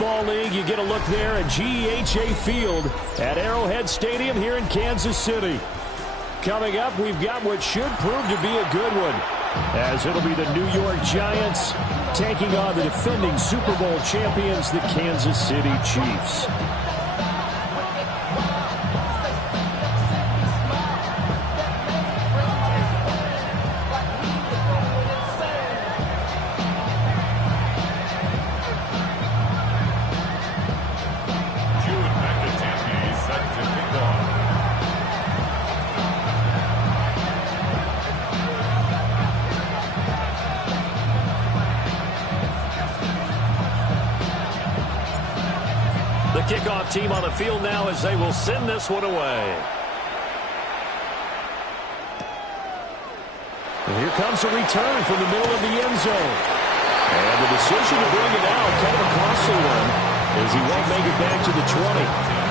Football League. You get a look there at GEHA Field at Arrowhead Stadium here in Kansas City. Coming up, we've got what should prove to be a good one, as it'll be the New York Giants taking on the defending Super Bowl champions, the Kansas City Chiefs. Kickoff team on the field now as they will send this one away. And here comes a return from the middle of the end zone. And the decision to bring it out, kind of a costly one, as he won't make it back to the 20.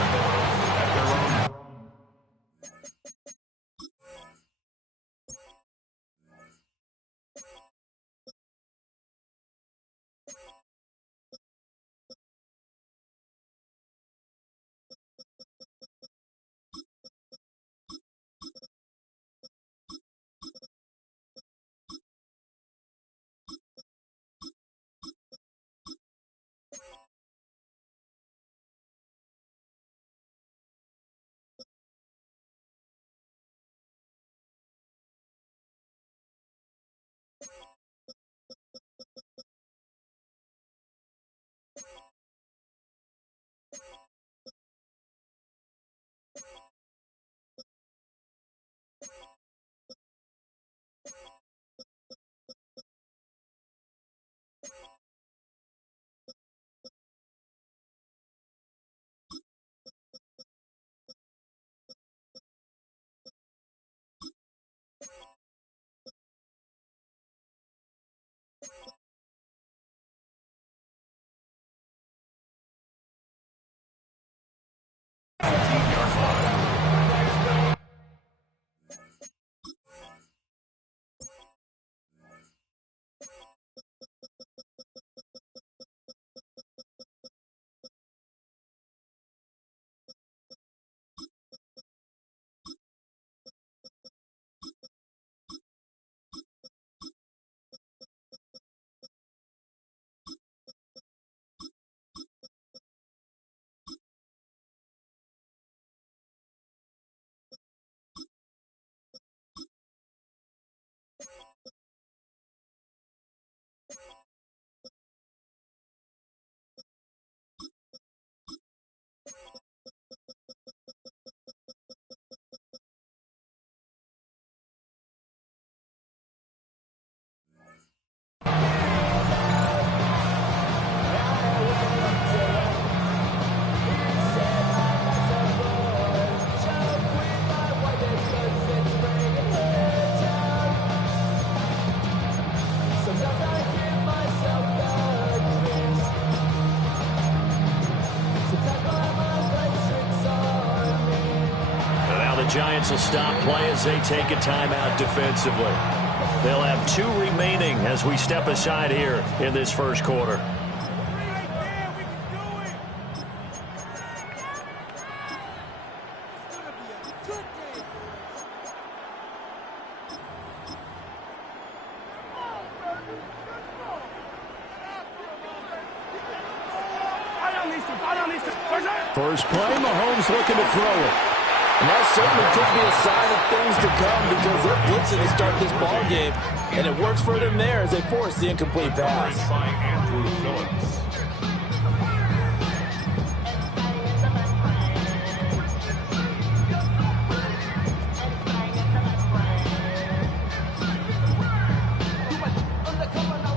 Giants will stop play as they take a timeout defensively. They'll have 2 remaining as we step aside here in this first quarter. First play, Mahomes looking to throw it. And that certainly could be a sign of things to come because they're blitzing to start this ball game, and it works for them there as they force the incomplete pass.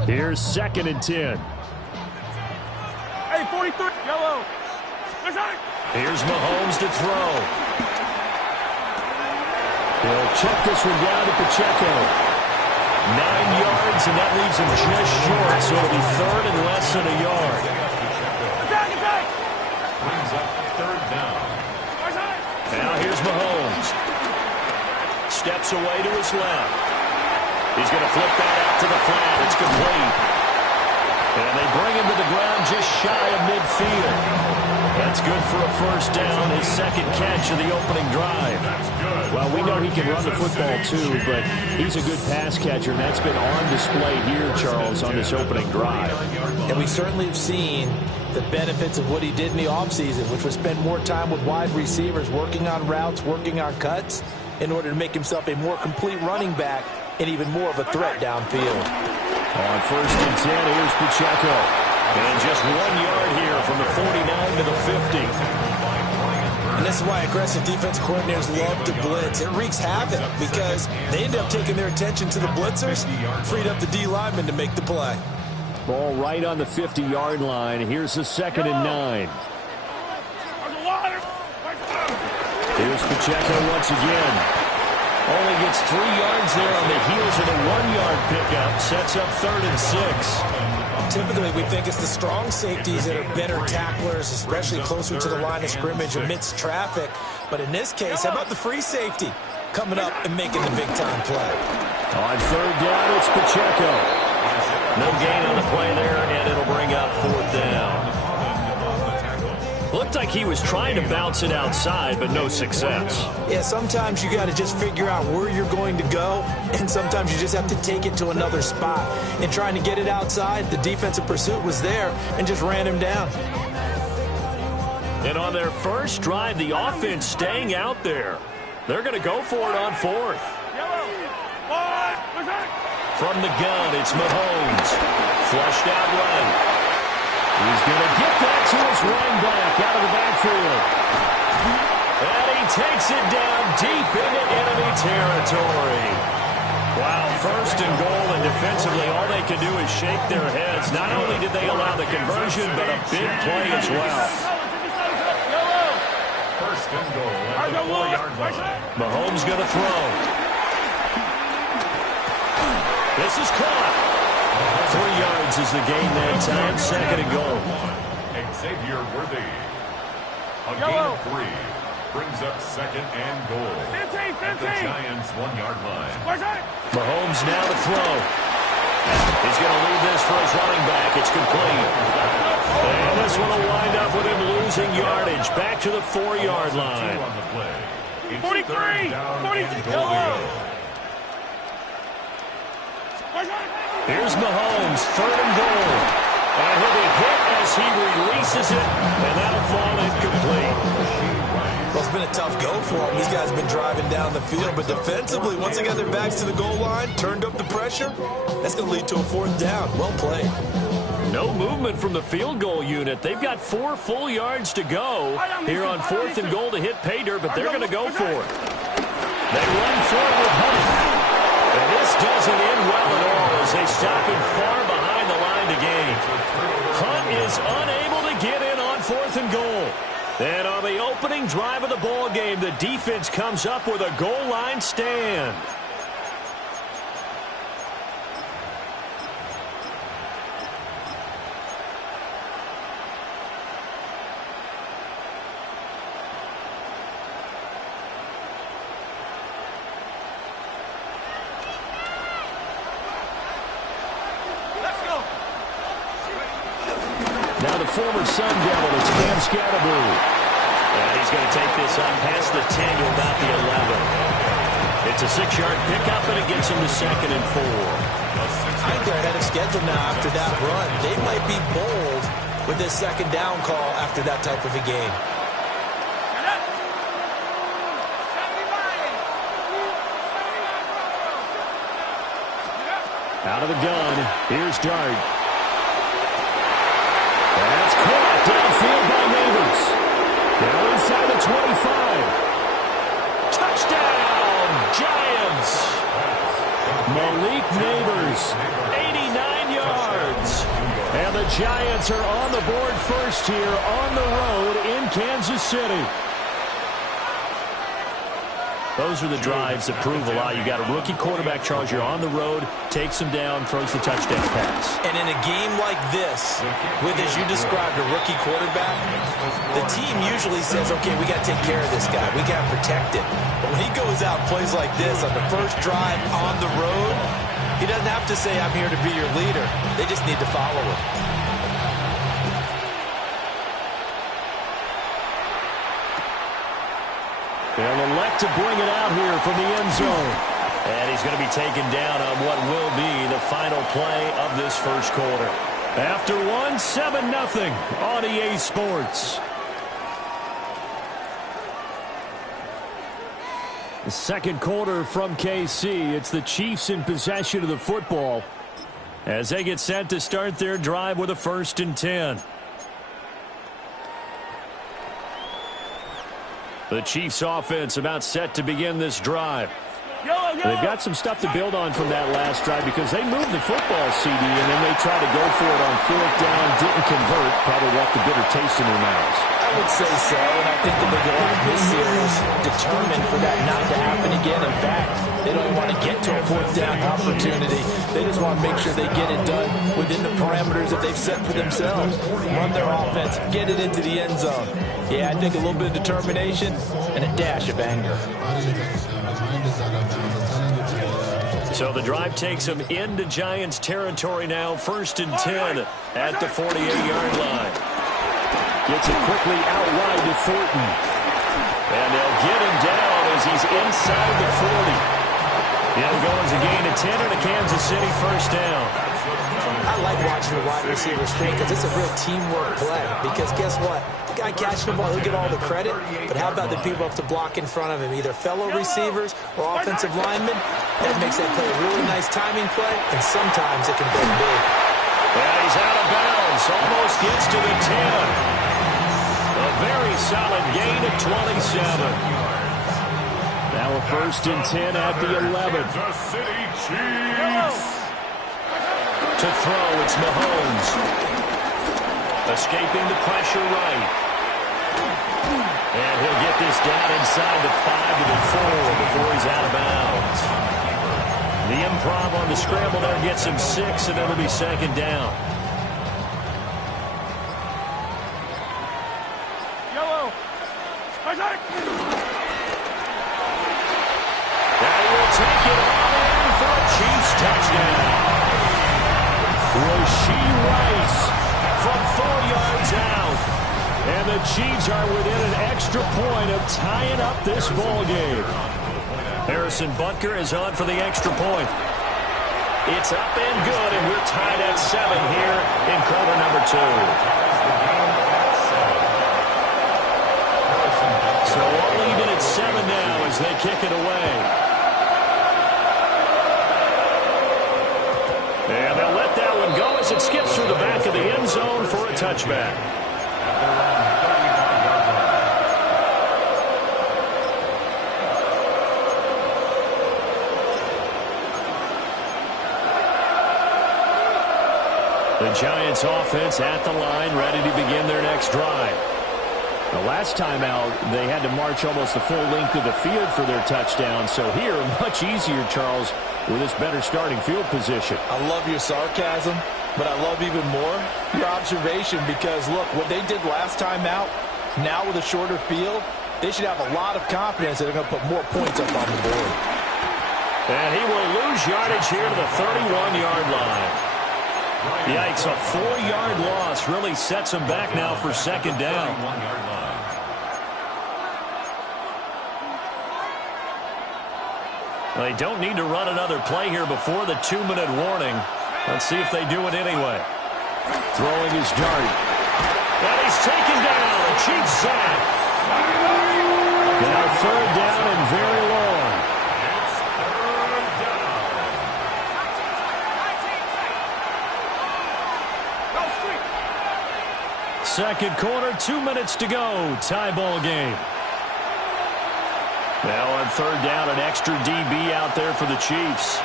Here's 2nd and 10. Hey, 43, yellow. Here's Mahomes to throw. He'll check this one down at Pacheco. 9 yards, and that leaves him just short, so it'll be 3rd and less than a yard. Attack! Brings up 3rd down. Now here's Mahomes. Steps away to his left. He's going to flip that out to the flat. It's complete. And they bring him to the ground just shy of midfield. That's good for a first down, his second catch of the opening drive. Well, we know he can run the football too, but he's a good pass catcher, and that's been on display here, Charles, on this opening drive. And we certainly have seen the benefits of what he did in the offseason, which was spend more time with wide receivers, working on routes, working on cuts, in order to make himself a more complete running back and even more of a threat downfield. On 1st and 10, here's Pacheco. And just 1 yard here from the 49 to the 50. And this is why aggressive defense coordinators love to blitz. It wreaks havoc because they end up taking their attention to the blitzers, freed up the D lineman to make the play. Ball right on the 50-yard line. Here's the 2nd and 9. Here's Pacheco once again. Only gets 3 yards there on the heels of a 1-yard pickup. Sets up 3rd and 6. Typically, we think it's the strong safeties that are better tacklers, especially closer to the line of scrimmage amidst traffic. But in this case, how about the free safety coming up and making the big-time play? On 3rd down, it's Pacheco. No gain on the play there, and it'll bring up 4th down. Looked like he was trying to bounce it outside, but no success. Yeah, sometimes you got to just figure out where you're going to go, and sometimes you just have to take it to another spot. And trying to get it outside, the defensive pursuit was there and just ran him down. And on their first drive, the offense staying out there. They're going to go for it on 4th. From the gun, it's Mahomes. Flushed out right. He's going to get that to his running back out of the backfield. And he takes it down deep into enemy territory. Wow, 1st and goal, and defensively all they can do is shake their heads. Not only did they allow the conversion, but a big play as well. 1st and goal at the 4-yard line. Mahomes going to throw. This is caught. 3 yards is the gain that time. 2nd and goal. Xavier Worthy. A gain of 3 brings up 2nd and goal at the Giants' 1-yard line. Mahomes now to throw. He's going to leave this for his running back. It's complete. And this one will wind up with him losing yardage. Back to the 4-yard line. On the play. It's 43, 46, Here's Mahomes, 3rd and goal. And he'll be hit as he releases it, and that'll fall incomplete. Well, it's been a tough go for him. These guys have been driving down the field, but defensively, once they got their backs to the goal line, turned up the pressure, that's going to lead to a 4th down. Well played. No movement from the field goal unit. They've got 4 full yards to go here on 4th and goal to hit pay dirt, but they're going to go for it. They run forward with Hunt. And this doesn't end well at all as they stop him far behind the line to gain. Hunt is unable to get in on 4th and goal. And on the opening drive of the ball game, the defense comes up with a goal line stand. Now the former Sun Devil, it's Cam Scatterboo. And he's going to take this up past the 10 to about the 11. It's a 6-yard pickup, and it gets him to 2nd and 4. I think they're ahead of schedule now after that run. They might be bold with this 2nd down call after that type of a game. Out of the gun, here's Dart. That's caught downfield by Neighbors. Now inside the 25. Touchdown, Giants. Malik Neighbors, 89 yards. And the Giants are on the board first here on the road in Kansas City. Those are the drives that prove a lot. You got a rookie quarterback, Charles. You're on the road, takes him down, throws the touchdown pass. And in a game like this, with, as you described, a rookie quarterback, the team usually says, okay, we got to take care of this guy. We got to protect him. But when he goes out and plays like this on the first drive on the road, He doesn't have to say, I'm here to be your leader. They just need to follow him. They'll elect to bring it out here from the end zone. And he's going to be taken down on what will be the final play of this first quarter. After one, 7-0 on EA Sports. The second quarter from KC. It's the Chiefs in possession of the football as they get set to start their drive with a 1st and 10. The Chiefs offense about set to begin this drive. They've got some stuff to build on from that last drive because they moved the football, CD, and then they tried to go for it on 4th down, didn't convert, probably left a bitter taste in their mouths. I would say so, and I think that they go out this series determined for that not to happen again. In fact, they don't even want to get to a 4th down opportunity. They just want to make sure they get it done within the parameters that they've set for themselves. Run their offense, get it into the end zone. Yeah, I think a little bit of determination and a dash of anger. So the drive takes them into Giants territory now. 1st and 10 at the 48-yard line. Gets it quickly out wide to Thornton. And they'll get him down as he's inside the 40. It'll go as a gain of 10 and a Kansas City 1st down. I like watching the wide receiver screen because it's a real teamwork play. Because guess what? The guy catching the ball, he'll get all the credit. But how about the people up to block in front of him? Either fellow receivers or offensive linemen. That makes that play a really nice timing play. And sometimes it can go big. And he's out of bounds. Almost gets to the 10. A very solid gain of 27. Now a 1st and 10 at the 11. Kansas City Chiefs. To throw, it's Mahomes. Escaping the pressure right. And he'll get this down inside the 5 to the 4 before he's out of bounds. The improv on the scramble there gets him 6, and it'll be 2nd down. And we'll take it all in for a Chiefs touchdown. Rashee Rice from 4 yards out. And the Chiefs are within an extra point of tying up this ball game. Harrison Butker is on for the extra point. It's up and good, and we're tied at 7 here in quarter number 2. So all even at 7 now as they kick it away. And they'll let that one go as it skips through the back of the end zone for a touchback. The Giants offense at the line, ready to begin their next drive. The last time out, they had to march almost the full length of the field for their touchdown. So here, much easier, Charles, with this better starting field position. I love your sarcasm, but I love even more your observation because, look, what they did last time out, now with a shorter field, they should have a lot of confidence that they're going to put more points up on the board. And he will lose yardage here to the 31-yard line. Yikes, a 4-yard loss really sets him back now for 2nd down. They don't need to run another play here before the 2-minute warning. Let's see if they do it anyway. Throwing his dart. And he's taken down. A Chiefs sack. Now 3rd down and very long. It's 3rd down. Second quarter, 2 minutes to go. Tie ball game. Now on 3rd down, an extra DB out there for the Chiefs.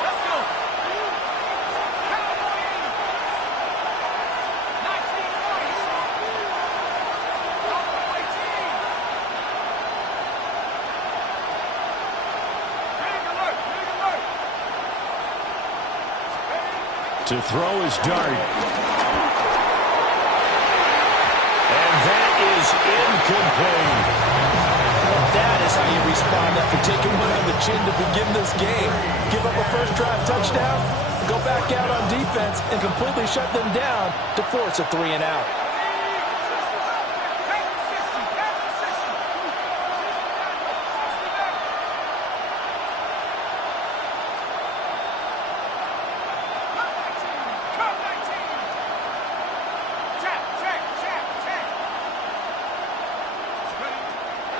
Let's go. To throw his dart. And that is incomplete. That is how you respond after taking one on the chin to begin this game. Give up a first drive touchdown, go back out on defense, and completely shut them down to force a 3-and-out.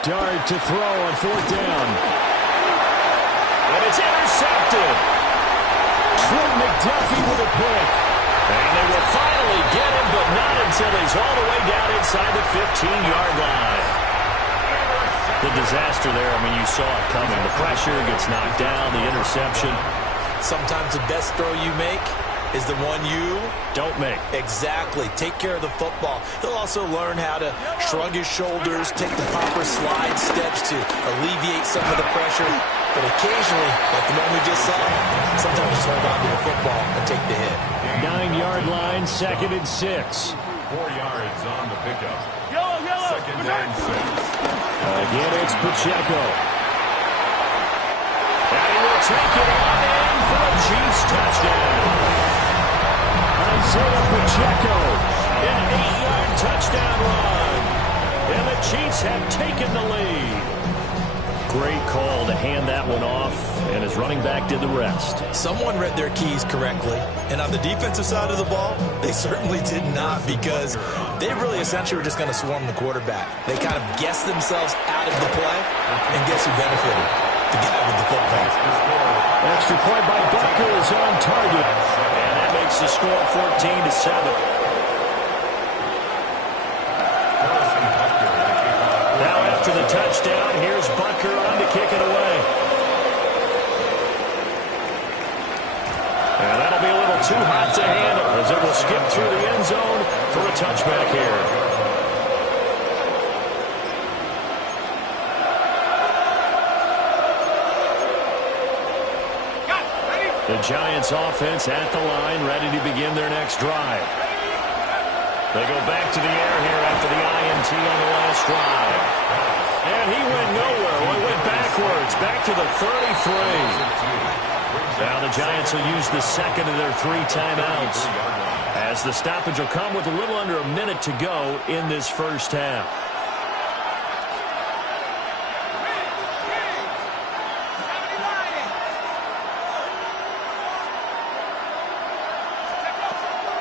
Dart to throw on 4th down. And it's intercepted. Trent McDuffie with a pick. And they will finally get him, but not until he's all the way down inside the 15-yard line. The disaster there, I mean, you saw it coming. The pressure gets knocked down, the interception. Sometimes the best throw you make is the one you don't make. Exactly. Take care of the football. He'll also learn how to shrug his shoulders, take the proper slide steps to alleviate some of the pressure. But occasionally, like the one we just saw, sometimes just hold on to the football and take the hit. 9-yard line, 2nd and 6. 4 yards on the pickup. Yellow. 2nd and 6. Again, it's Pacheco. And he will take it on in for a Chiefs touchdown. Isaiah Pacheco, an 8-yard touchdown run. And the Chiefs have taken the lead. Great call to hand that one off, and his running back did the rest. Someone read their keys correctly, and on the defensive side of the ball, they certainly did not, because they really essentially were just going to swarm the quarterback. They kind of guessed themselves out of the play, and guess who benefited? The guy with the football. Extra point by Bucker is on target, and that makes the score 14-7. Now after the touchdown, here's Bucker on to kick it away. And that'll be a little too hot to handle as it will skip through the end zone for a touchback here. The Giants offense at the line, ready to begin their next drive. They go back to the air here after the INT on the last drive. And he went nowhere. Well, he went backwards, back to the 33. Now the Giants will use the second of their 3 timeouts, as the stoppage will come with a little under a minute to go in this first half.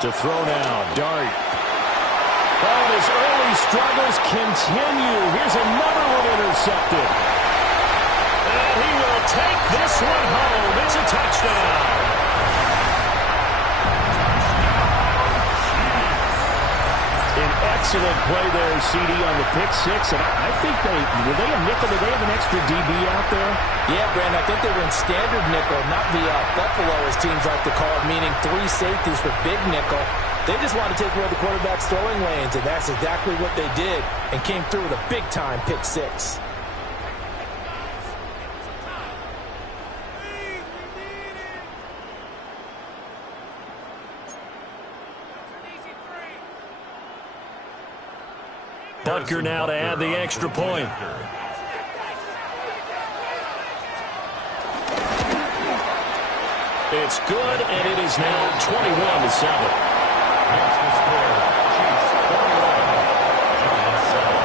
To throw now, Dart. Oh, his early struggles continue. Here's another one intercepted. And he will take this one home. It's a touchdown. An excellent play there, CD, on the pick six. And I think were they a nickel? Did they have an extra DB out there? Yeah, Brandon, I think they were in standard nickel, not the Buffalo, as teams like to call it, meaning 3 safeties for big nickel. They just want to take away the quarterback's throwing lanes, and that's exactly what they did, and came through with a big-time pick six. Butker now to add the extra point. It's good, and it is now 21-7. Makes the score. Chiefs 41, Giants 7.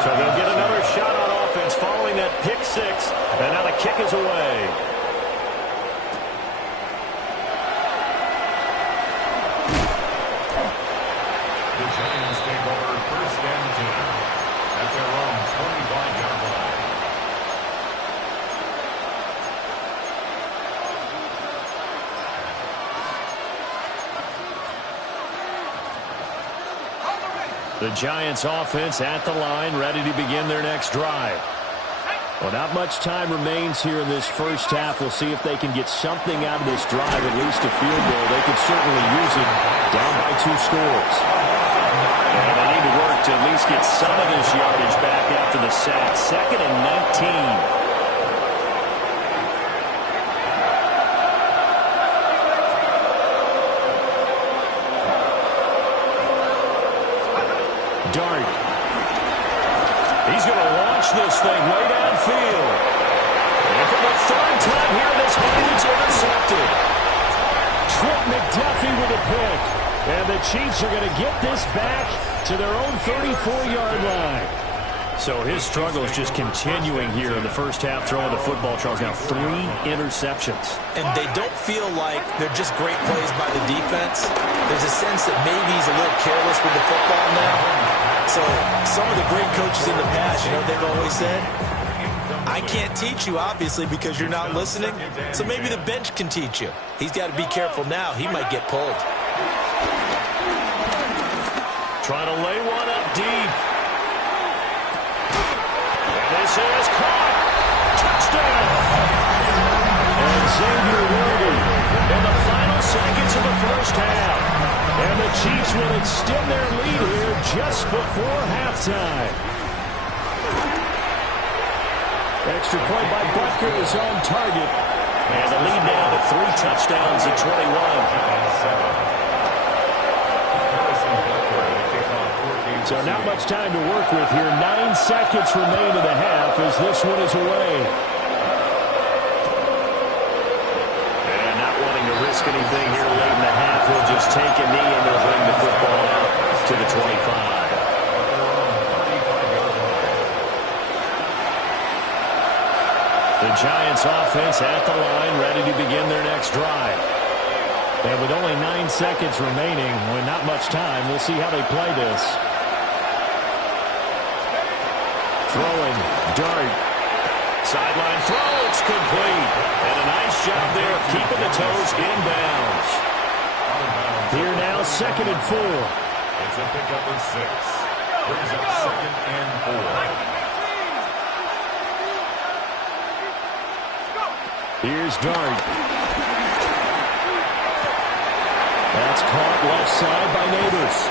So they'll get another shot on offense following that pick six, and now the kick is away. The Giants take over 1st and 10 at their own 25-yard line. The Giants offense at the line, ready to begin their next drive. Well, not much time remains here in this first half. We'll see if they can get something out of this drive, at least a field goal. They could certainly use it, down by 2 scores. And they need to work to at least get some of this yardage back after the sack. 2nd and 19. Dart. He's going to launch this thing way downfield. And for the 3rd time here this game, it's intercepted. Trent McDuffie with a pick. And the Chiefs are going to get this back to their own 34-yard line. So his struggle is just continuing here in the first half, throwing the football. Charles, now 3 interceptions. And they don't feel like they're just great plays by the defense. There's a sense that maybe he's a little careless with the football now. So some of the great coaches in the past, you know, they've always said, I can't teach you, obviously, because you're not listening. So maybe the bench can teach you. He's got to be careful now. He might get pulled. Trying to lay one up deep. This is caught. Touchdown. And Xavier Worthy in the final seconds of the first half. And the Chiefs will extend their lead here just before halftime. Extra point by Butker is on target. And the lead now to 3 touchdowns at 21. So not much time to work with here. 9 seconds remain in the half as this one is away. And not wanting to risk anything here late in the half, he'll just take a knee and they'll bring the football out to the 25. The Giants offense at the line, ready to begin their next drive. And with only 9 seconds remaining, with not much time, we'll see how they play this. Throwing, Dart. Sideline throw, it's complete. And a nice job there of keeping the toes inbounds. Here now, 2nd and 4. It's a pickup of 6. Brings up 2nd and 4. Here's Dart. That's caught left side by Neighbors.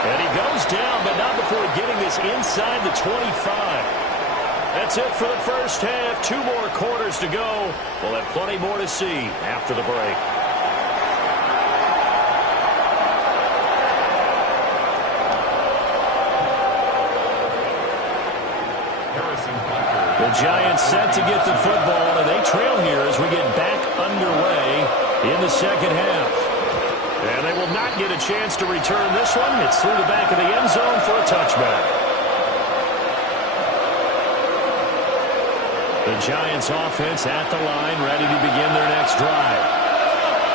And he goes down, but not before getting this inside the 25. That's it for the first half. 2 more quarters to go. We'll have plenty more to see after the break. The Giants set to get the football, and they trail here as we get back underway in the second half. And they will not get a chance to return this one. It's through the back of the end zone for a touchback. The Giants offense at the line, ready to begin their next drive.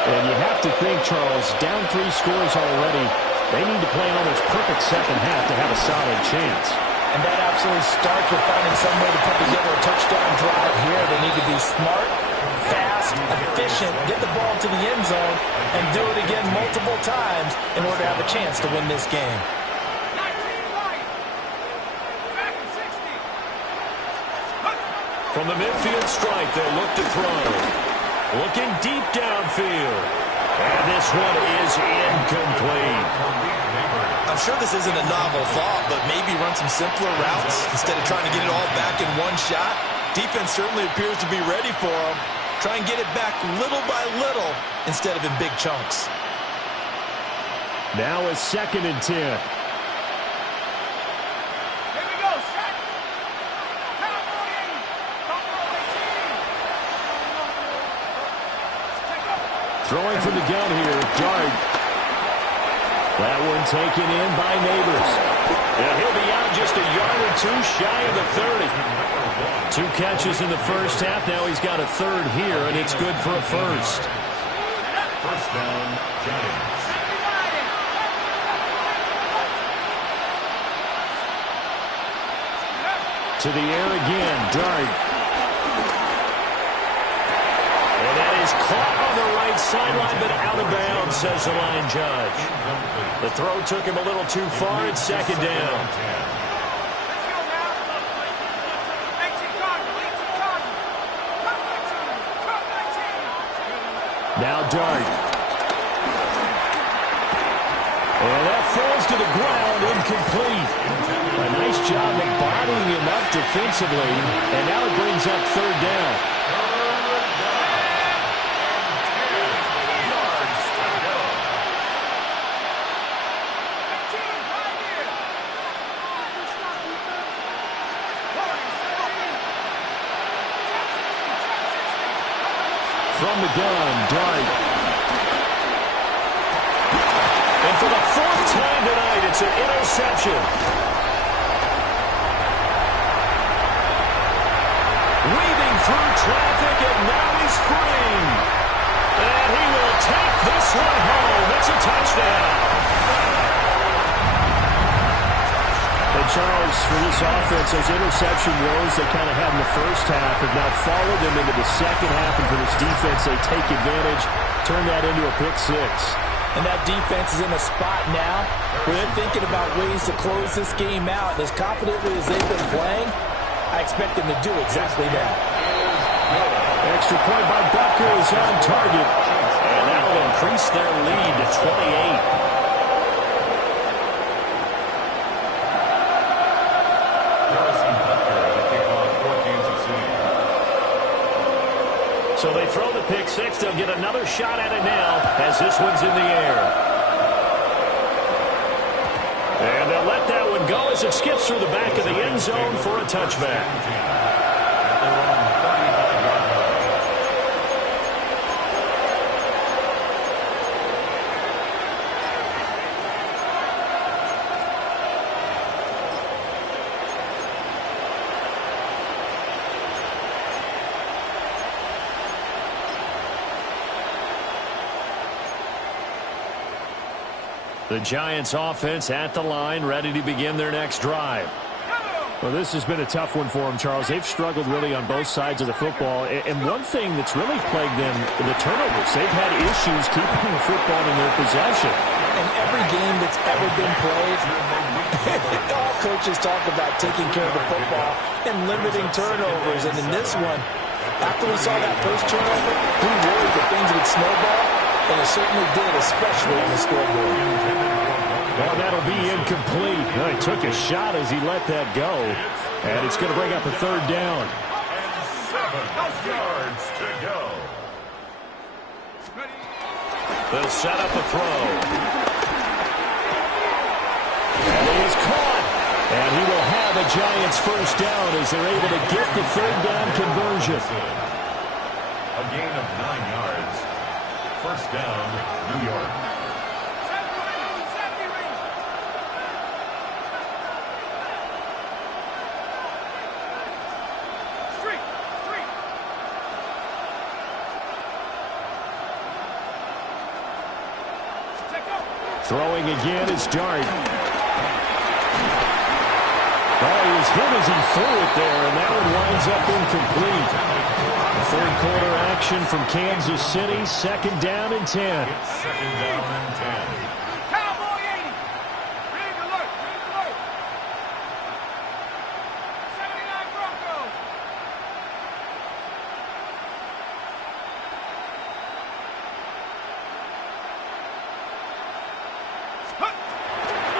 And you have to think, Charles, down 3 scores already, they need to play an almost perfect second half to have a solid chance. And that absolutely starts with finding some way to put together a touchdown drive here. They need to be smart, fast, efficient, get the ball to the end zone, and do it again multiple times in order to have a chance to win this game. From the midfield stripe, they'll look to throw. Looking deep downfield. And this one is incomplete. I'm sure this isn't a novel thought, but maybe run some simpler routes instead of trying to get it all back in one shot. Defense certainly appears to be ready for him. Try and get it back little by little instead of in big chunks. Now a 2nd and 10. Here we go, set. Throwing from the gun here, Dart. That one taken in by Neighbors. And he'll be out just a yard or 2 shy of the 30. 2 catches in the first half. Now he's got a 3rd here, and it's good for a first. First down, Giants. To the air again, Dart. And that is caught on the right sideline, but out of bounds, says the line judge. The throw took him a little too far. It's 2nd down. Now Dart. And that falls to the ground, incomplete. A nice job of bodying him up defensively, and now it brings up third down. From the gun, Dart. And for the fourth time tonight, it's an interception. Weaving through traffic, and now he's free. And he will take this one home. It's a touchdown. And Charles, for this offense, those interception woes they kind of had in the first half have now followed them into the second half. And for this defense, they take advantage, turn that into a pick six. And that defense is in a spot now where they're thinking about ways to close this game out. And as confidently as they've been playing, I expect them to do exactly that. Extra point by Bucker is on target. And that will increase their lead to 28. So they throw the pick six. They'll get another shot at it now as this one's in the air. And they'll let that one go as it skips through the back of the end zone for a touchback. The Giants offense at the line, ready to begin their next drive. Well, this has been a tough one for them, Charles. They've struggled really on both sides of the football. And one thing that's really plagued them, the turnovers. They've had issues keeping the football in their possession. In every game that's ever been played, all coaches talk about taking care of the football and limiting turnovers. And in this one, after we saw that first turnover, we worried that things would snowball. And it certainly did, especially on the scoreboard. Well, that'll be incomplete. Well, he took a shot as he let that go. And it's going to bring up a third down. And 7 yards to go. They'll set up a throw. And he is caught. And he will have a Giants first down as they're able to get the third down conversion. A gain of 9 yards. First down, New York. Throwing again is Dart. Oh, he was hit as he threw it there, and that one winds up incomplete. Third quarter action from Kansas City. Second down and 10. It's second down and 10. Cowboy 80. Big alert. Big alert. 79 Broncos.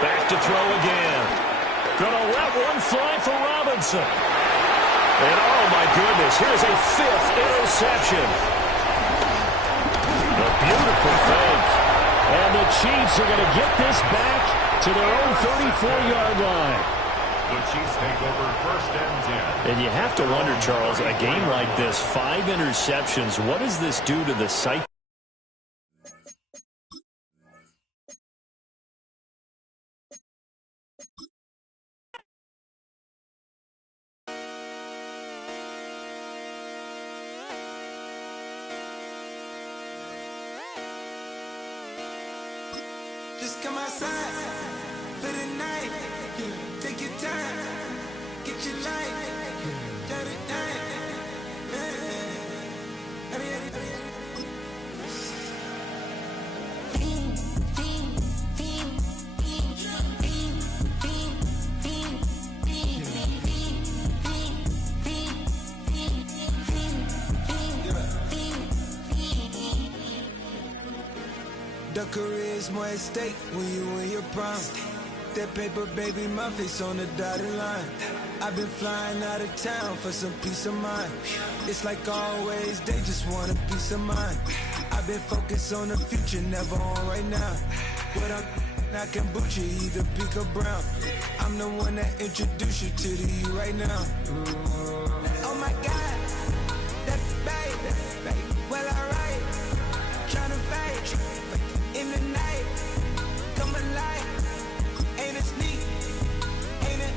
Back to throw again. Gonna let one fly for Robinson. And oh my goodness, here's a fifth interception. A beautiful fake. And the Chiefs are going to get this back to their own 34-yard line. The Chiefs take over first and 10. And you have to wonder, Charles, a game like this, 5 interceptions, what does this do to the psyche? Just come outside for the night. Take your time, get your life, dirty night. The career is more at stake when you in your prime. That paper, baby, my face on the dotted line. I've been flying out of town for some peace of mind. It's like always, they just want a peace of mind. I've been focused on the future, never on right now. But I can boot you either pink or brown. I'm the one that introduced you to the you right now. Oh my God, that babe, well alright. Tryna fight in the night, come alive. Ain't it sneak? Ain't it?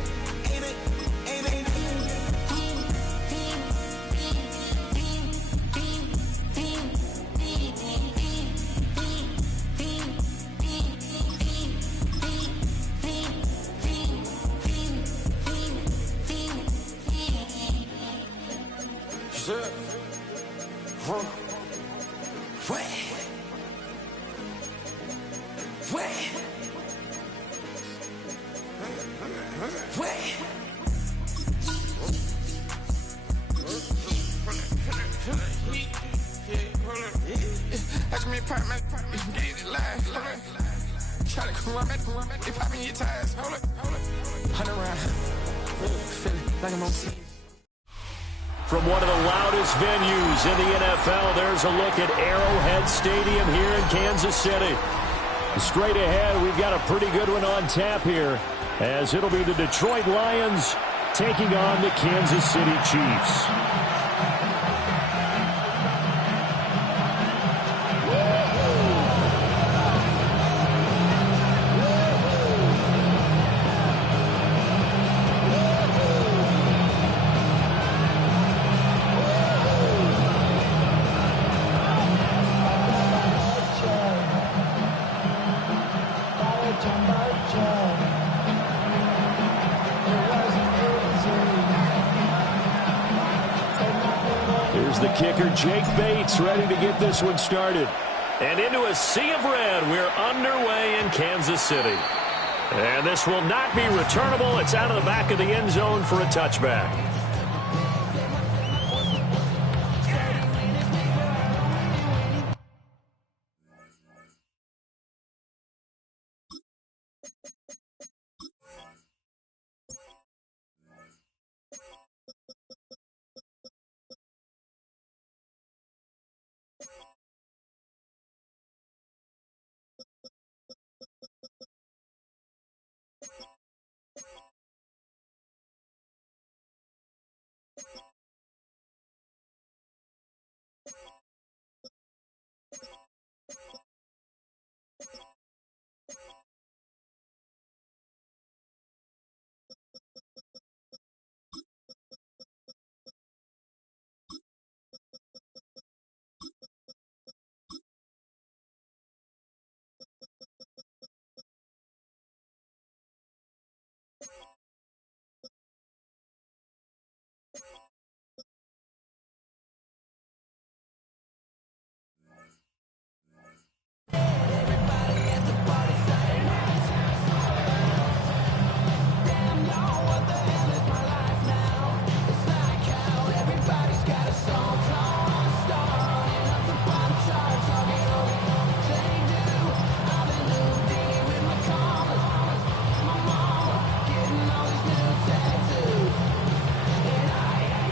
From one of the loudest venues in the NFL, there's a look at Arrowhead Stadium here in Kansas City. Straight ahead, we've got a pretty good one on tap here, as it'll be the Detroit Lions taking on the Kansas City Chiefs. Here's the kicker, Jake Bates, ready to get this one started. And into a sea of red, we're underway in Kansas City. And this will not be returnable. It's out of the back of the end zone for a touchback.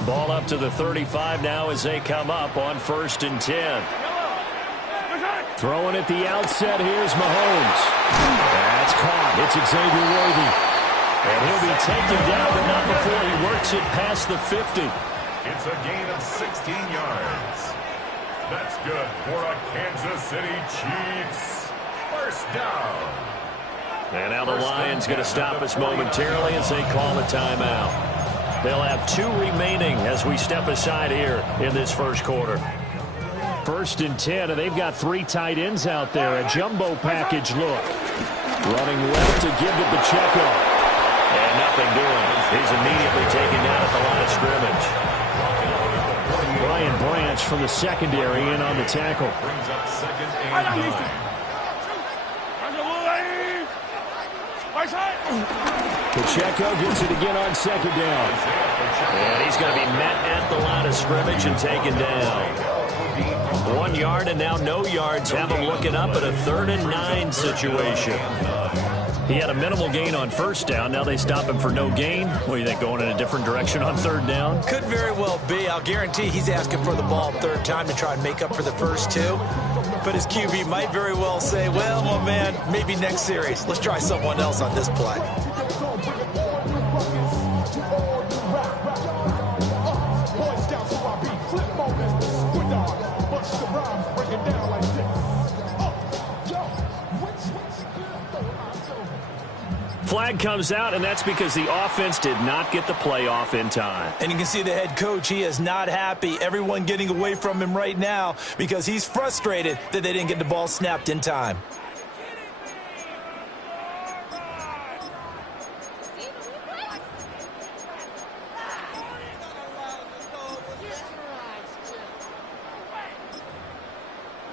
Ball up to the 35 now as they come up on 1st and 10. Throwing at the outset, here's Mahomes. That's caught. It's Xavier Worthy. And he'll be taken down, but not before he works it past the 50. It's a gain of 16 yards. That's good for a Kansas City Chiefs. First down. And now the Lions going to stop us momentarily as they call a timeout. They'll have 2 remaining as we step aside here in this first quarter. 1st and 10, and they've got 3 tight ends out there. A jumbo package look. Running left to give to Pacheco. And nothing doing. He's immediately taken down at the line of scrimmage. Brian Branch from the secondary in on the tackle. Brings up 2nd and 9. Pacheco gets it again on 2nd down. And he's going to be met at the line of scrimmage and taken down. 1 yard and now no yards. Have him looking up at a 3rd and 9 situation. He had a minimal gain on first down. Now they stop him for no gain. What do you think, going in a different direction on 3rd down? Could very well be. I'll guarantee he's asking for the ball 3rd time to try and make up for the first 2. But his QB might very well say, well, man, maybe next series. Let's try someone else on this play. Flag comes out, and that's because the offense did not get the play off in time. And you can see the head coach, he is not happy. Everyone getting away from him right now because he's frustrated that they didn't get the ball snapped in time.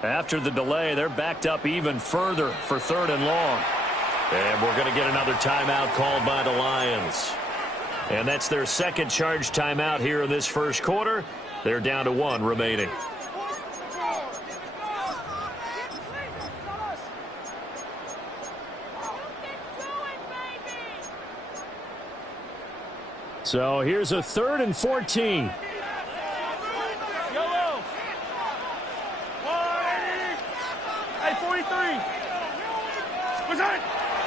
After the delay, they're backed up even further for 3rd and long. And we're going to get another timeout called by the Lions. And that's their second charge timeout here in this first quarter. They're down to 1 remaining. So here's a 3rd and 14.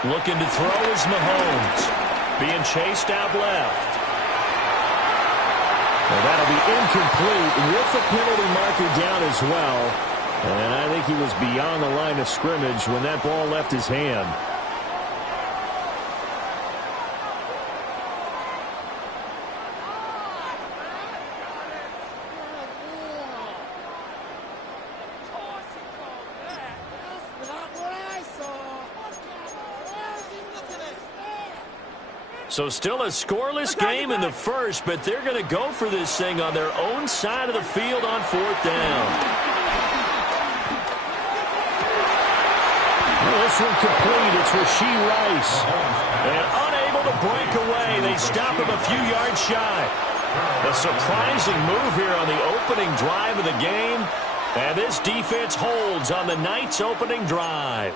Looking to throw is Mahomes. Being chased out left. Well, that'll be incomplete with the penalty marker down as well. And I think he was beyond the line of scrimmage when that ball left his hand. So still a scoreless game in the first, but they're going to go for this thing on their own side of the field on 4th down. Well, this one complete. It's Rashee Rice. And unable to break away. They stop him a few yards shy. A surprising move here on the opening drive of the game. And this defense holds on the night's opening drive.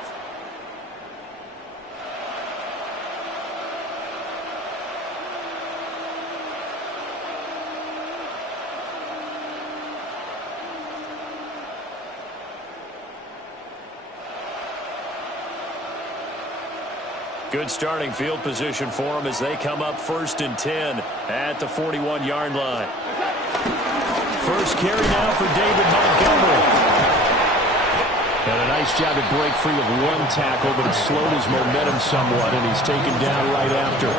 Good starting field position for them as they come up 1st and 10 at the 41-yard line. First carry now for David Montgomery. And a nice job to break free of 1 tackle, but it slowed his momentum somewhat, and he's taken down right after.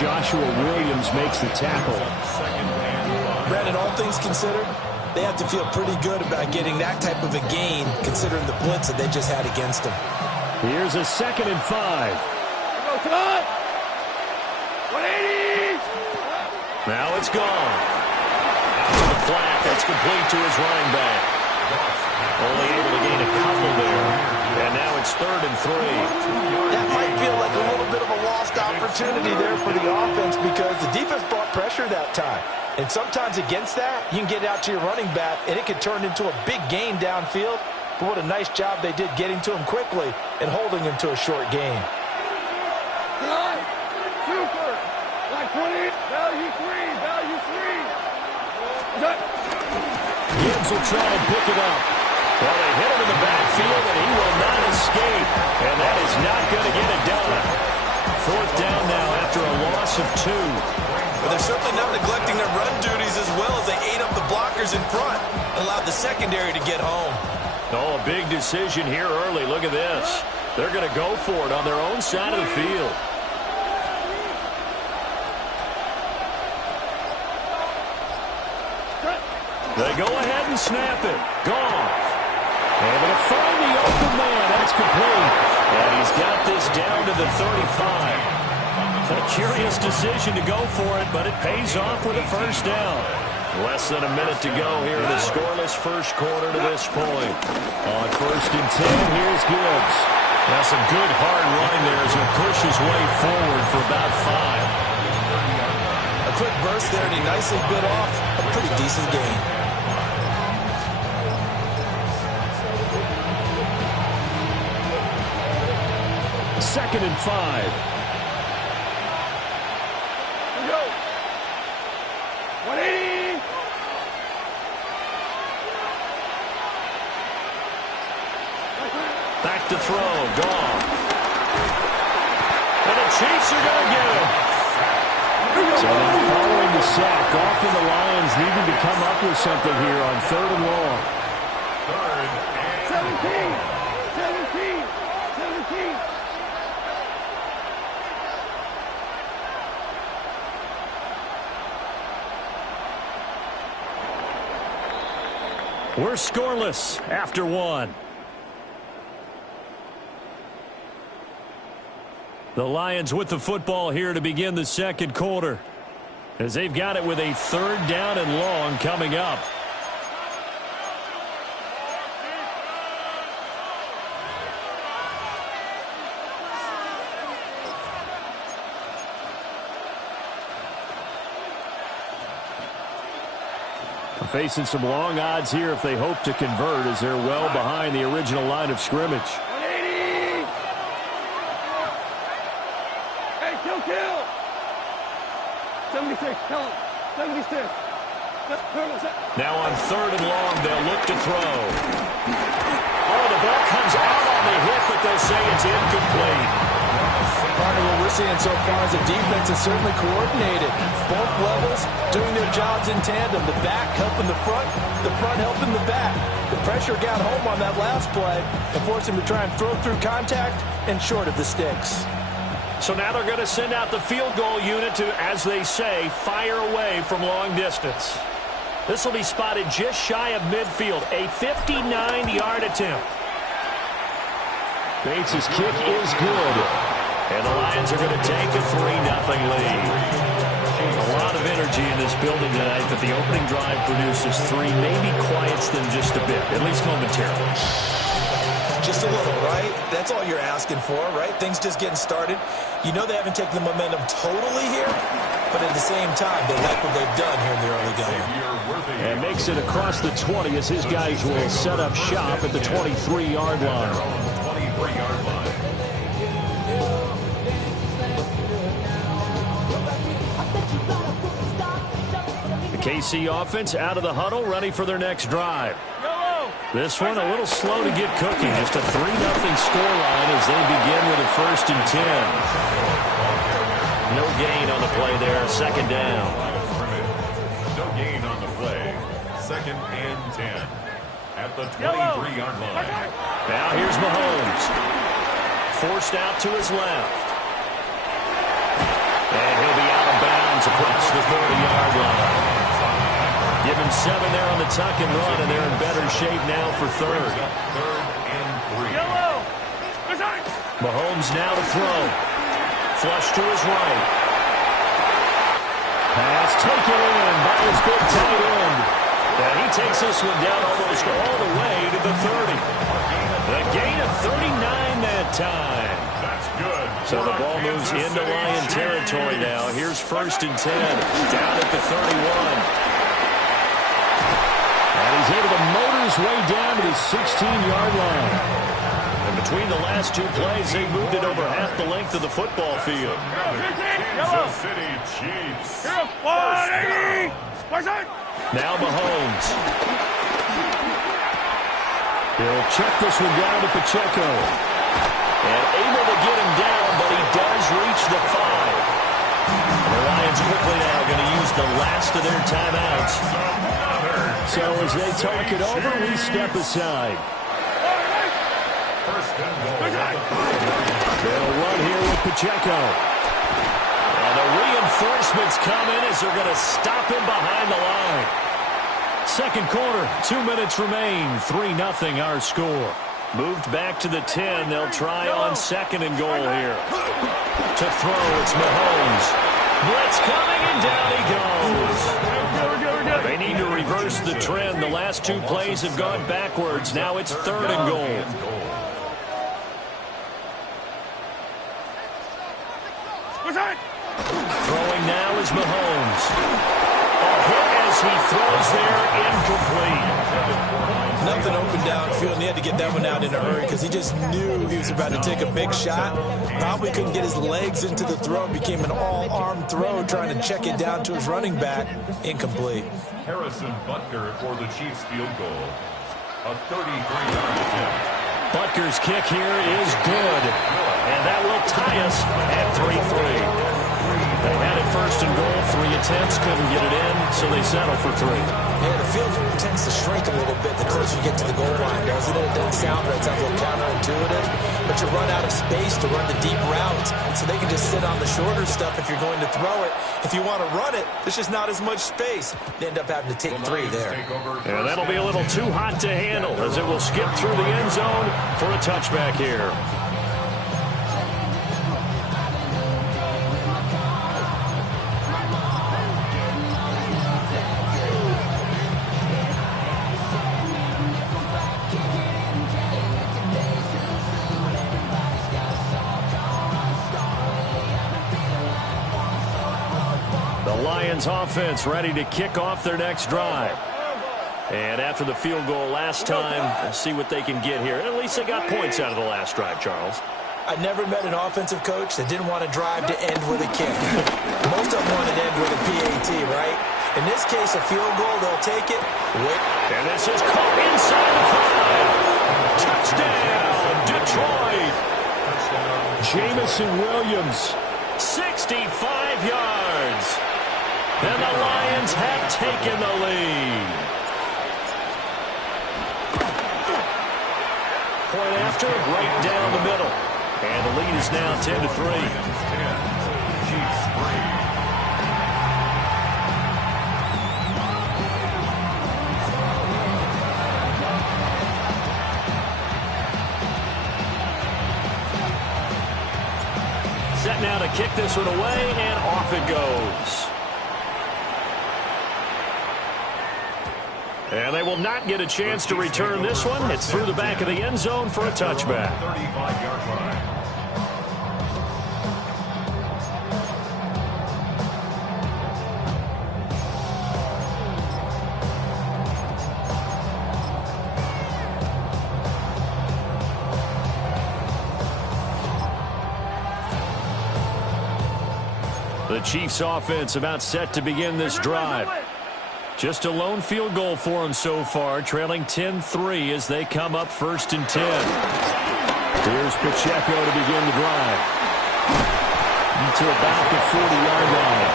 Joshua Williams makes the tackle. Brandon, all things considered, they have to feel pretty good about getting that type of a gain, considering the blitz that they just had against them. Here's a 2nd and 5. 180! Now it's gone. After the flat, that's complete to his running back. Only able to gain a couple there. And now it's 3rd and 3. That might feel like a little bit of a lost opportunity there for the offense because the defense brought pressure that time. And sometimes against that, you can get out to your running back, and it can turn into a big gain downfield. But what a nice job they did getting to him quickly and holding him to a short gain. Super! Like 20, value 3, Gibbs will try and pick it up. Well, they hit him in the backfield, and he will not escape. And that is not going to get it done. 4th down now after a loss of 2. But they're certainly not neglecting their run duties as well as they ate up the blockers in front, allowed the secondary to get home. Oh, a big decision here early. Look at this. They're going to go for it on their own side of the field. They go ahead and snap it. Goff. Able to find the open man. That's complete. And he's got this down to the 35. A curious decision to go for it, but it pays off with a 1st down. Less than a minute to go here in the scoreless first quarter to this point. On 1st and 10, here's Gibbs. Now some good hard running there as he pushes his way forward for about 5. A quick burst there, and he nicely bit off a pretty decent gain. 2nd and 5. Here we go. 180. Back to throw. Goff. And the Chiefs are going to get it. So now following the sack, Goff and the Lions needing to come up with something here on 3rd and long. 17. 17. 17. We're scoreless after 1. The Lions with the football here to begin the 2nd quarter, as they've got it with a 3rd down and long coming up. Facing some long odds here if they hope to convert, as they're well behind the original line of scrimmage. 180. Hey, kill. 76. Tell him. 76. Now on 3rd and long, they'll look to throw. Oh, the ball comes out on the hit, but they'll say it's incomplete. Partner, what we're seeing so far is the defense is certainly coordinated. Both levels doing their jobs in tandem. The back helping the front helping the back. The pressure got home on that last play and forced him to try and throw through contact and short of the sticks. So now they're going to send out the field goal unit to, as they say, fire away from long distance. This will be spotted just shy of midfield, a 59-yard attempt. Bates' kick is good. And the Lions are going to take a 3-0 lead. A lot of energy in this building tonight, but the opening drive produces 3, maybe quiets them just a bit, at least momentarily. Just a little, right? That's all you're asking for, right? Things just getting started. You know they haven't taken the momentum totally here, but at the same time, they like what they've done here in the early going. And makes it across the 20 as his guys will set up shop at the 23-yard line. 23-yard line. The KC offense out of the huddle, ready for their next drive. This one a little slow to get cooking. Just a 3-0 scoreline as they begin with a 1st and 10. No gain on the play there. 2nd down. No gain on the play. 2nd and 10 at the 23-yard line. Now here's Mahomes. Forced out to his left. And he'll be out of bounds across the 30-yard line. Give him 7 there on the tuck and run, and they're in better shape now for 3rd. 3rd and 3. Mahomes now to throw. Flush to his right. Pass taken in by his big tight end. And he takes this one down almost all the way to the 30. The gain of 39 that time. That's good. So the ball moves into Lion territory now. Here's 1st and 10. Down at the 31. And he's able to motor his way down to the 16-yard line. And between the last 2 plays, they moved it over half the length of the football field. Kansas City Chiefs. 180. Now Mahomes. He'll check this one down to Pacheco. And able to get him down, but he does reach the 5. The Lions quickly now going to use the last of their timeouts. So as they talk it over, we step aside. They'll run here with Pacheco. And the reinforcements come in as they're going to stop him behind the line. 2nd quarter, 2 minutes remain. 3-0 our score. Moved back to the 10. They'll try on 2nd and goal here. To throw, it's Mahomes. Blitz coming, and down he goes. They need to reverse the trend. The last 2 plays have gone backwards. Now it's 3rd and goal. Throwing now is Mahomes. A hit as he throws there, incomplete. Nothing open downfield, and he had to get that one out in a hurry because he just knew he was about to take a big shot. Probably couldn't get his legs into the throw. It became an all-arm throw trying to check it down to his running back. Incomplete. Harrison Butker for the Chiefs field goal. A 33-yard attempt. Butker's kick here is good, and that will tie us at 3-3. They had it first and goal, 3 attempts, couldn't get it in, so they settle for 3. Yeah, the field tends to shrink a little bit the closer you get to the goal line, doesn't it? It doesn't sound right. It sounds a little counterintuitive, but you run out of space to run the deep routes, so they can just sit on the shorter stuff if you're going to throw it. If you want to run it, there's just not as much space. They end up having to take 3 there. And that'll be a little too hot to handle as it will skip through the end zone for a touchback here. Offense ready to kick off their next drive. And after the field goal last time, we'll see what they can get here. At least they got points out of the last drive, Charles. I never met an offensive coach that didn't want to drive to end with a kick. Most of them want to end with a PAT, right? In this case, a field goal, they'll take it. Wait. And this is caught inside the 5. Touchdown, Detroit. Jamison Williams. 65 yards. And the Lions have taken the lead. Point after, right down the middle. And the lead is now 10-3. Chiefs 3. Set now to kick this one away, and off it goes. And they will not get a chance to return this one. It's through the back of the end zone for a touchback. 35-yard line. The Chiefs offense about set to begin this drive. Just a lone field goal for them so far, trailing 10-3 as they come up 1st and 10. Here's Pacheco to begin the drive. To about the 40-yard line.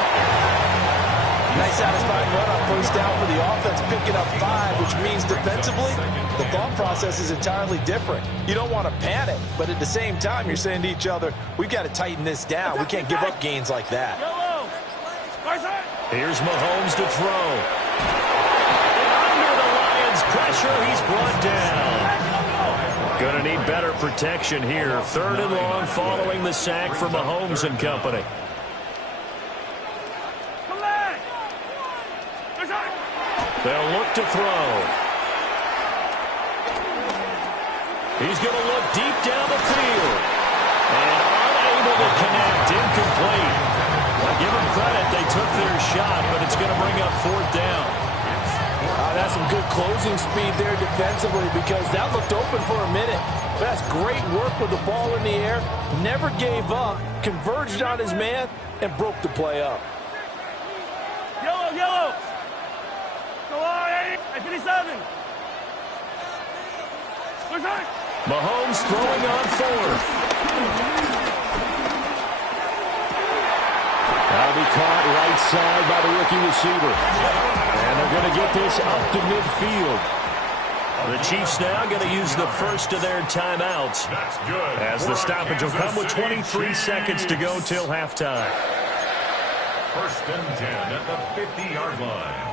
Nice satisfying run on first down for the offense, picking up 5, which means defensively, the thought process is entirely different. You don't want to panic, but at the same time, you're saying to each other, we've got to tighten this down. We can't give up gains like that. Here's Mahomes to throw. Under the Lions' pressure, he's brought down. Going to need better protection here. 3rd and long following the sack for Mahomes and company. They'll look to throw. He's going to look deep down the field. And unable to connect. Incomplete. I give them credit. They took their shot, but it's going to bring up 4th down. That's some good closing speed there defensively because that looked open for a minute. That's great work with the ball in the air. Never gave up. Converged on his man and broke the play up. Yellow, yellow. Go on, 57. Mahomes throwing on 4th. That'll be caught right side by the rookie receiver. And they're going to get this up to midfield. The Chiefs now going to use the first of their timeouts. That's good. As the stoppage will come with 23 seconds to go till halftime. 1st and 10 at the 50-yard line.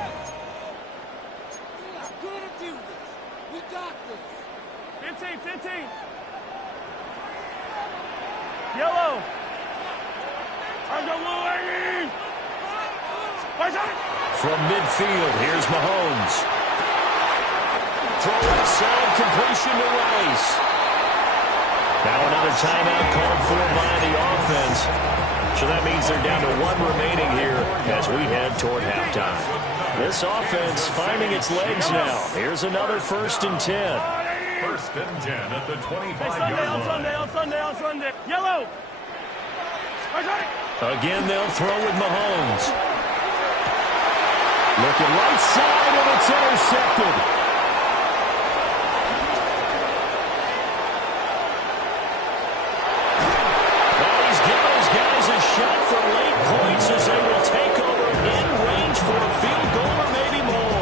We got this. 15. Yellow. From midfield, here's Mahomes. Throw outside, completion to Rice. Now another timeout called for by the offense. So that means they're down to 1 remaining here as we head toward halftime. This offense finding its legs now. Here's another 1st and 10. 1st and 10 at the 25-yard line. On Sunday. Yellow. Again, they'll throw with Mahomes. Looking right side, and it's intercepted. Now he's giving his guys a shot for late points as they will take over in range for a field goal or maybe more.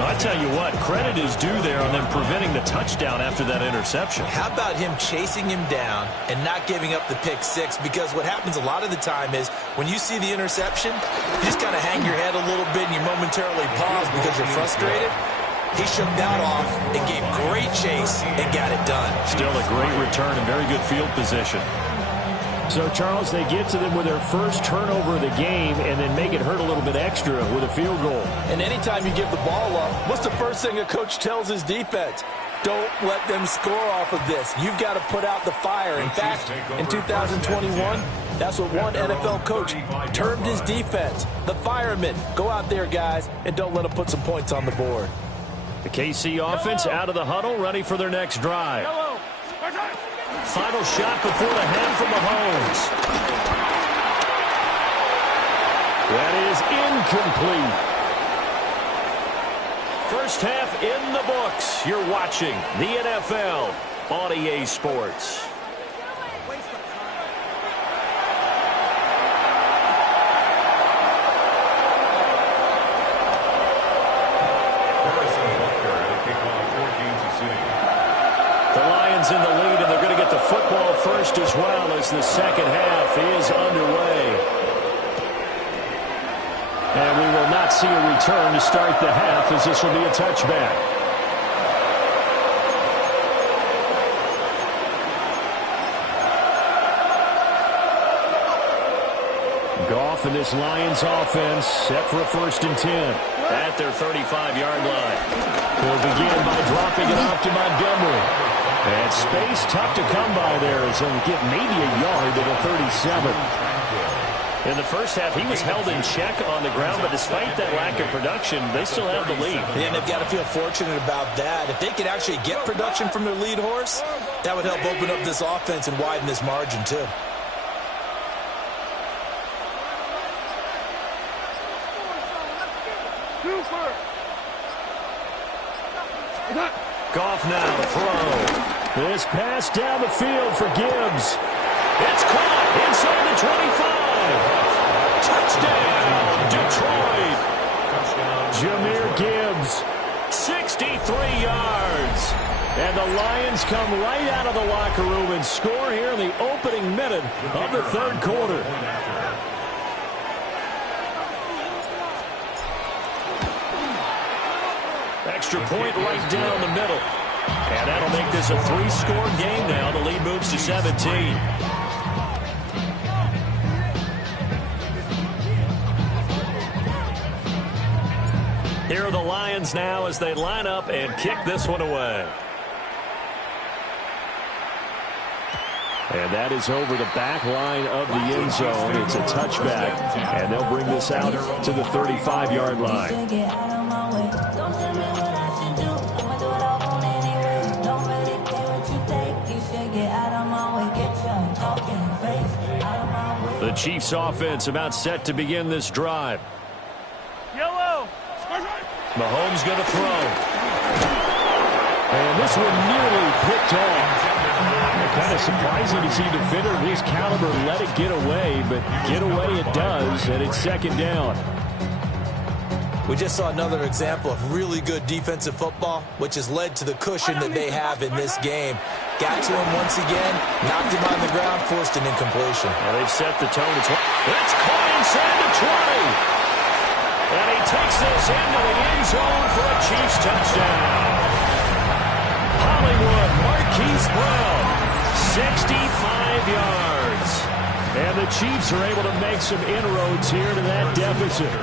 I tell you what, credit is due there on them preventing the touchdown after that interception. How about him chasing him down and not giving up the pick six? Because what happens a lot of the time is when you see the interception, you just kind of hang your head a little bit and you momentarily pause because you're frustrated. He shook that off and gave great chase and got it done. Still a great return and very good field position. So, Charles, they get to them with their first turnover of the game and then make it hurt a little bit extra with a field goal. And anytime you give the ball up, what's the first thing a coach tells his defense? Don't let them score off of this. You've got to put out the fire. In fact, in 2021, that's what one NFL coach termed his defense. The firemen. Go out there, guys, and don't let them put some points on the board. The KC offense out of the huddle, ready for their next drive. Final shot before the half from Mahomes. That is incomplete. First half in the books. You're watching the NFL on EA Sports. The Lions in the lead, and they're going to get the football first as well as the second half is underway. And we will not see a return to start the half as this will be a touchback. Goff and this Lions offense set for a 1st and 10. At their 35-yard line. They'll begin by dropping it off to Montgomery. And space tough to come by there as he'll get maybe a yard to the 37. In the first half, he was held in check on the ground, but despite that lack of production, they still have the lead. And they've got to feel fortunate about that. If they could actually get production from their lead horse, that would help open up this offense and widen this margin, too. Goff now to throw. This pass down the field for Gibbs. It's caught inside the 25. Touchdown, Detroit. Jahmyr Gibbs. 63 yards. And the Lions come right out of the locker room and score here in the opening minute of the 3rd quarter. Extra point right down the middle. And that'll make this a 3-score game now. The lead moves to 17. Here are the Lions now as they line up and kick this one away. And that is over the back line of the end zone. It's a touchback, and they'll bring this out to the 35-yard line. The Chiefs offense about set to begin this drive. Yellow. Mahomes going to throw. And this one nearly picked off. Kind of surprising to see a defender of his caliber let it get away, but get away it does, and it's 2nd down. We just saw another example of really good defensive football, which has led to the cushion that they have in this game. Got to him once again, knocked him on the ground, forced an incompletion. Well, they've set the tone. It's caught inside the 20. And he takes this into the end zone for a Chiefs touchdown. Hollywood Marquise Brown, 65 yards. And the Chiefs are able to make some inroads here to that deficit.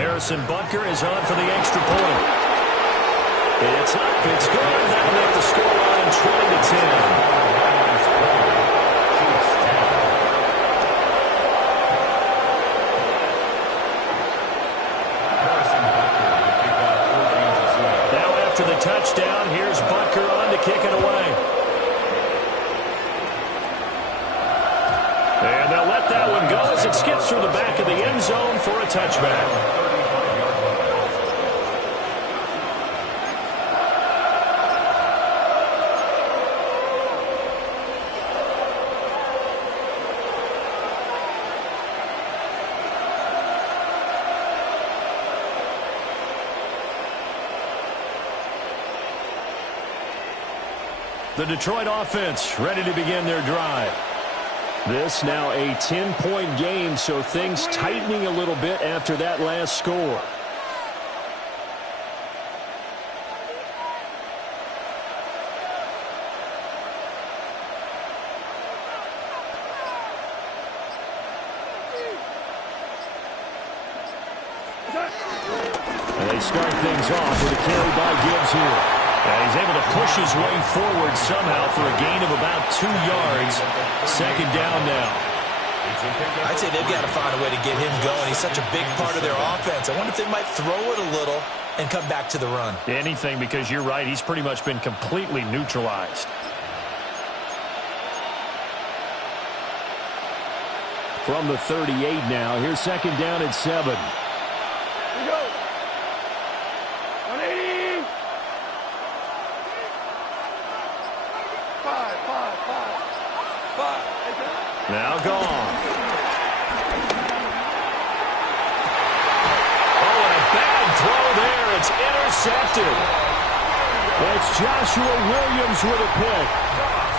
Harrison Butker is on for the extra point. It's up, it's good. That'll make the scoreline 20-10. first down. Here's Butker on to kick it away. And they'll let that one go as it skips through the back of the end zone for a touchback. The Detroit offense ready to begin their drive. This now a 10-point game, so things tightening a little bit after that last score. And they start things off with a carry by Gibbs here. And he's able to push his way forward somehow for a gain of about 2 yards. Second down now. I'd say they've got to find a way to get him going. He's such a big part of their offense. I wonder if they might throw it a little and come back to the run. Anything, because you're right. He's pretty much been completely neutralized. From the 38 now. Here's second down at 7. Here we go. 180. 5. Now gone. Oh, and a bad throw there. It's intercepted. It's Joshua Williams with a pick.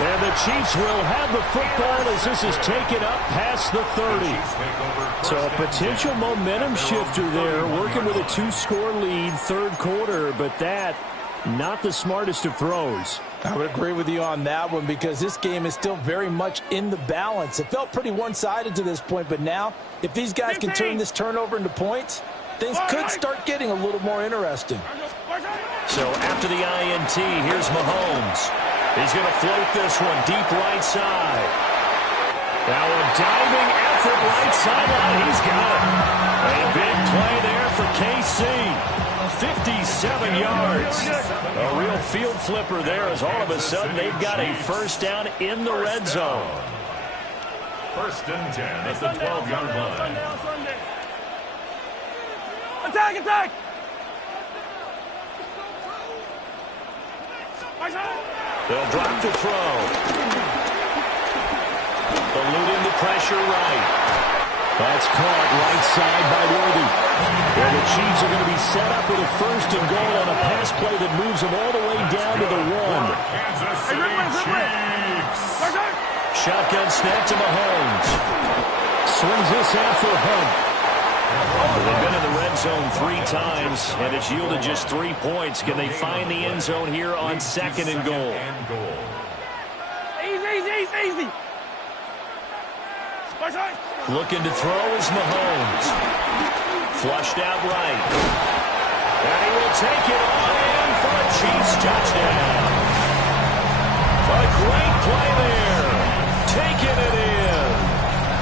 And the Chiefs will have the football as this is taken up past the 30. So a potential momentum shifter there, working with a 2-score lead, third quarter, but that not the smartest of throws. I would agree with you on that one because this game is still very much in the balance. It felt pretty one-sided to this point, but now if these guys can turn this turnover into points, things could start getting a little more interesting. So after the INT, here's Mahomes. He's going to float this one deep right side. Now a diving effort right sideline. He's got it. A big play there for KC. 57 yards. A real field flipper there as all of a sudden they've got a first down in the red zone. First and 10 at the 12-yard line. Attack! They'll drop the throw. Eluding the pressure right. That's caught right side by Worthy. And the Chiefs are going to be set up with a first and goal on a pass play that moves them all the way down to the 1. Kansas City Chiefs. Shotgun snap to Mahomes. Swings this out for Hunt. They've been in the red zone 3 times, and it's yielded just 3 points. Can they find the end zone here on second and goal? Easy. Looking to throw is Mahomes. Flushed out right. And he will take it on in for a Chiefs touchdown. A great play there. Taking it in.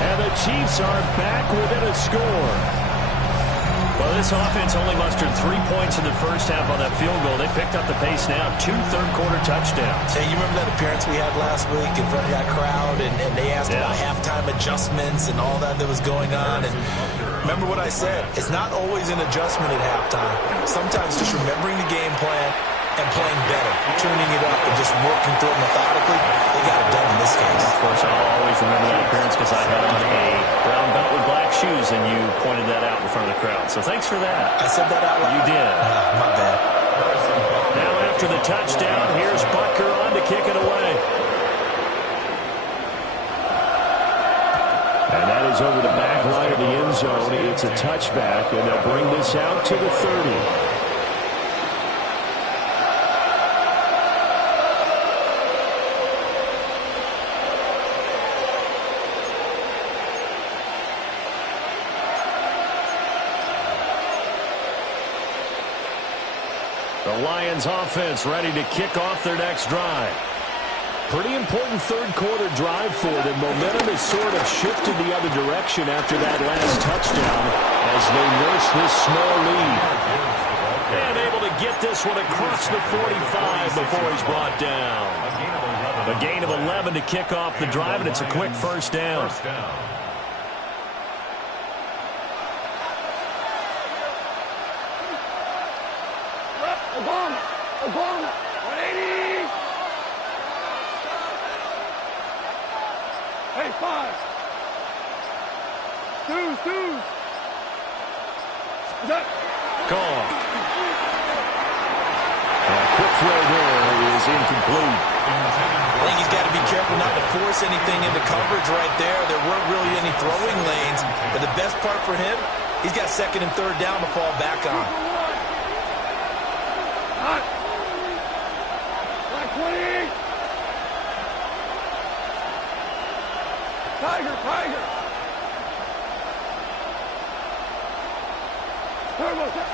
And the Chiefs are back within a score. Well, this offense only mustered 3 points in the first half on that field goal. They picked up the pace now. 2 third-quarter touchdowns. Hey, you remember that appearance we had last week in front of that crowd, and they asked about halftime adjustments and all that was going on. And remember what I said. It's not always an adjustment at halftime. Sometimes just remembering the game plan and playing better, tuning it up and just working through it methodically. They got it done in this case. Of course, I'll always remember that appearance because I had on a brown belt with black shoes, and you pointed that out in front of the crowd. So thanks for that. I said that out loud. You did. My bad. Now after the touchdown, here's Butker on to kick it away. And that is over the back line of the end zone. It's a touchback, and they'll bring this out to the 30. The Lions offense ready to kick off their next drive. Pretty important third-quarter drive for them. Momentum has sort of shifted the other direction after that last touchdown as they nurse this small lead. And able to get this one across the 45 before he's brought down. A gain of 11 to kick off the drive, and it's a quick first down. Obama! 180! Hey, 5! 2! Gone. A quick throw there is incomplete. I think he's got to be careful not to force anything into coverage right there. There weren't really any throwing lanes, but the best part for him, he's got second and third down to fall back on. Hot! Black 20! Tiger!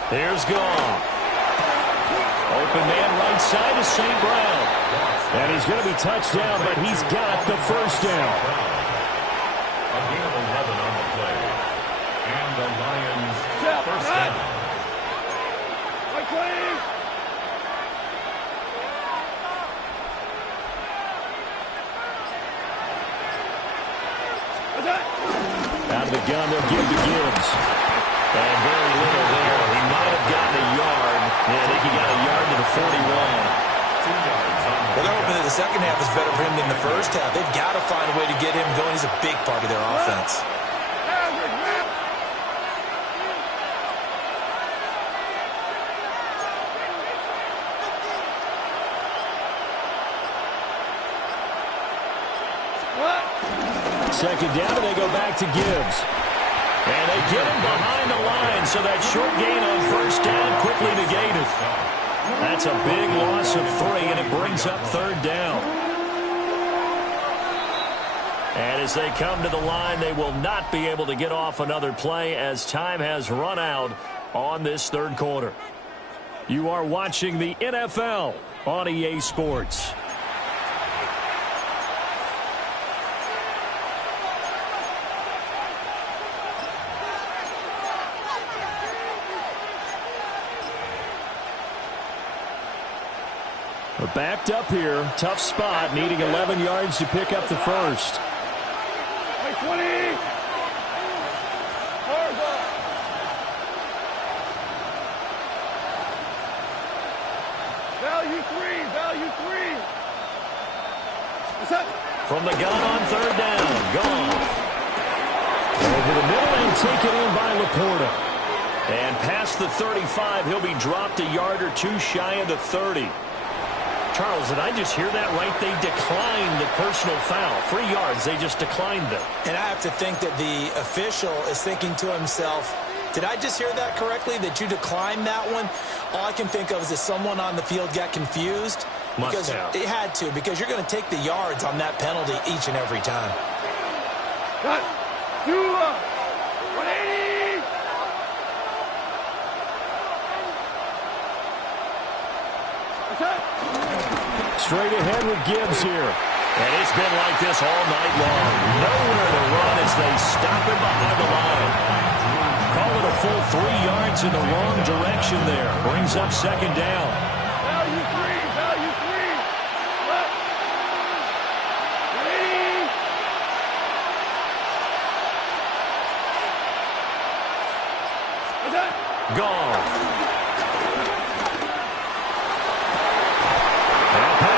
Here's Goff. Open man right side to St. Brown. And he's going to be touched down, but he's got the first down. A gain of 11 on the play. And the Lions first down. Out of the gun, they'll give to Gibbs. And very little there. He might have gotten a yard. Yeah, I think he got a yard to the 41. 2 yards on the Well, they're hoping that the second half is better for him than the first half. They've got to find a way to get him going. He's a big part of their offense. Second down, and they go back to Gibbs. And they get him behind the line, so that short gain on first down quickly negated. That's a big loss of 3, and it brings up third down. And as they come to the line, they will not be able to get off another play as time has run out on this third quarter. You are watching the NFL on EA Sports. We're backed up here. Tough spot, needing 11 yards to pick up the first. 20! Value 3! From the gun on third down, Goff. Over the middle and taken in by Laporta. And past the 35, he'll be dropped a yard or 2 shy of the 30. Charles, did I just hear that right? They declined the personal foul. 3 yards, they just declined them. And I have to think that the official is thinking to himself, did I just hear that correctly, that you declined that one? All I can think of is that someone on the field got confused. Must have. It had to, because you're going to take the yards on that penalty each and every time. Cut! 180! Straight ahead with Gibbs here. And it's been like this all night long. Nowhere to run as they stop him behind the line. Call it a full 3 yards in the wrong direction there. Brings up second down. Value 3! Left! 180! Goff.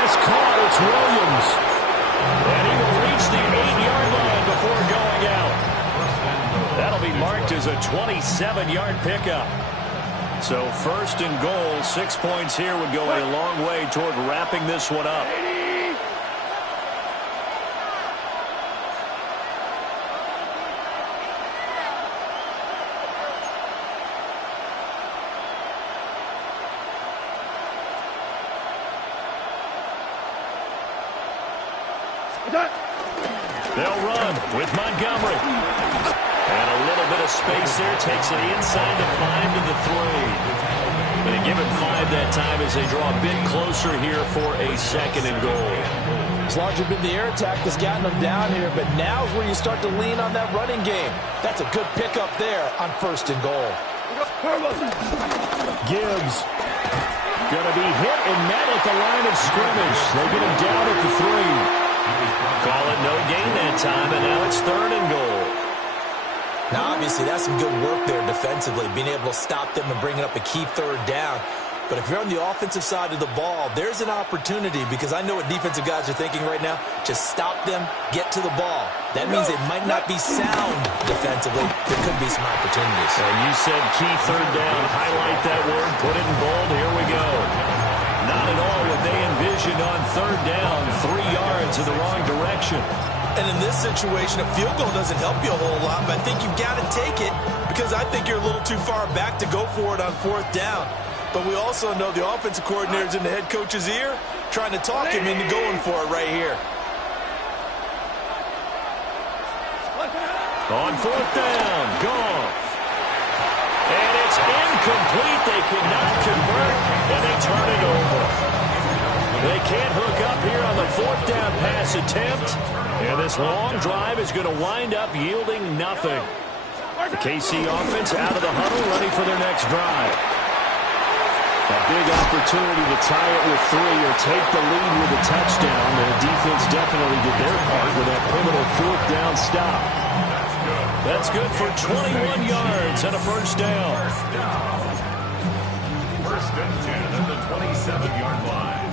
Caught, it's Williams. And he will reach the 8-yard line before going out. That'll be marked as a 27-yard pickup. So first and goal, 6 points here would go a long way toward wrapping this one up. They'll run with Montgomery. And a little bit of space there. Takes it inside to 5 to the 3. And they give him 5 that time as they draw a bit closer here for a second and goal. It's largely been the air attack that's gotten them down here, but now's where you start to lean on that running game. That's a good pickup there on first and goal. Gibbs. Going to be hit and met at the line of scrimmage. They get him down at the 3. Call it no gain that time, and now it's 3rd and goal. Now, obviously, that's some good work there defensively, being able to stop them and bringing up a key 3rd down. But if you're on the offensive side of the ball, there's an opportunity, because I know what defensive guys are thinking right now. Just stop them, get to the ball. That means it might not be sound defensively. There could be some opportunities. And you said key 3rd down. Highlight that word. Put it in bold. Here we go. Not at all what they envisioned on 3rd down. 3 yards in the wrong direction. And in this situation, a field goal doesn't help you a whole lot, but I think you've got to take it, because I think you're a little too far back to go for it on 4th down. But we also know the offensive coordinator's in the head coach's ear, trying to talk him into going for it right here. On 4th down, Goff. And it's incomplete. They cannot convert, and they turn it over. They can't hook up here on the 4th down pass attempt. And this long drive is going to wind up yielding nothing. The KC offense out of the huddle, ready for their next drive. A big opportunity to tie it with 3 or take the lead with a touchdown. The defense definitely did their part with that pivotal 4th down stop. That's good for 21 yards and a 1st down. 1st and 10 at the 27-yard line.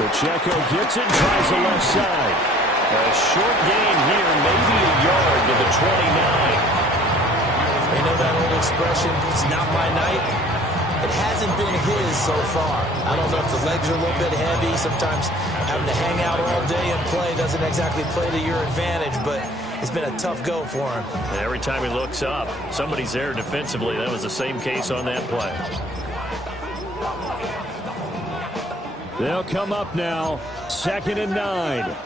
Pacheco gets it, tries the left side. A short gain here, maybe a yard to the 29. You know that old expression, it's not my night? It hasn't been his so far. I don't know if the legs are a little bit heavy. Sometimes having to hang out all day and play doesn't exactly play to your advantage, but it's been a tough go for him. And every time he looks up, somebody's there defensively. That was the same case on that play. They'll come up now, 2nd and 9.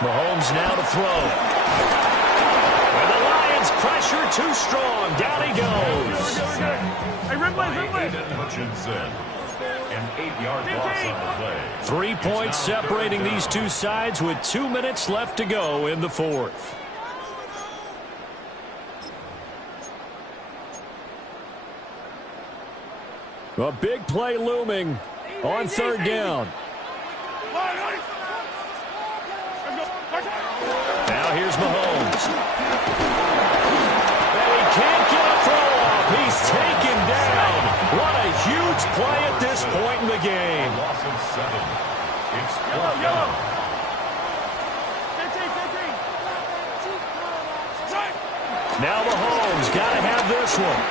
Mahomes now to throw. And the Lions pressure too strong. Down he goes. Hey, Ridley. Aiden Hutchinson. An 8-yard loss on the play. 3 points separating these two sides with 2 minutes left to go in the 4th. A big play looming on 3rd down. Now here's Mahomes. And he can't get a throw off. He's taken down. What a huge play at this point in the game. Loss of 7. It's Yellow. Now Mahomes got to have this one.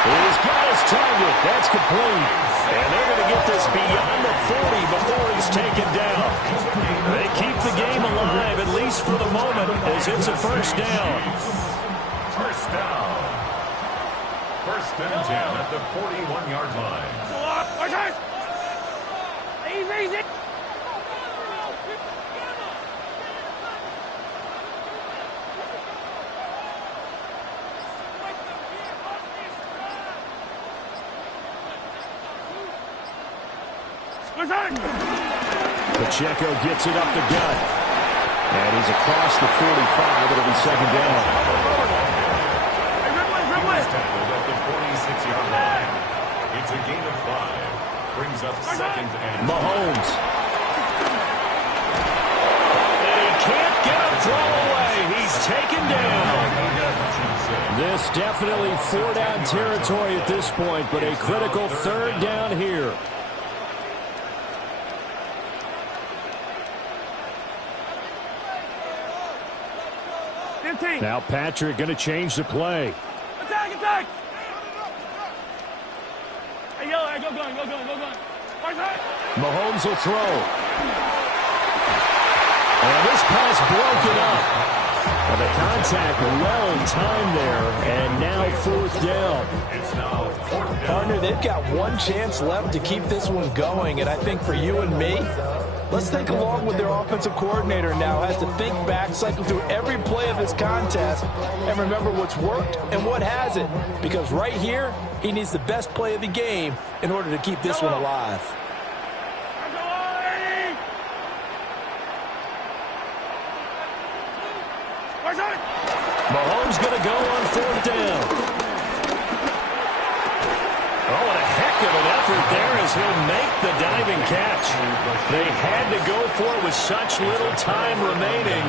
He's got his target. That's complete. And they're going to get this beyond the 40 before he's taken down. They keep the game alive, at least for the moment, as it's a 1st down. 1st down. 1st and 10 at the 41-yard line. Easy. Pacheco gets it up the gut. And he's across the 45. It'll be 2nd down. He's tackled at the 46-yard line. It's a gain of 5. Brings up 2nd and Mahomes. And he can't get a throw away. He's taken down. This definitely 4-down territory at this point, but a critical 3rd down here. Now Patrick going to change the play. Attack! Hey, go going. Mahomes will throw. And this pass broken up. And the contact well timed there, and now 4th down. it's now 4th down. Partner, they've got one chance left to keep this one going, and I think for you and me, let's think along with their offensive coordinator now. Has to think back, cycle through every play of this contest, and remember what's worked and what hasn't. Because right here, he needs the best play of the game in order to keep this one alive. Mahomes going to go on 4th down. Oh, and a heck of an effort there as he'll make the diving catch. They had to go for it with such little time remaining.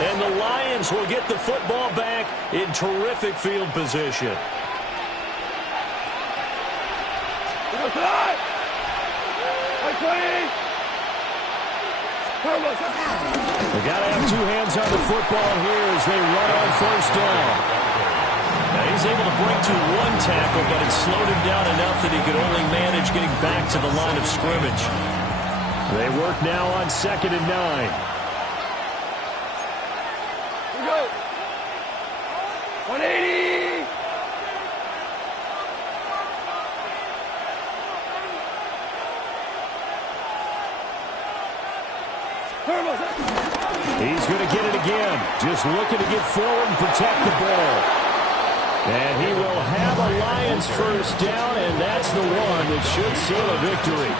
And the Lions will get the football back in terrific field position. They got to have 2 hands on the football here as they run on 1st down. Now he's able to break to 1 tackle, but it slowed him down enough that he could only manage getting back to the line of scrimmage. They work now on 2nd and 9. Here we go. 180. He's going to get it again. Just looking to get forward and protect the ball. And he will have a Lions 1st down, and that's the one that should seal a victory.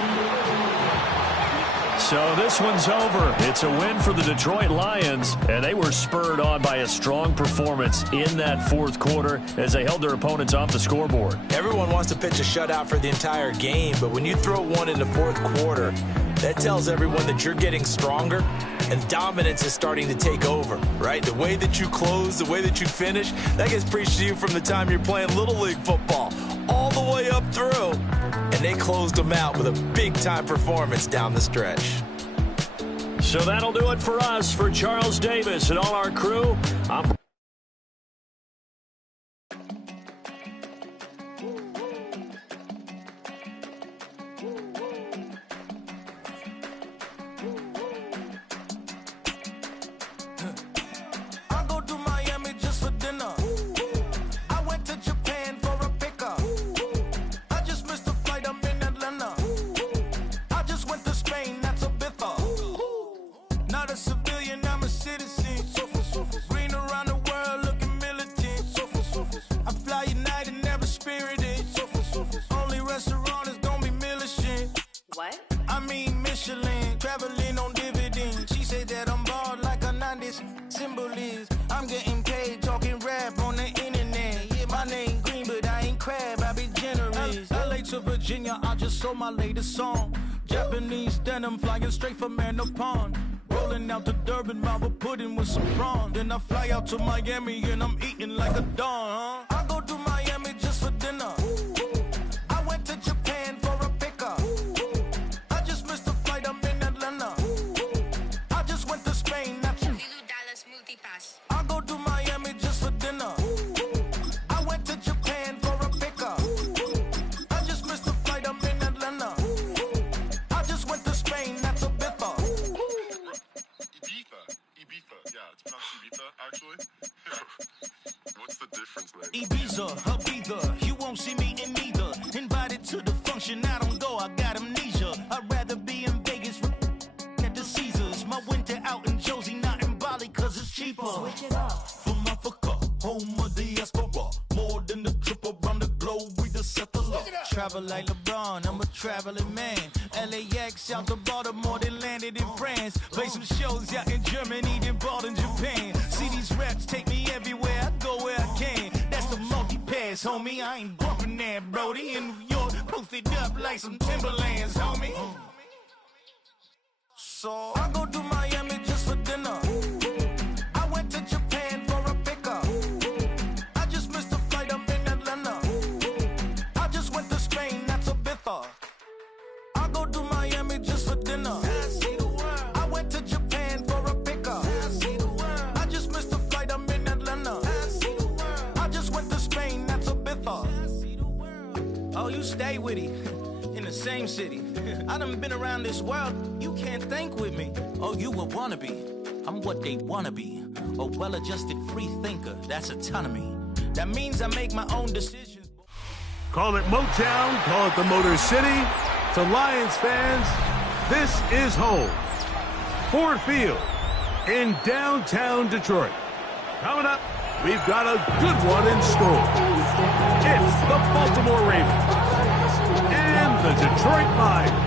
So this one's over. It's a win for the Detroit Lions, and they were spurred on by a strong performance in that 4th quarter as they held their opponents off the scoreboard. Everyone wants to pitch a shutout for the entire game, but when you throw one in the 4th quarter, that tells everyone that you're getting stronger and dominance is starting to take over, right? The way that you close, the way that you finish, that gets preached to you from the time you're playing Little League football all the way up through. And they closed them out with a big-time performance down the stretch. So that'll do it for us. For Charles Davis and all our crew, I'm I just sold my latest song. Japanese denim flying straight from Manapon. Rolling out to Durban, Marble pudding with some prawn. Then I fly out to Miami and I'm eating like a don. I go to Miami just for dinner. I went to Japan for a pickup. I just missed the flight, I'm in Atlanta. I just went to Spain, not you. I go to Miami just for dinner. I went to Japan for a pickup. What's the difference, man? Ibiza, Ibiza, you won't see me in neither. Invited to the function, I don't go, I got amnesia. I'd rather be in Vegas at the Caesars. My winter out in Josie, not in Bali, cause it's cheaper. Switch it up. From Africa, home of the diaspora. More than the trip around the globe, we just set the law. Travel like LeBron, I'm a traveling man. LAX out to Baltimore, then landed in France. Play some shows out in Germany, then bought in Japan. See these reps take me everywhere, I go where I can. That's the multi-pass, homie, I ain't bumping that, Brody. In New York, posted up like some Timberlands, homie. So I go to Miami just for dinner. I went to Japan for a pickup. I just missed the flight, I'm in Atlanta. I just went to Spain, that's Ibiza. I go to Miami just for dinner. I went to Japan for a pickup. I just missed the flight, I'm in Atlanta. I just went to Spain, that's Ibiza. Oh, you stay with it. In the same city. I done been around this world, you can't think with me. Oh, you a wannabe, I'm what they wanna be. A well-adjusted free thinker, that's autonomy. That means I make my own decisions. Call it Motown, call it the Motor City. To Lions fans, this is home. Ford Field in downtown Detroit. Coming up, we've got a good one in store. It's the Baltimore Ravens and the Detroit Lions.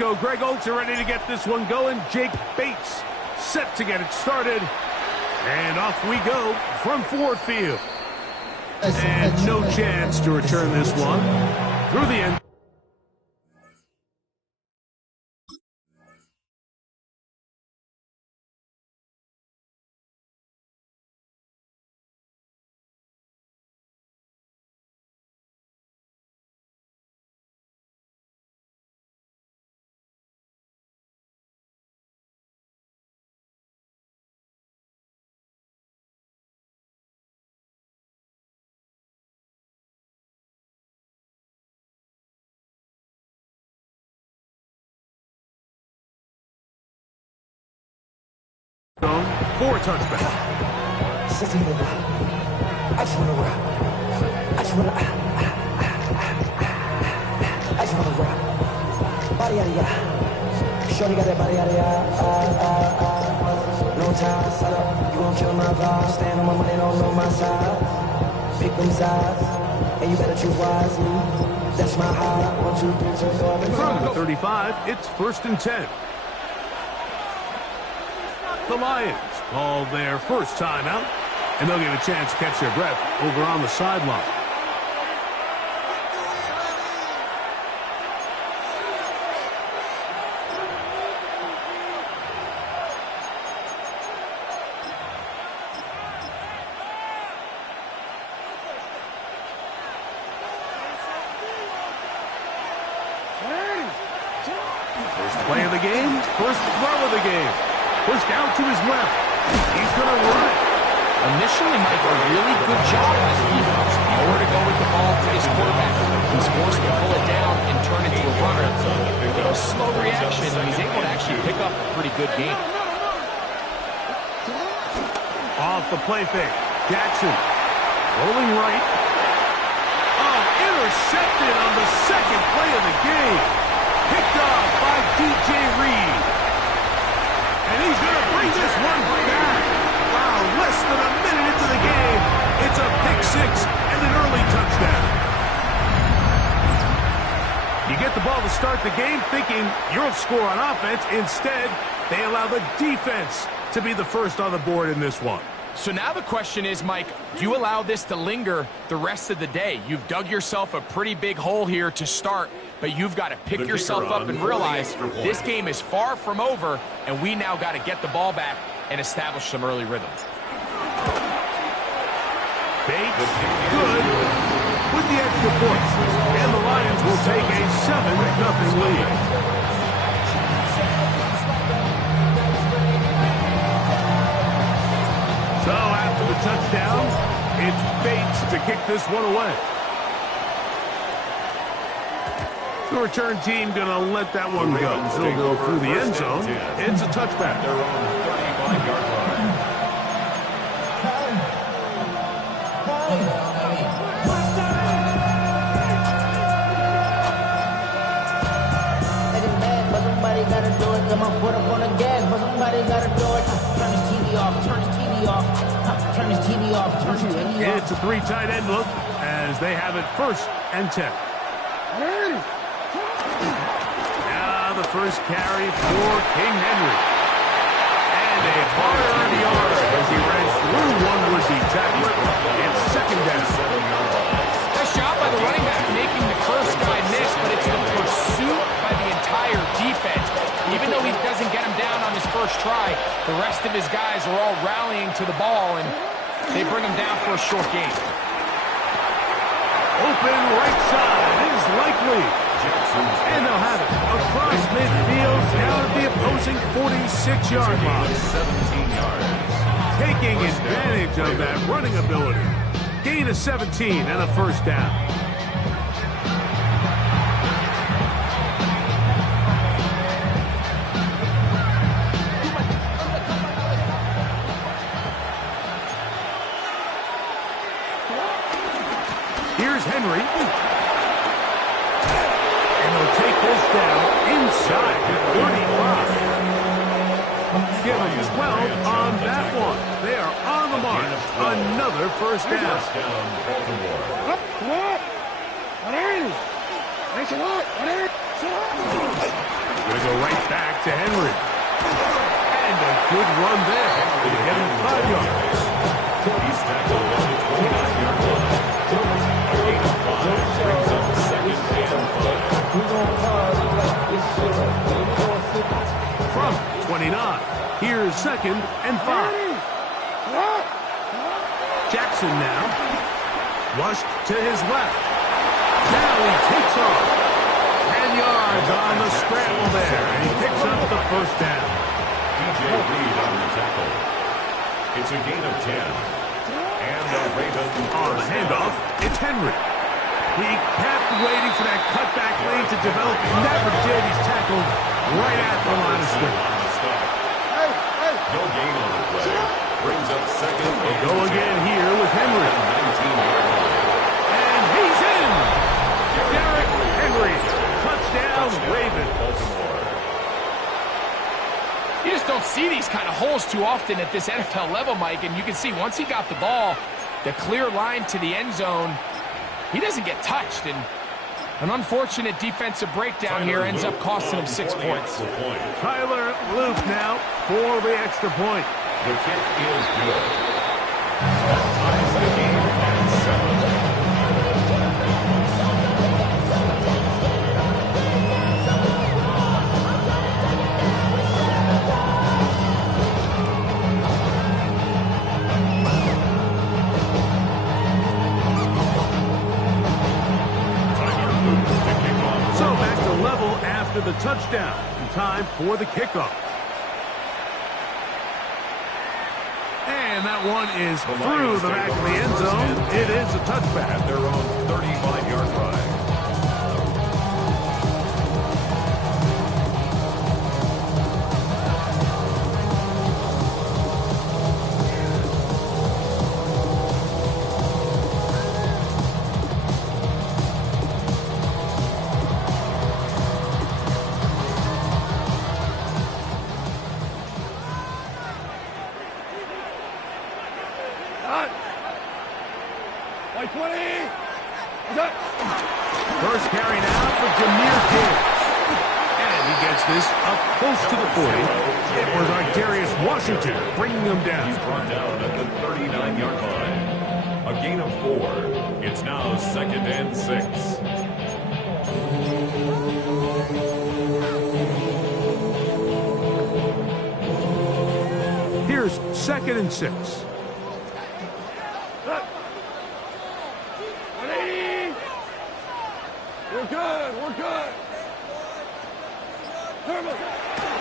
go. Greg Oltz are ready to get this one going. Jake Bates set to get it started. And off we go from Ford Field. And no chance to return this one through the end. For a touchback. I just want to rock. I just want to rock. Body yada yada. Shorty got that body yada yada. No time, set up. You gon' kill my vibe. Stand on my money, don't know my side. Pick them sides, and you better choose wisely. That's my high. 1, 2, 3, 4, 5. From the 35, it's 1st and 10. The Lions call their first timeout, and they'll get a chance to catch their breath over on the sideline. First play of the game, first throw of the game. Pushed out to his left. He's going to run it. Initially, Mike, a really good job by the defense. Nowhere to go with the ball for this quarterback. He's forced to pull it down and turn it to a runner. A little slow reaction, and he's able to actually pick up a pretty good game. Off the play fake. Jackson rolling right. Oh, intercepted on the second play of the game. Picked off by DJ Reed. And he's going to bring this one back. Wow, less than a minute into the game. It's a pick six and an early touchdown. You get the ball to start the game thinking you'll score on offense. Instead, they allow the defense to be the first on the board in this one. So now the question is, Mike, do you allow this to linger the rest of the day? You've dug yourself a pretty big hole here to start, but you've got to pick yourself up and realize this game is far from over, and we now got to get the ball back and establish some early rhythm. Bates, good, with the extra point, and the Lions will take a 7-0 lead. So after the touchdown, it's Bates to kick this one away. The return team going to let that one go. It'll go through the end zone. It's a touchback. They're on the 35-yard line. But somebody gotta do it. Got my foot up on the gas, but somebody gotta do it. Turn his TV off. Turn his TV off. Turn his TV off. Turn his TV off. It's a 3 tight end look as they have it 1st and 10. Now the first carry for King Henry. And a hard yard as he ran through one would-be tackler. It's 2nd down. Nice job by the running back making the first guy miss, but it's the pursuit by the entire defense. Even though he doesn't get him down on his first try, the rest of his guys are all rallying to the ball, and they bring him down for a short gain. Open right side is likely. And they'll have it across midfield down at the opposing 46-yard line. 17 yards. Taking advantage of that running ability. Gain of 17 and a 1st down. Here's Henry. And they'll take this down inside the 35. Give them 12 on that one. They are on the mark. Another 1st down. Going to go right back to Henry. And a good run there. Going to get him 5 yards. He's tackled on the 29-yard line. A gain of 5 brings up second and 5. From 29, here's second and 5. Jackson now. Flushed to his left. Now he takes off. 10 yards on the scramble there. And he picks up the first down. DJ Reed on the tackle. It's a gain of 10. And the Ravens on the handoff, it's Henry. He kept waiting for that cutback lane to develop. Never did. He's tackled right at the line of scrimmage. No gain on the play. Brings up second. We'll go again here with Henry. 19-yard line. And he's in. Derrick Henry. Touchdown, Ravens. Baltimore. You just don't see these kind of holes too often at this NFL level, Mike, and you can see once he got the ball, the clear line to the end zone, he doesn't get touched, and an unfortunate defensive breakdown here ends up costing him 6 points. Tyler Luke now for the extra point. The kick is good. That ties the game at 7. After the touchdown, in time for the kickoff. And that one is through the back of the end zone. It is a touchback. At their own 35-yard line. First carry now for Jameer Gibbs. And he gets this up close to the 40. It was Darius Washington bringing him down. He's brought down at the 39-yard line. A gain of 4. It's now second and 6. Here's second and 6. We're good.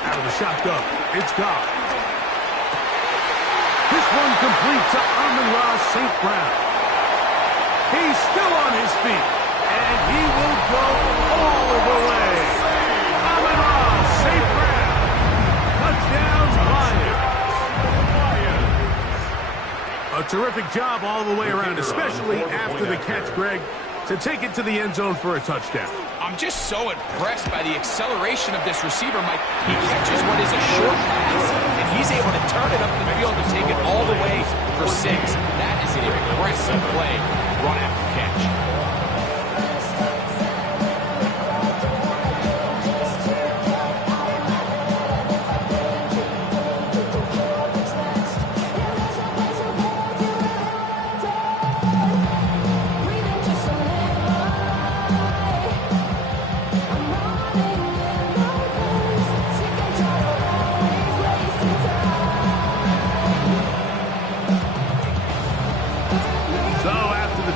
Out of the shotgun, it's Goff. This one complete to Amon-Ra St. Brown. He's still on his feet, and he will go all the way. Amon-Ra St. Brown. Touchdown, Lions. A terrific job all the way around, especially after the catch, Greg, to take it to the end zone for a touchdown. I'm just so impressed by the acceleration of this receiver, Mike. He catches what is a short pass, and he's able to turn it up the field and take it all the way for 6. That is an impressive play, run after catch.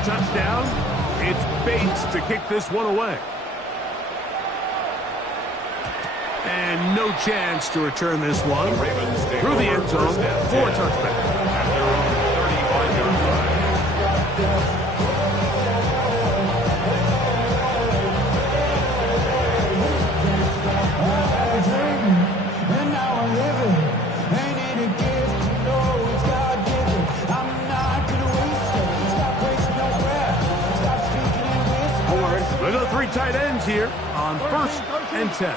Touchdown. It's Bates to kick this one away. And no chance to return this one through the end zone for a touchback. At their own 35-yard line. And now I'm living. Ain't it a gift to know it's God-given? I'm not gonna waste it. Stop wasting no breath. Stop speaking in whispers. Look at the 3 tight ends here on 1st and 10.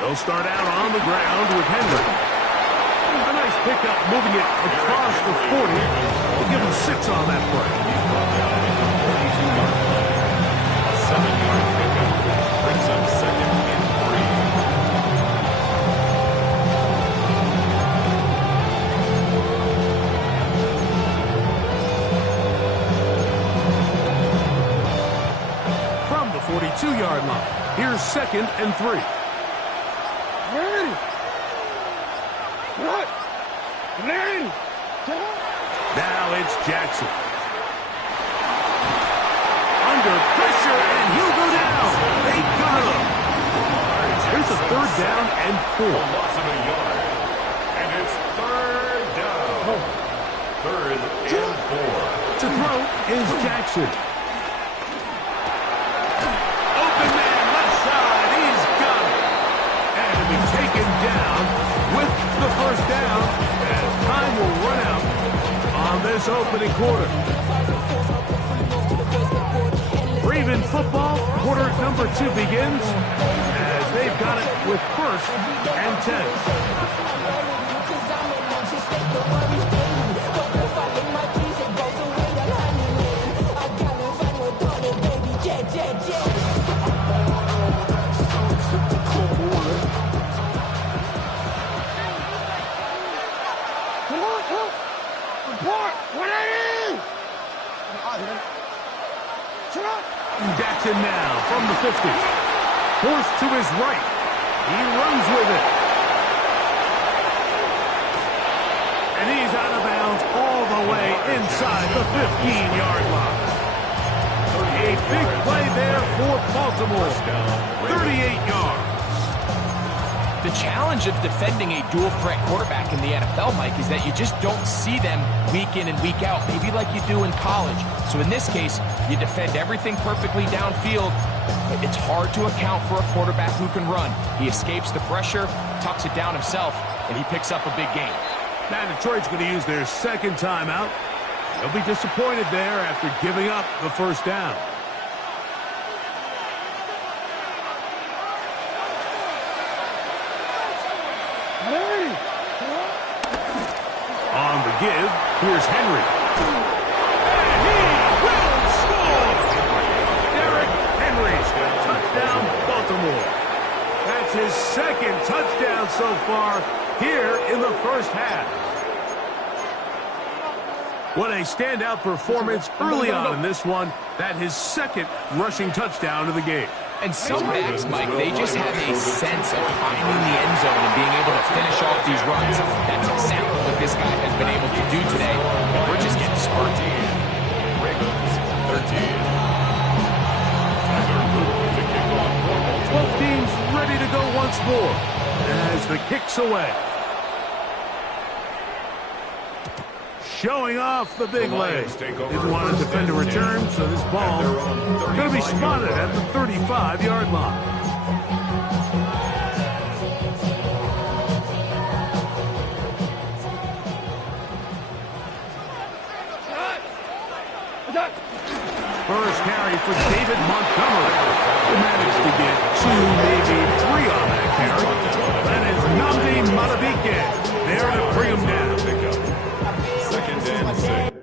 They'll start out on the ground with Henry. A nice pickup, moving it across the 40. We'll give him 6 on that play. 7-yard pickup. Brings up second and 3. From the 42-yard line, here's second and 3. Now it's Jackson. Under pressure, and he'll go down. They got him. Here's a third down and 4. loss of a yard. And it's third down. Third and 4. To throw is Jackson. Open man, left side. He's got it. And to be taken down with the first down as time will run out on this opening quarter. Raven football, quarter number 2 begins as they've got it with first and 10. Jackson now from the 50. Forced to his right. He runs with it. And he's out of bounds all the way inside the 15-yard line. A big play there for Baltimore. 38 yards. The challenge of defending a dual-threat quarterback in the NFL, Mike, is that you just don't see them week in and week out, maybe like you do in college. So in this case, you defend everything perfectly downfield, but it's hard to account for a quarterback who can run. He escapes the pressure, tucks it down himself, and he picks up a big gain. Now Detroit's going to use their second timeout. They'll be disappointed there after giving up the first down. On the give, here's Henry. And he will score! Derrick Henry, touchdown Baltimore. That's his second touchdown so far here in the first half. What a standout performance early on in this one. That his second rushing touchdown of the game. And some backs, Mike, they just have a sense of finding the end zone and being able to finish off these runs. That's exactly what this guy has been able to do today. And we're just getting started. Ravens 13. Tyler Luke to kick off for Baltimore. Both teams ready to go once more as the kick's away. Showing off the big leg. Didn't want to defend a return, so this ball going to be spotted at the 35-yard line. First carry for David Montgomery. He managed to get 2, maybe 3 on that carry. That is Nnamdi Madubuike there to bring him down. Second and 6.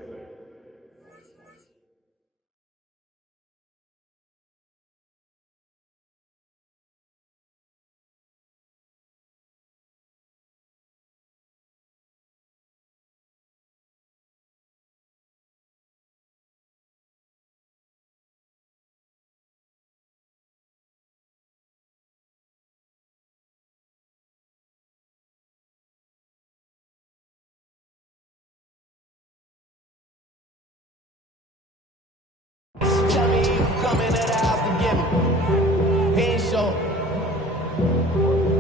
Tell me you coming to the house to get me. He ain't show.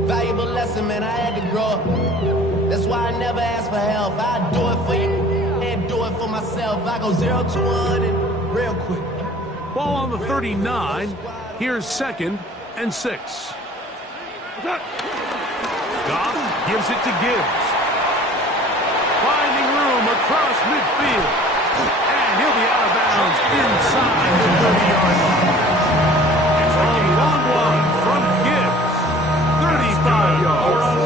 Valuable lesson, man, I had to grow up. That's why I never ask for help. I do it for you and do it for myself. I go 0 to 100 real quick. Ball on the 39. Here's second and 6. Goff gives it to Gibbs. Finding room across midfield. And he'll be out of bounds inside the 30-yard line. It's a long one from Gibbs. 35 yards.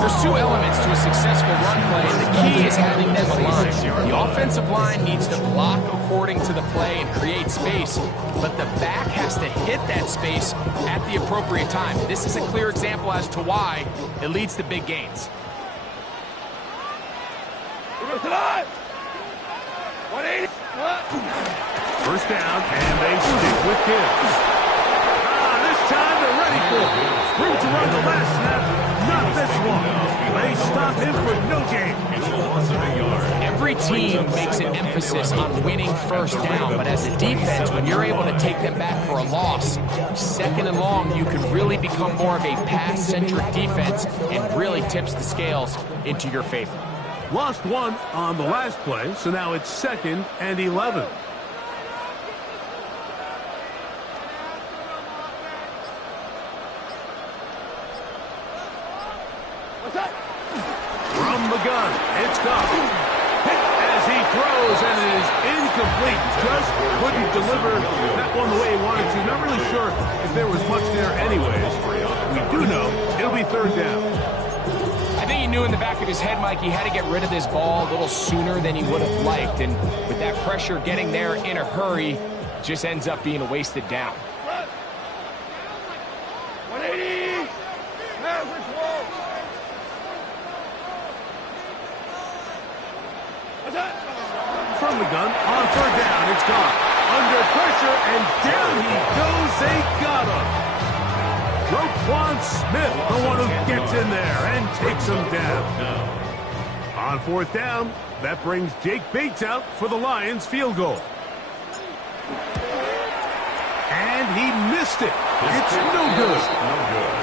For two elements to a successful run play, and the key is having them aligned. The offensive line needs to block according to the play and create space, but the back has to hit that space at the appropriate time. This is a clear example as to why it leads to big gains. 180. First down, and they stick with Gibbs. This time they're ready for it. Room to run the last snap. Not this one. They stop him for no gain. Every team makes an emphasis on winning first down, but as a defense, when you're able to take them back for a loss, second and long, you can really become more of a pass-centric defense and really tips the scales into your favor. Lost one on the last play, so now it's 2nd and 11. From the gun, it's gone. Hit as he throws, and it is incomplete. Just couldn't deliver that one the way he wanted to. Not really sure if there was much there anyways. We do know it'll be 3rd down. I think he knew in the back of his head, Mike, he had to get rid of this ball a little sooner than he would have liked. And with that pressure getting there in a hurry, it just ends up being a wasted down. 180. From the gun, on 3rd down, it's gone. Under pressure, and down he goes. They got him. Roquan Smith, the one who gets in there and takes him down. On 4th down, that brings Jake Bates out for the Lions field goal. And he missed it. It's no good.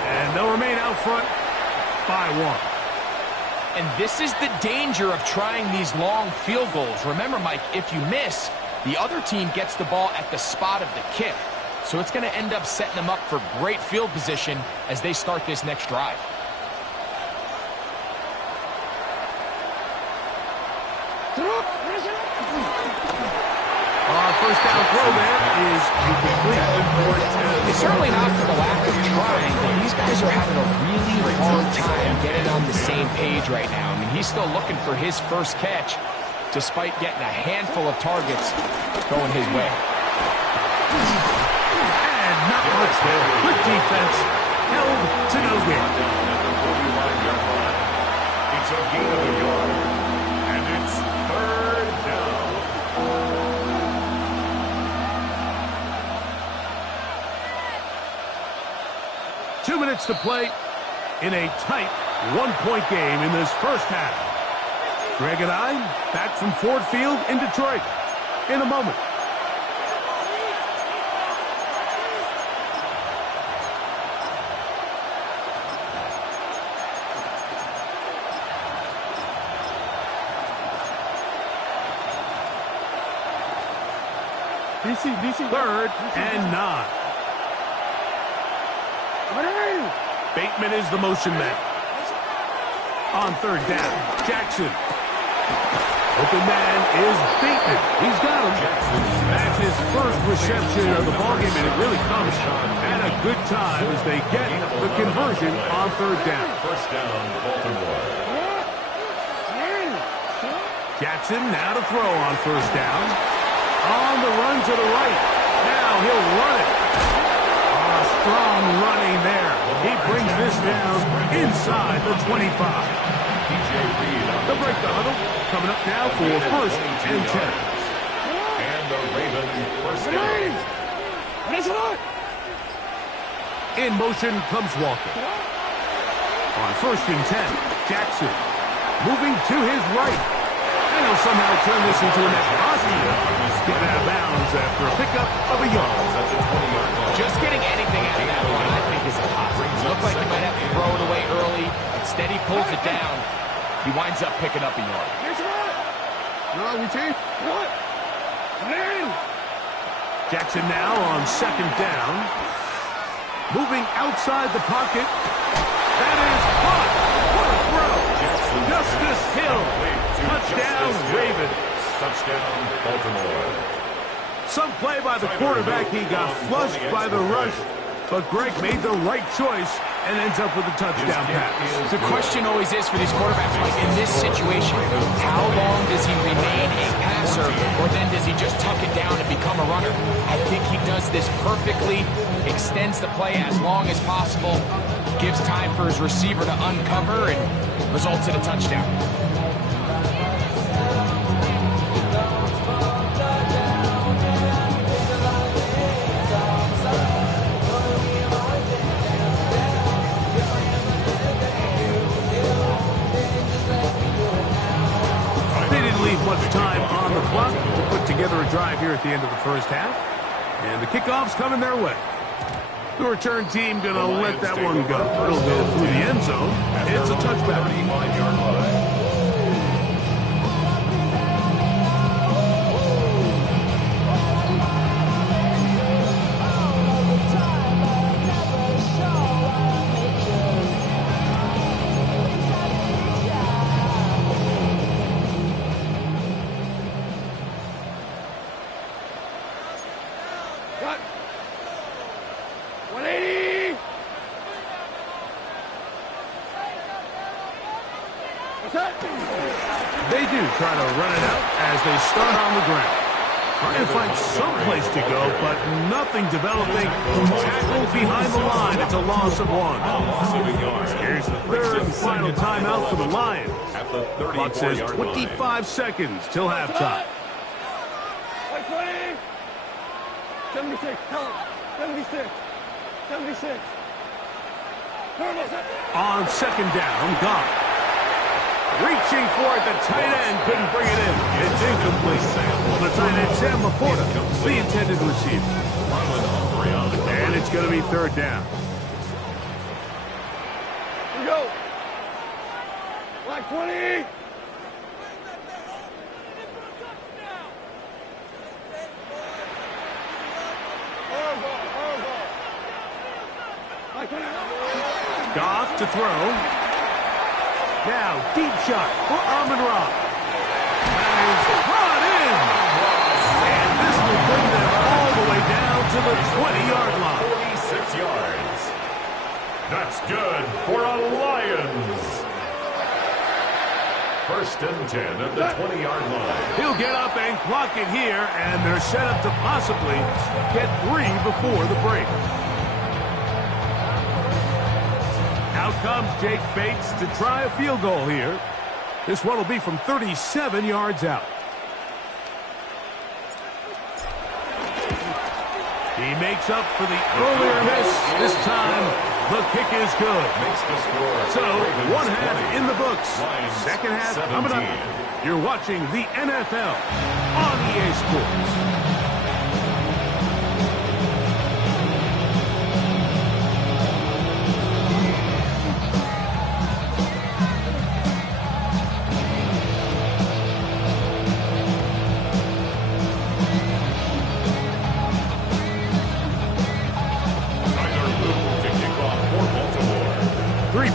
And they'll remain out front by 1. And this is the danger of trying these long field goals. Remember, Mike, if you miss, the other team gets the ball at the spot of the kick. So it's going to end up setting them up for great field position as they start this next drive. First down throw there is incomplete. It's certainly not for the lack of trying, but these guys are having a really hard time getting on the same page right now. I mean, he's still looking for his first catch, despite getting a handful of targets going his way. And not much there. Good defense. Held to no gain. It's a gain of a yard. And it's 3rd down. 2 minutes to play in a tight 1-point game in this first half. Greg and I back from Ford Field in Detroit in a moment. DC. 3rd and 9. Bateman is the motion man. On 3rd down, Jackson. Open man is Bateman. He's got him. That's his first reception of the ballgame, and it really comes at a good time as they get the conversion on 3rd down. First down, Baltimore. Jackson now to throw on 1st down. On the run to the right. Now he'll run it. Strong running there. He brings this down inside the 25. They'll break the huddle. Coming up now for 1st and 10. And the Ravens first down. In motion comes Walker. On 1st and 10, Jackson moving to his right. And he'll somehow turn this into a net positive. Get out of bounds after a pickup of a yard. Just getting anything out of that one, I think, is a positive. Looked like he might have to throw it away early. Instead, he pulls it down. He winds up picking up a yard. Jackson now on 2nd down. Moving outside the pocket. That is caught. What a throw. Justice Hill. Touchdown, Ravens. Touchdown, Baltimore. Some play by the quarterback. He got flushed by the rush, but Greg made the right choice and ends up with a touchdown pass. The question always is for these quarterbacks, like in this situation, how long does he remain a passer, or then does he just tuck it down and become a runner? I think he does this perfectly, extends the play as long as possible, gives time for his receiver to uncover, and results in a touchdown. Much time on the clock to put together a drive here at the end of the first half. And the kickoff's coming their way. The return team going to let that one go. It'll go through the end zone. It's a touchback. They do try to run it out as they start on the ground. Trying to find some place to go, but nothing developing. Tackled behind the line. It's a loss of 1. Here's the third and final timeout for the Lions. The clock says 25 seconds till halftime. 76, tell him. 76. 76. On second down, Goff. Reaching for it, the tight end couldn't bring it in. It's incomplete. The tight end, Sam Laporta, the intended receiver. And it's going to be third down. Here we go. Line 20. Goff to throw. Now, deep shot for Amon-Ra. That is brought in. And this will bring them all the way down to the 20-yard line. 46 yards. That's good for a Lions. First and 10 at the 20-yard line. He'll get up and clock it here, and they're set up to possibly get 3 before the break. Out comes Jake Bates to try a field goal here. This one will be from 37 yards out. He makes up for the earlier miss. This time, the kick is good. So, one half in the books. Second half coming up. You're watching the NFL on EA Sports.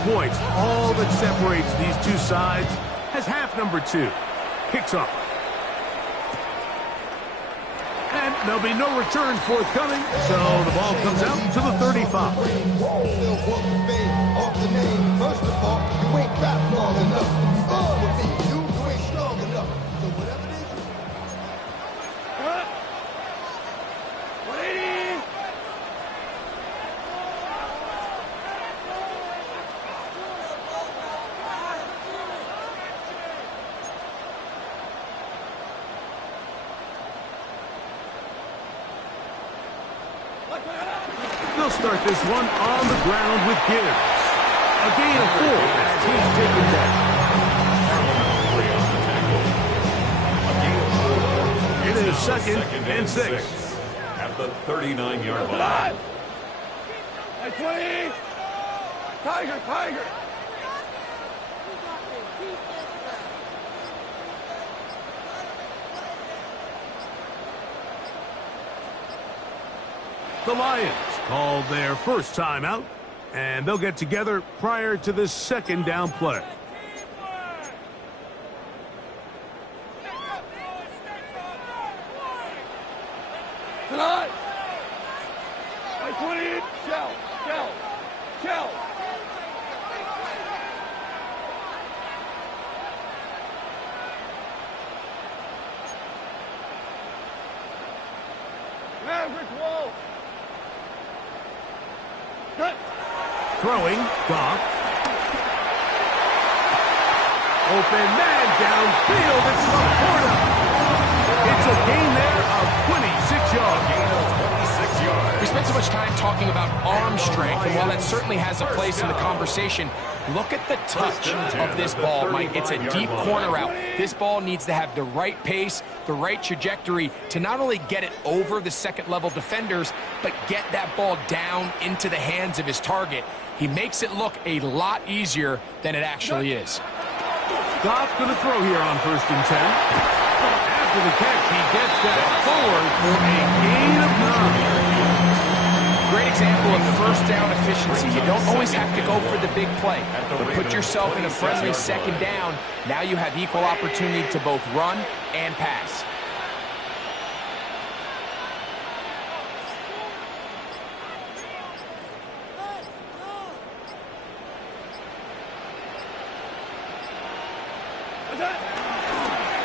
Points, all that separates these two sides, as half number 2 kicks off. And there'll be no return forthcoming, so the ball comes out to the 35. First of all, you ain't rap long enough. With me, you ain't strong enough. So whatever it is. 180. They'll start this one on the ground with Gibbs. A gain of 4 as he's taken down. It is second and 6. At the 39-yard line. 20. Tiger, Tiger. The Lions called their first timeout, and they'll get together prior to this second down play. Tonight. 20. Shell. Throwing, Goff. Open man downfield. It's Laporta. It's a gain there of 26 yards. We spent so much time talking about arm strength, and while that certainly has a place in the conversation, look at the touch of this ball, Mike. It's a deep corner route. This ball needs to have the right pace, the right trajectory to not only get it over the second-level defenders, but get that ball down into the hands of his target. He makes it look a lot easier than it actually is. Goff's going to throw here on 1st and 10. After the catch, he gets that forward for a gain of 9. Great example of first down efficiency. You don't always have to go for the big play, but put yourself in a friendly second down. Now you have equal opportunity to both run and pass.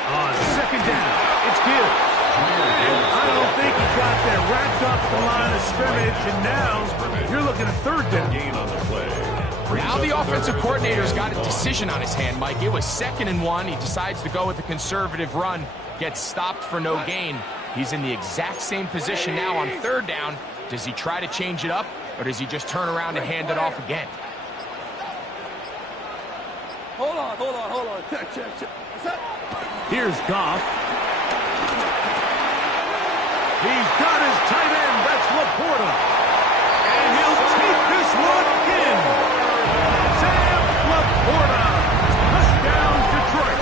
On 2nd down, it's good. And I don't think he got that wrapped up the line of scrimmage, and now you're looking at 3rd down. Now the offensive coordinator's got a decision on his hand, Mike. It was 2nd and 1. He decides to go with a conservative run, gets stopped for no gain. He's in the exact same position now on 3rd down. Does he try to change it up, or does he just turn around and hand it off again? Hold on. Check. Here's Goff. He's got his tight end. That's Laporta. And he'll take this one in. Sam Laporta. Touchdown, Detroit.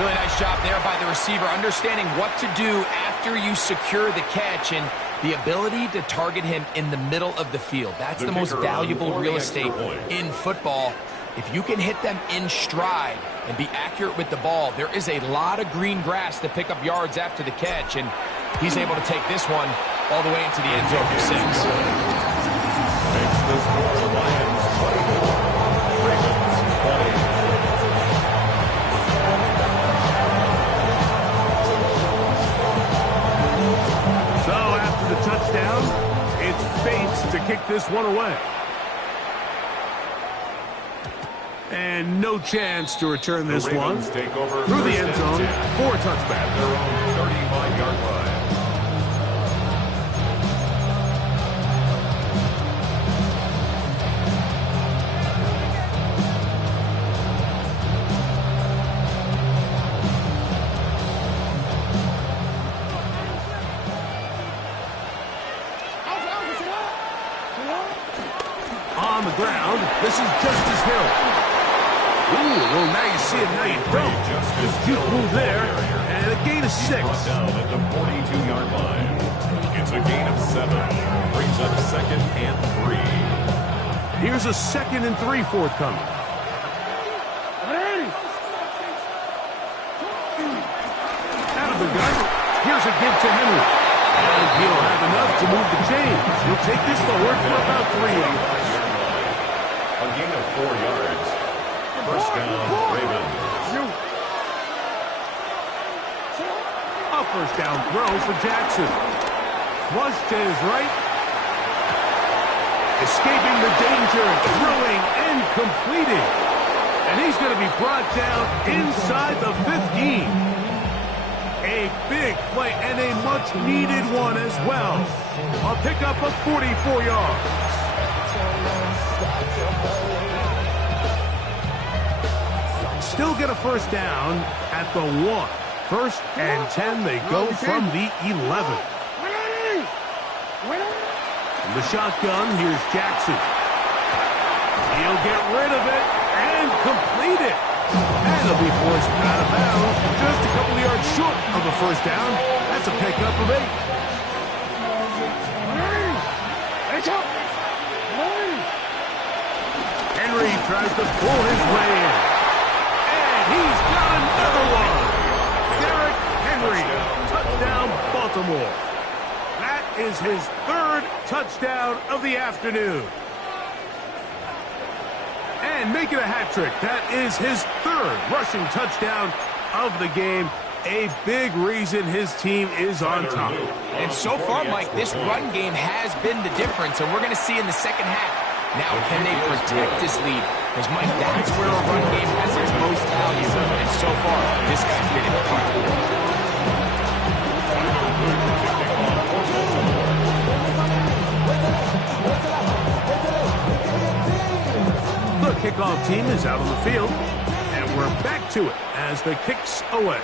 Really nice job there by the receiver, understanding what to do after you secure the catch and the ability to target him in the middle of the field. That's the most valuable real estate in football. If you can hit them in stride and be accurate with the ball, there is a lot of green grass to pick up yards after the catch, and he's able to take this one all the way into the end zone for 6. Makes the score Lions 24, Ravens 20. So after the touchdown, it's Bates to kick this one away. And no chance to return this one through the end zone for a touchback. Their own 35-yard line. On the ground, this is Justice Hill. Ooh, well, now you see it, now you don't. Just cute move there, and a gain of 6. Down at the 42-yard line. It's a gain of 7. Brings up 2nd and 3. Here's a 2nd and 3 forthcoming. Out of the gun, here's a give to Henry. And he'll have enough to move the chains. He'll take this forward for about 3 yards. A gain of 4 yards. First down, Ravens. A first down throw for Jackson. Flush to his right. Escaping the danger, throwing and completing. And he's going to be brought down inside the 15. A big play and a much-needed one as well. A pickup of 44 yards. Still get a first down at the 1. 1st and 10, they go from the 11. From the shotgun, here's Jackson. He'll get rid of it and complete it. And he'll be forced out of bounds just a couple of yards short of a first down. That's a pickup of 8. Henry tries to pull his way in. He's got another one. Derrick Henry, touchdown Baltimore. That is his 3rd touchdown of the afternoon. And make it a hat trick. That is his 3rd rushing touchdown of the game. a big reason his team is on top. And so far, Mike, this run game has been the difference, and we're going to see in the second half. Now, can they protect this lead? Because, Mike, that's where a run game has its most value. And so far, this guy's been incredible. The kickoff team is out on the field, and we're back to it as the kick's away.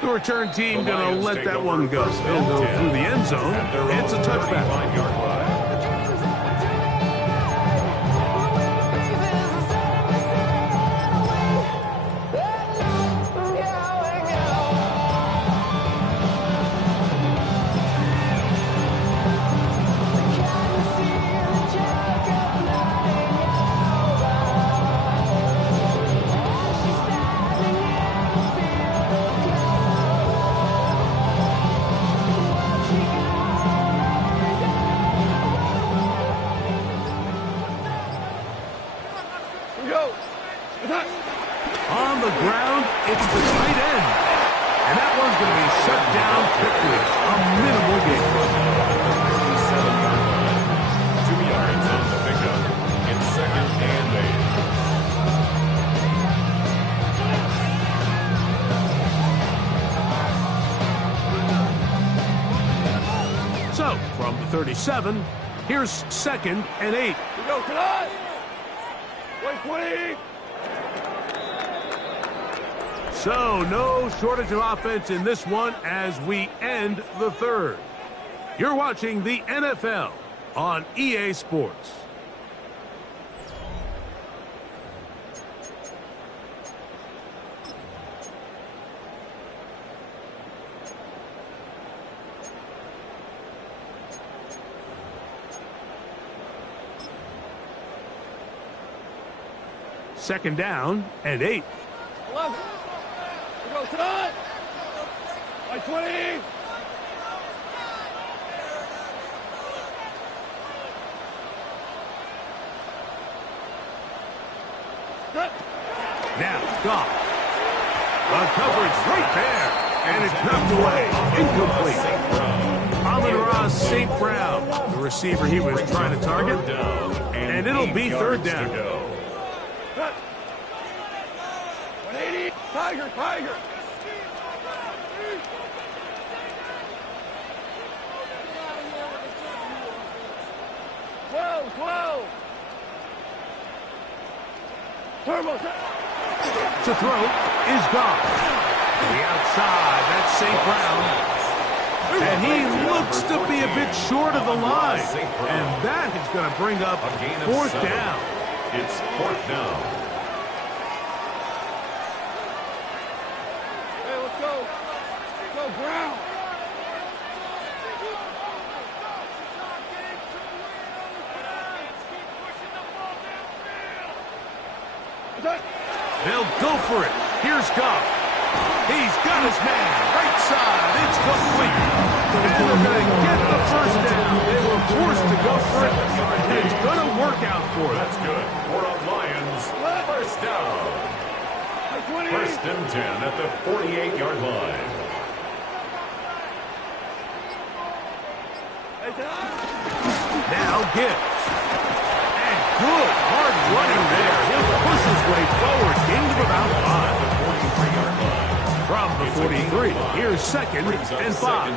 The return team going to let that one go. They'll go through the end zone. It's a touchback. On the ground, it's the tight end. And that one's going to be shut down quickly. A minimal gain. 2 yards on the pickup. It's 2nd and 8. So, from the 37, here's 2nd and 8. We go tonight. 120. So, no shortage of offense in this one as we end the third. You're watching the NFL on EA Sports. Second down and 8. 11. We go tonight. 120. Now, Goff. The coverage right there. And it's knocked away. Incomplete. Amon-Ra St. Brown, the receiver he was trying to target. And it'll be 3rd down. 180. Tiger, Tiger. 12. Turbo. To throw is Goff. The outside, that's St. Brown. And he looks to be a bit short of the line. And that is going to bring up 4th down. It's 4th down. Hey, let's go. Let's go, Brown. They'll go for it. Here's Goff. He's got his man. Right side. It's complete. And they're going to get the 1st down. They were forced to go for it. And it's going to work out for them. That's good. For the Lions, 1st down. 1st and 10 at the 48-yard line. Now Gibbs. And good hard running there. He'll push his way forward. Gain of about 5. From the 43, here's 2nd and 5.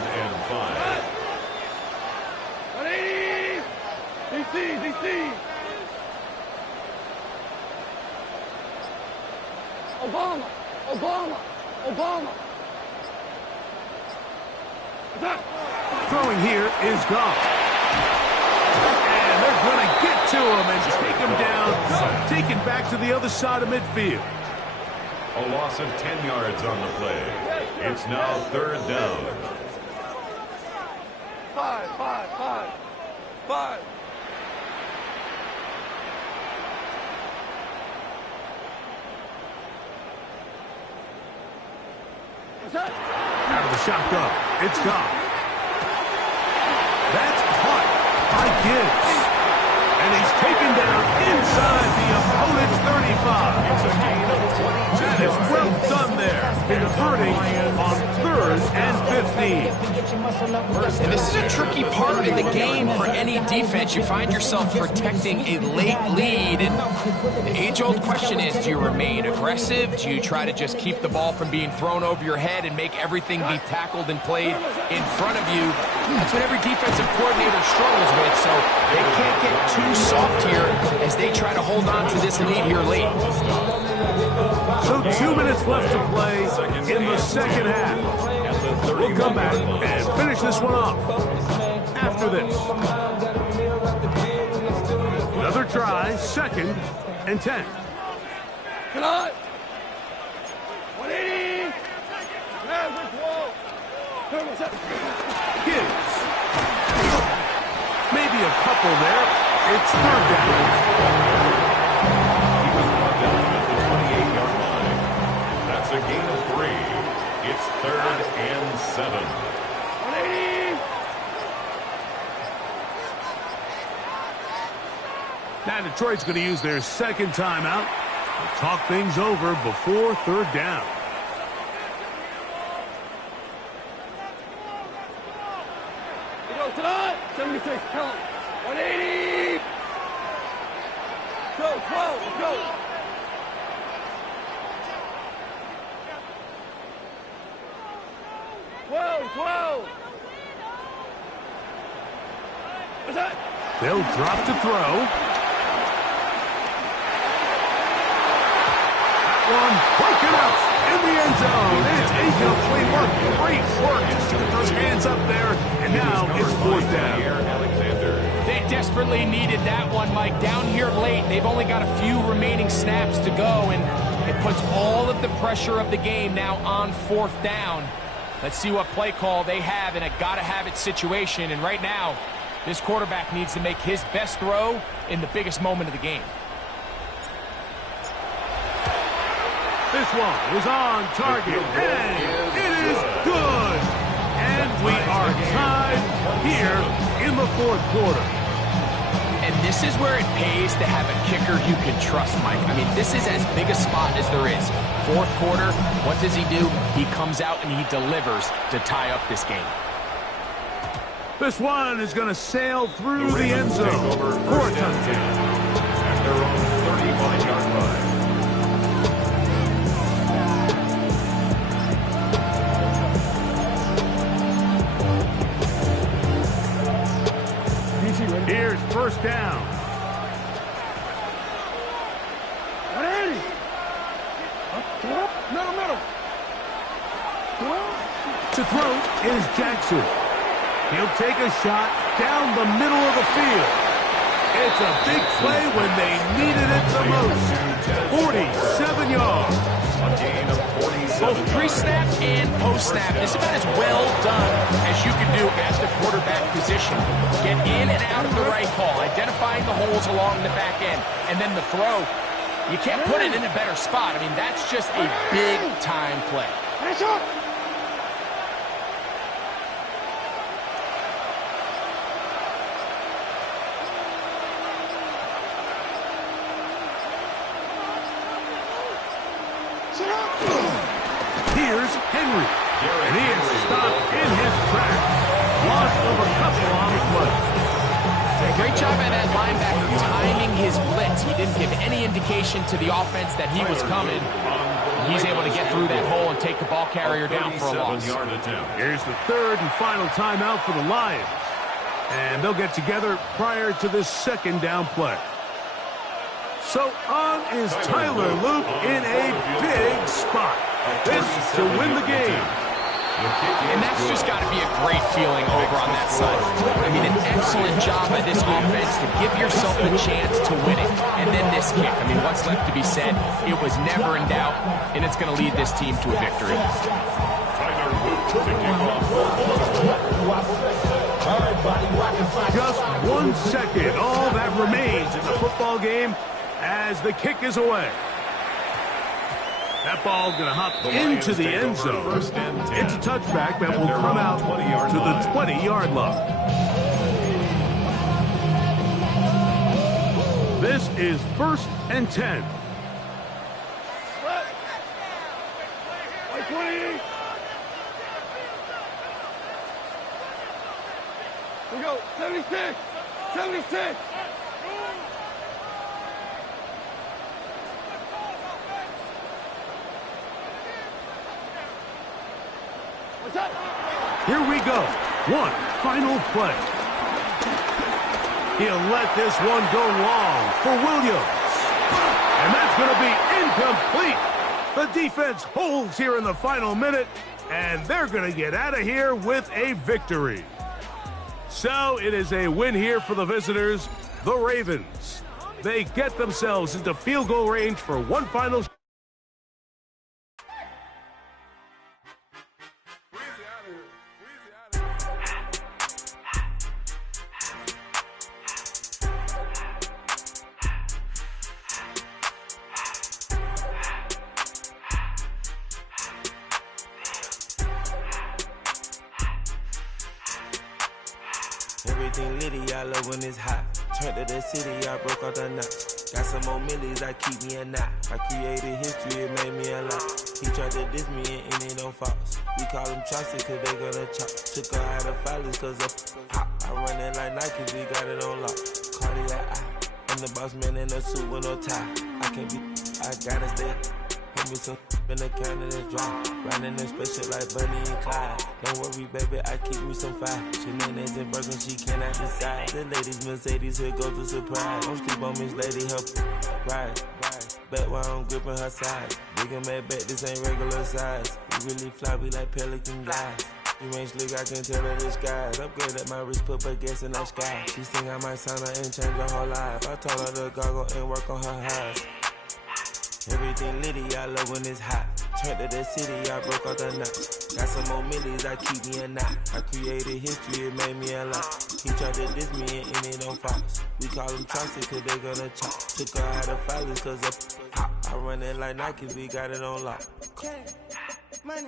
180. DC. Obama. Throwing here is Goff. And they're going to get to him and take him down. Taken back to the other side of midfield. A loss of 10 yards on the play. It's now 3rd down. 5. Out of the shotgun, it's Goff. That's caught by Gibbs. And he's taken down inside the opponent's 35. It's a gain of 20. That is well done there. point on 3rd and 15. And this is a tricky part in the game for any defense. You find yourself protecting a late lead, and the age-old question is, do you remain aggressive? Do you try to just keep the ball from being thrown over your head and make everything be tackled and played in front of you? That's what every defensive coordinator struggles with, so they can't get too soft here as they try to hold on to this lead here late. So 2 minutes left to play in the second half. We'll come back and finish this one off after this. Another try, 2nd and 10. Come on. 180. Gibbs. Maybe a couple there. It's 3rd down. He was brought down at the 28-yard line. That's a gain of 3. It's 3rd and 7. 180. Now Detroit's going to use their 2nd timeout to talk things over before 3rd down. We go tonight. 76. Count. 180. Go, 12. Go. Whoa, 12. What's that? They'll drop to throw. One broken up in the end zone. It's incomplete work. Great work to get those hands up there. And now it's 4th down. They desperately needed that one, Mike. Down here late, they've only got a few remaining snaps to go, and it puts all of the pressure of the game now on 4th down. Let's see what play call they have in a gotta-have-it situation. And right now, this quarterback needs to make his best throw in the biggest moment of the game. This one is on target, and it is good. And we are tied here in the 4th quarter. And this is where it pays to have a kicker you can trust, Mike. I mean, this is as big a spot as there is. 4th quarter, what does he do? He comes out and he delivers to tie up this game. This one is going to sail through the end zone for a touchdown. At their own 35-yard line. Here's 1st down. 180. Middle. To throw is Jackson. He'll take a shot down the middle of the field. It's a big play when they needed it the most. 47 yards. A gain of 47. Both pre-snap and post-snap is about as well done as you can do at the quarterback position. Get in and out of the right call, identifying the holes along the back end, and then the throw. You can't put it in a better spot. I mean, that's just a big-time play. Here's Henry. And he is stopped in his tracks. Loss of a couple on the play. Great job by that linebacker timing his blitz. He didn't give any indication to the offense that he was coming. He's able to get through that hole and take the ball carrier down for a loss. Here's the 3rd and final timeout for the Lions. And they'll get together prior to this 2nd down play. So on is Tyler Luke in a big spot. This to win the game. And that's just got to be a great feeling over on that side. I mean, an excellent job by this offense to give yourself a chance to win it. And then this kick. I mean, what's left to be said? It was never in doubt, and it's going to lead this team to a victory. Just 1 second. All that remains in the football game as the kick is away. That ball's going to hop into the end zone. It's a touchback that will come out to the 20-yard line. This is 1st and 10. 76! 76! Here we go. One final play. He'll let this one go long for Williams. And that's going to be incomplete. The defense holds here in the final minute, and they're going to get out of here with a victory. So it is a win here for the visitors, the Ravens. They get themselves into field goal range for one final shot. Everything litty, I love when it's hot. Turned to the city, I broke out the knot. Got some more millies, I keep me a knot. I created history, it made me a lot. He tried to diss me and it don't false. We call them Chaucer cause they gonna chop. Took her out of filers cause of hop. I run it like Nike, we got it on lock. Cardiac eye. I'm the boss man in a suit with no tie. I can't be, I gotta stay. Put me some in the counter that's dry. Riding in special like Bunny and Clyde. Don't worry, baby, I keep me some fire. Shenanigans and Birkin, she cannot decide. The ladies Mercedes, here go to surprise. Don't sleep on Miss Lady, help ride. Bet while I'm gripping her side. Big and mad bet, this ain't regular size. We really fly, we like pelican guys. You ain't slick, I can tell her disguise. Upgrade at my wrist, put her gas in the sky. She think I might sign her and change her whole life. I told her to goggle and work on her highs. Everything litty, I love when it's hot. Turned to the city, I broke out the knot. Got some more millies, I keep me a knot. I created history, it made me a lot. He tried to diss me and it don't false. We call them Chaucer cause they gonna chop. Took her out of filers cause of hop. I run it like Nike, we got it on lock. Cash, money,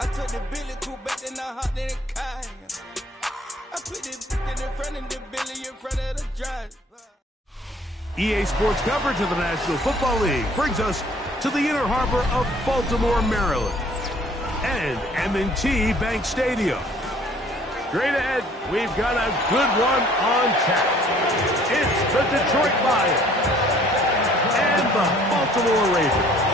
I took the Billy cool back, then I hopped in the car. I put the in front of the Billy in front of the drive. EA Sports coverage of the National Football League brings us to the inner harbor of Baltimore, Maryland, and M&T Bank Stadium. Straight ahead, we've got a good one on tap. It's the Detroit Lions and the Baltimore Ravens.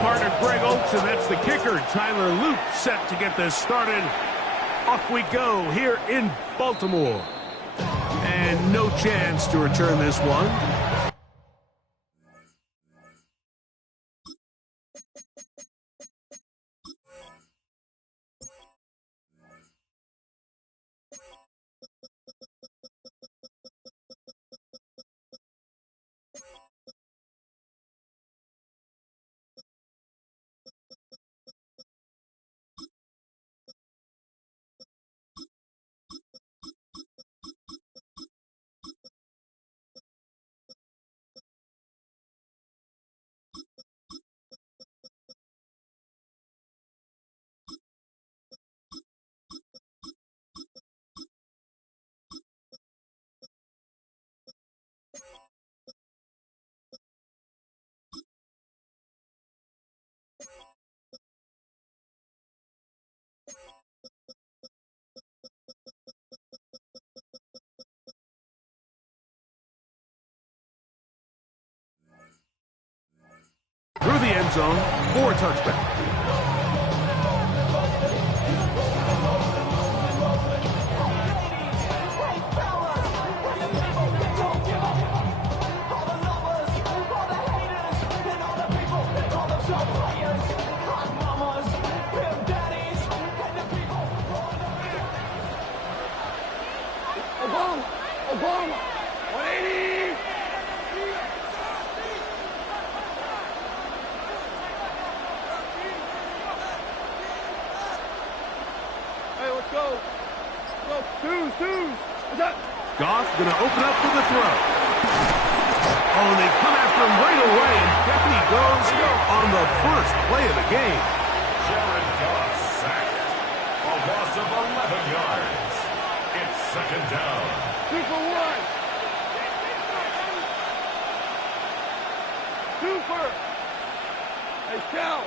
Partner Greg Oates, and that's the kicker, Tyler Luke, set to get this started. Off we go here in Baltimore. And no chance to return this one. Through the end zone for a touchback. Obama, 180. Hey, let's go. Let's go. Twos. What's up? Goff going to open up with a throw. Oh, and they come after him right away, and down he goes on the first play of the game. Jared Goff sacked. A loss of 11 yards. It's second down. 2 for 1. 2 for. Hey, Shell.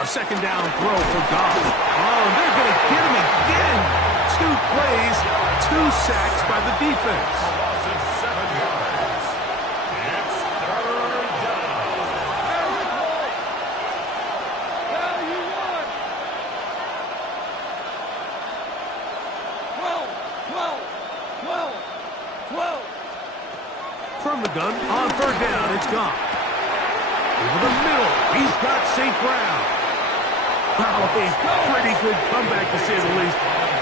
A second down throw for Goff. Oh, and they're going to get him again. 2 plays, 2 sacks by the defense. A loss of 7 yards. It's third down. Now you won. 12. From the gun, on third down, it's Goff. Over the middle, he's got St. Brown. Wow, a pretty good comeback to say the least.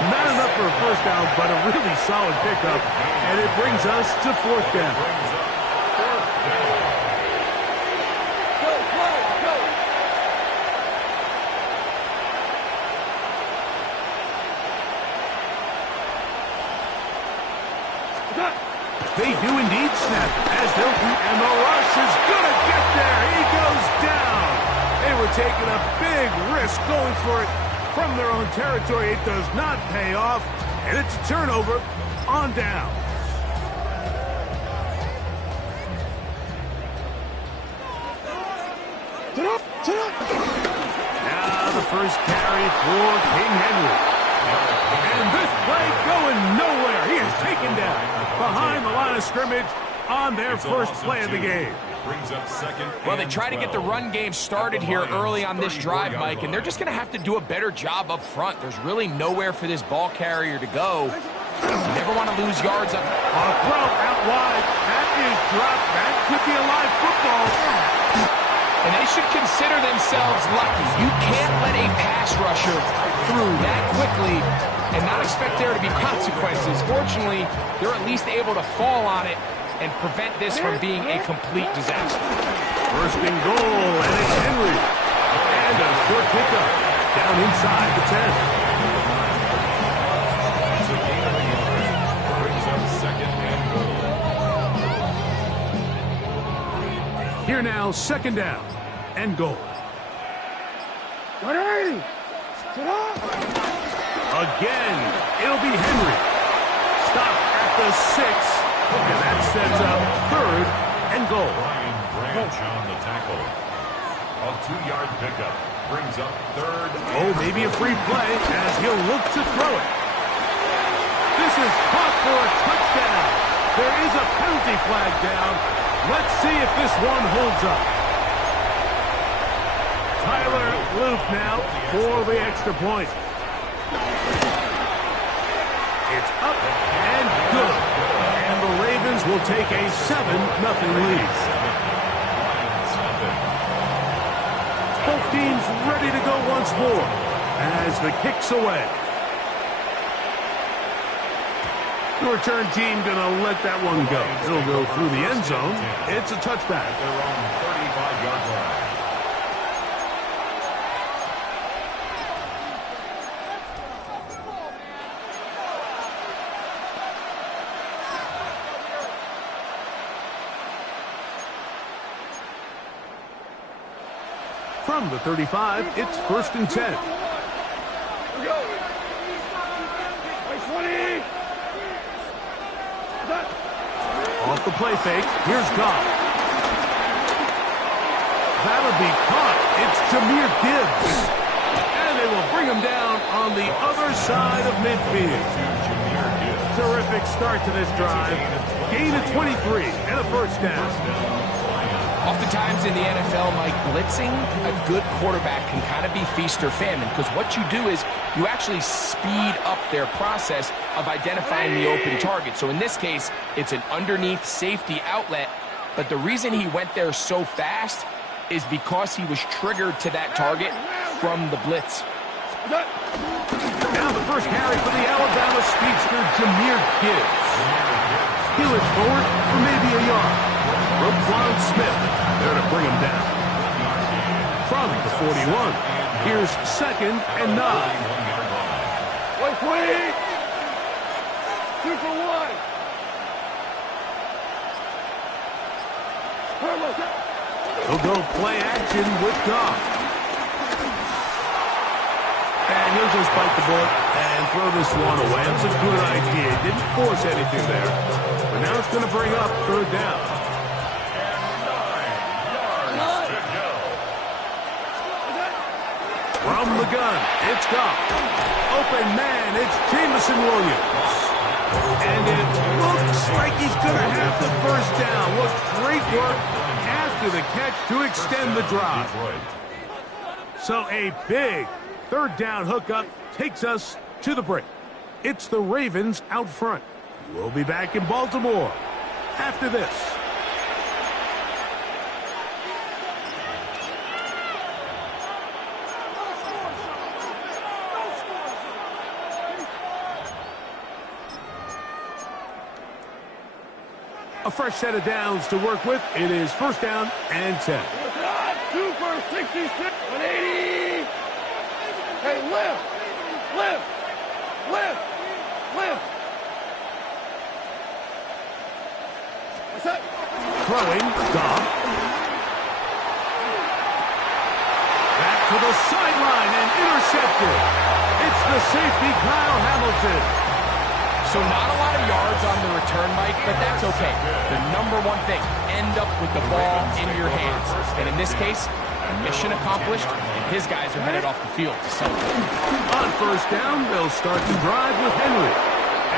Not enough for a first down, but a really solid pickup. And it brings us to fourth down. Go. They do indeed snap as they'll do, and the rush is going to get there. He goes down. They were taking a big risk going for it from their own territory. It does not pay off, and it's a turnover on down. Now the first carry for King Henry. And this play going nowhere. He is taken down behind the line of scrimmage on their first play of the game. Well, they try to get the run game started here early on this drive, Mike, and they're just going to have to do a better job up front. There's really nowhere for this ball carrier to go. You never want to lose yards up. A throw out wide. That is dropped. That could be a live football. And they should consider themselves lucky. You can't let a pass rusher through that quickly and not expect there to be consequences. Fortunately, they're at least able to fall on it and prevent this from being a complete disaster. First and goal, and it's Henry. And a short pickup down inside the 10. Here now, second down and goal. Again, it'll be Henry. Stop at the 6. And that sets up third and goal. Brian Branch on the tackle. A 2-yard pickup brings up third. Oh, maybe a free play as he'll look to throw it. This is caught for a touchdown. There is a penalty flag down. Let's see if this one holds up. Tyler Luke now for the extra point. It's up and good. And the Ravens will take a 7-0 lead. Both teams ready to go once more as the kick's away. The return team going to let that one go. It'll go through the end zone. It's a touchback. At their own 35-yard line. From the 35, it's first and 10. Off the play fake, here's Goff. That'll be caught. It's Jahmyr Gibbs. And they will bring him down on the other side of midfield. Terrific start to this drive. Gain of 23 and a first down. Oftentimes in the NFL, Mike, blitzing a good quarterback can kind of be feast or famine, because what you do is you actually speed up their process of identifying the open target. So in this case, it's an underneath safety outlet, but the reason he went there so fast is because he was triggered to that target from the blitz. Now the first carry for the Alabama speedster, Jahmyr Gibbs. He'll it forward for maybe a yard. Roquan Smith there to bring him down. From the 41, here's second and 9. 2 for 1. He'll go play action with Goff. And he'll just bite the bullet and throw this one away. That's a good idea. Didn't force anything there. But now it's going to bring up 3rd down. From the gun, it's Goff. Open man, it's Jameson Williams. And it looks like he's going to have the 1st down. What great work after the catch to extend the drive. So a big 3rd down hookup takes us to the break. It's the Ravens out front. We'll be back in Baltimore after this. A fresh set of downs to work with. It is 1st down and 10. 2 for 66, 180. Hey, lift, lift, lift, lift. What's that? Throwing, Goff. Back to the sideline and intercepted. It's the safety, Kyle Hamilton. So not a lot of yards on the return, Mike, but that's okay. The number one thing, end up with the ball in your hands. And in this case, mission accomplished, and his guys are headed off the field to celebrate. On 1st down, they'll start the drive with Henry.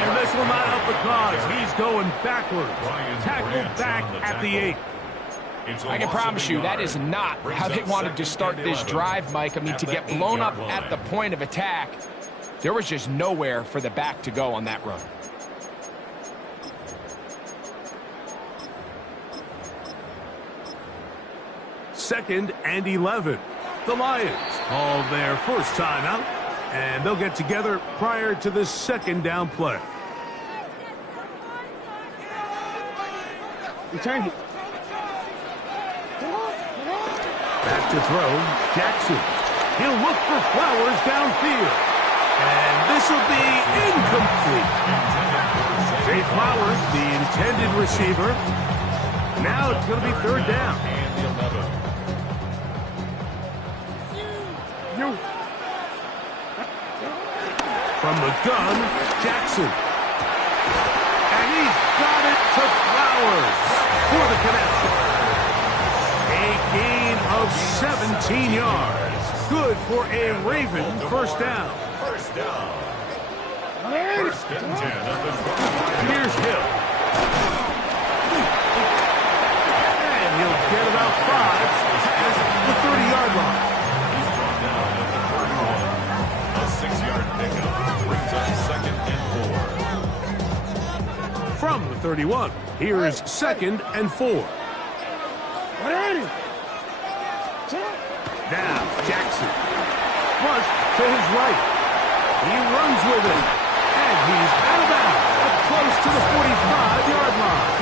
And this will not help the cause. He's going backwards. Tackled back at the 8. I can promise you that is not how they wanted to start this drive, Mike. I mean, to get blown up at the point of attack, there was just nowhere for the back to go on that run. Second and 11. The Lions call their 1st timeout, and they'll get together prior to the 2nd down play. Return it. Back to throw, Jackson. He'll look for Flowers downfield. And this will be incomplete. Jay Flowers, the intended receiver. Now it's going to be 3rd down. From the gun, Jackson. And he's got it to Flowers for the connection. A gain of 17 yards. Good for a Raven 1st down. 1st down. 1st and 10 of the 20. Here's Hill. And he'll get about 5 at the 30-yard line. He's brought down at the 31. A 6-yard pickup brings up 2nd and 4. From the 31, here is 2nd and 4. Now, Jackson. Flush to his right. He runs with it. And he's out of bounds up close to the 45-yard line.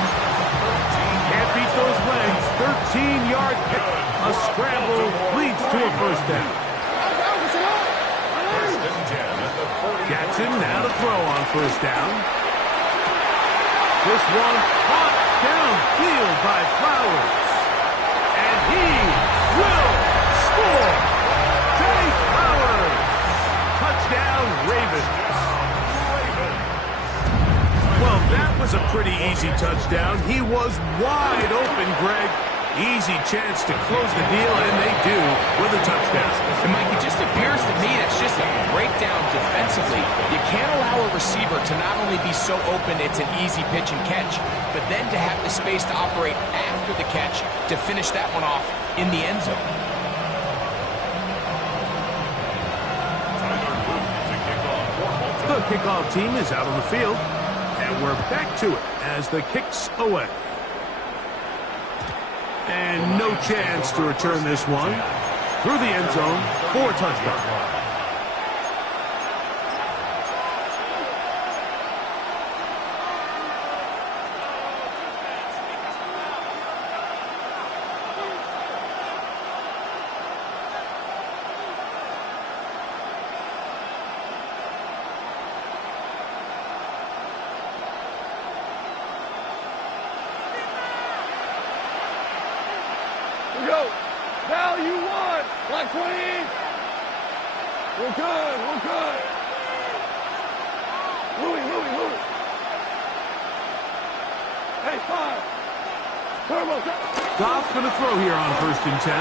Can't beat those legs. 13-yard pick. A scramble leads to a 1st down. Jackson now to throw on 1st down. This one caught downfield by Flowers. And he will score. Jay Flowers. Touchdown, Ravens. Well, that was a pretty easy touchdown. He was wide open, Greg. Easy chance to close the deal, and they do with a touchdown. And, Mike, it just appears to me that's just a breakdown defensively. You can't allow a receiver to not only be so open it's an easy pitch and catch, but then to have the space to operate after the catch to finish that one off in the end zone. The kickoff team is out on the field, and we're back to it as the kick's away. And no chance to return this one through the end zone for a touchdown. go. Now you won. Like 20. We're good. We're good. Louie. Hey, 5. Turbo. Goff's going to throw here on 1st and 10.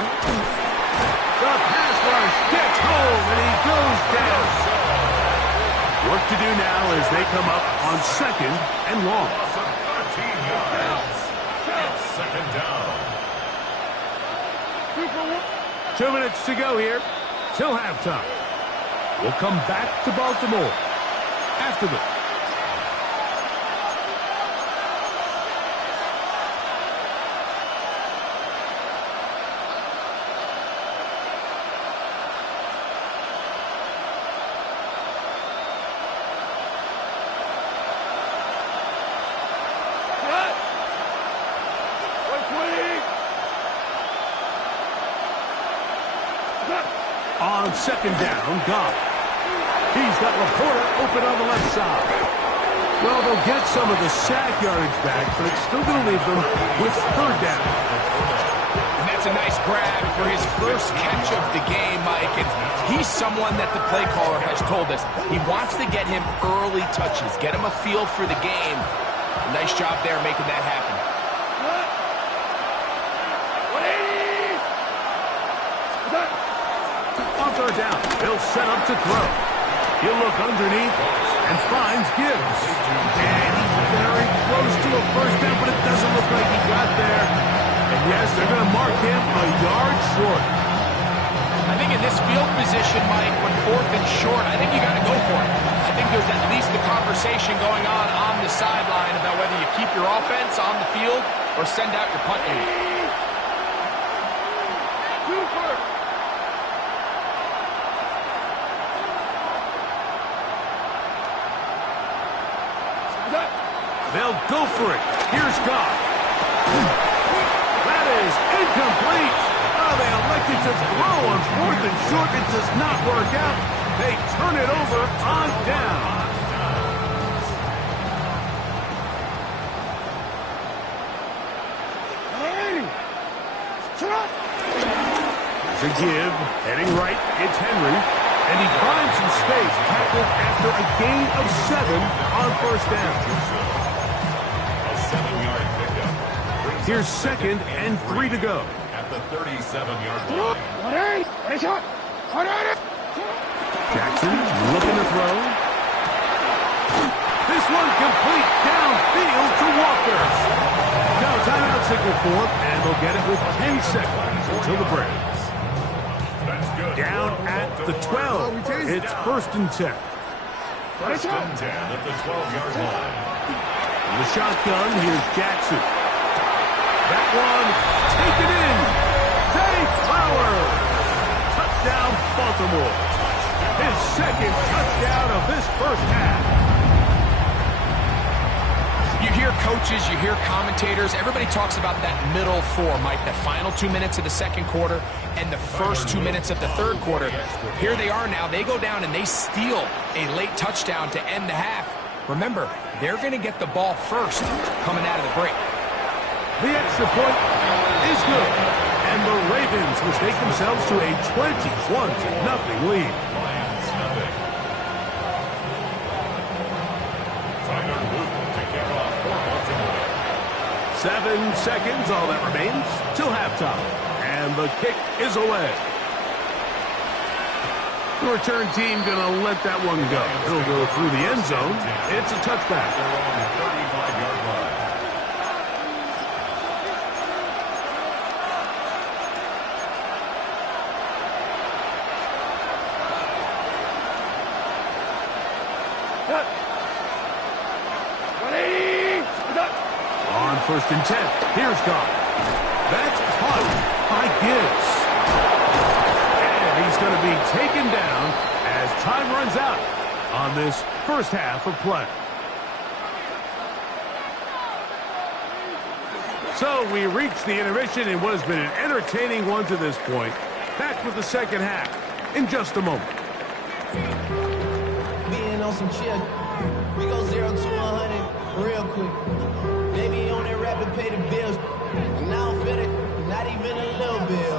The pass rush gets home, and he goes down. Work to do now as they come up on 2nd and long. 13 yards. It's 2nd down. 2 minutes to go here till halftime. We'll come back to Baltimore after this. On 2nd down, Goff. He's got Laporta open on the left side. Well, they'll get some of the sack yardage back, but it's still going to leave them with 3rd down. And that's a nice grab for his first catch of the game, Mike. And he's someone that the play caller has told us he wants to get him early touches, get him a feel for the game. Nice job there making that happen. On 3rd down, they'll set up to throw. He'll look underneath and finds Gibbs. And he's very close to a 1st down, but it doesn't look like he got there. And yes, they're going to mark him a yard short. I think in this field position, Mike, when 4th and short, I think you got to go for it. I think there's at least a conversation going on the sideline about whether you keep your offense on the field or send out your punt unit. They'll go for it. Here's Goff. That is incomplete. Oh, they elected to throw on 4th and short. It does not work out. They turn it over on down. There's a give. Heading right. It's Henry. And he finds some space, tackled after a gain of 7 on 1st down. A 7-yard pickup. Here's 2nd and 3 to go. At the 37-yard line. Jackson looking to throw. This one complete downfield to Walker. Now timeout signal for him, and they'll get it with 10 seconds until the break. Down at the 12. It's 1st and 10. 1st and 10 at the 12-yard line. In the shotgun, here's Jackson. That one taken in. Zay Flowers. Touchdown, Baltimore. His 2nd touchdown of this 1st half. You hear coaches, you hear commentators, everybody talks about that middle 4, Mike, the final 2 minutes of the 2nd quarter and the first 2 minutes of the 3rd quarter. Here they are now. They go down and they steal a late touchdown to end the half. Remember, they're going to get the ball first coming out of the break. The extra point is good, and the Ravens mistake themselves to a 21-0 lead. Lions nothing. Tyler Luke to kick off for Baltimore. 7 seconds, all that remains, till halftime. And the kick is away. The return team going to let that one go. It'll go through the end zone. It's a touchback. They're on the 35-yard line. On 1st and 10, here's Goff. That's caught by Gibbs. And he's going to be taken down as time runs out on this 1st half of play. So we reach the intermission in what has been an entertaining one to this point. Back with the 2nd half in just a moment. Being on some chill, we go 0 to 100 real quick. Baby on that rap to pay the bills, and I don't feel it, not even a little bit.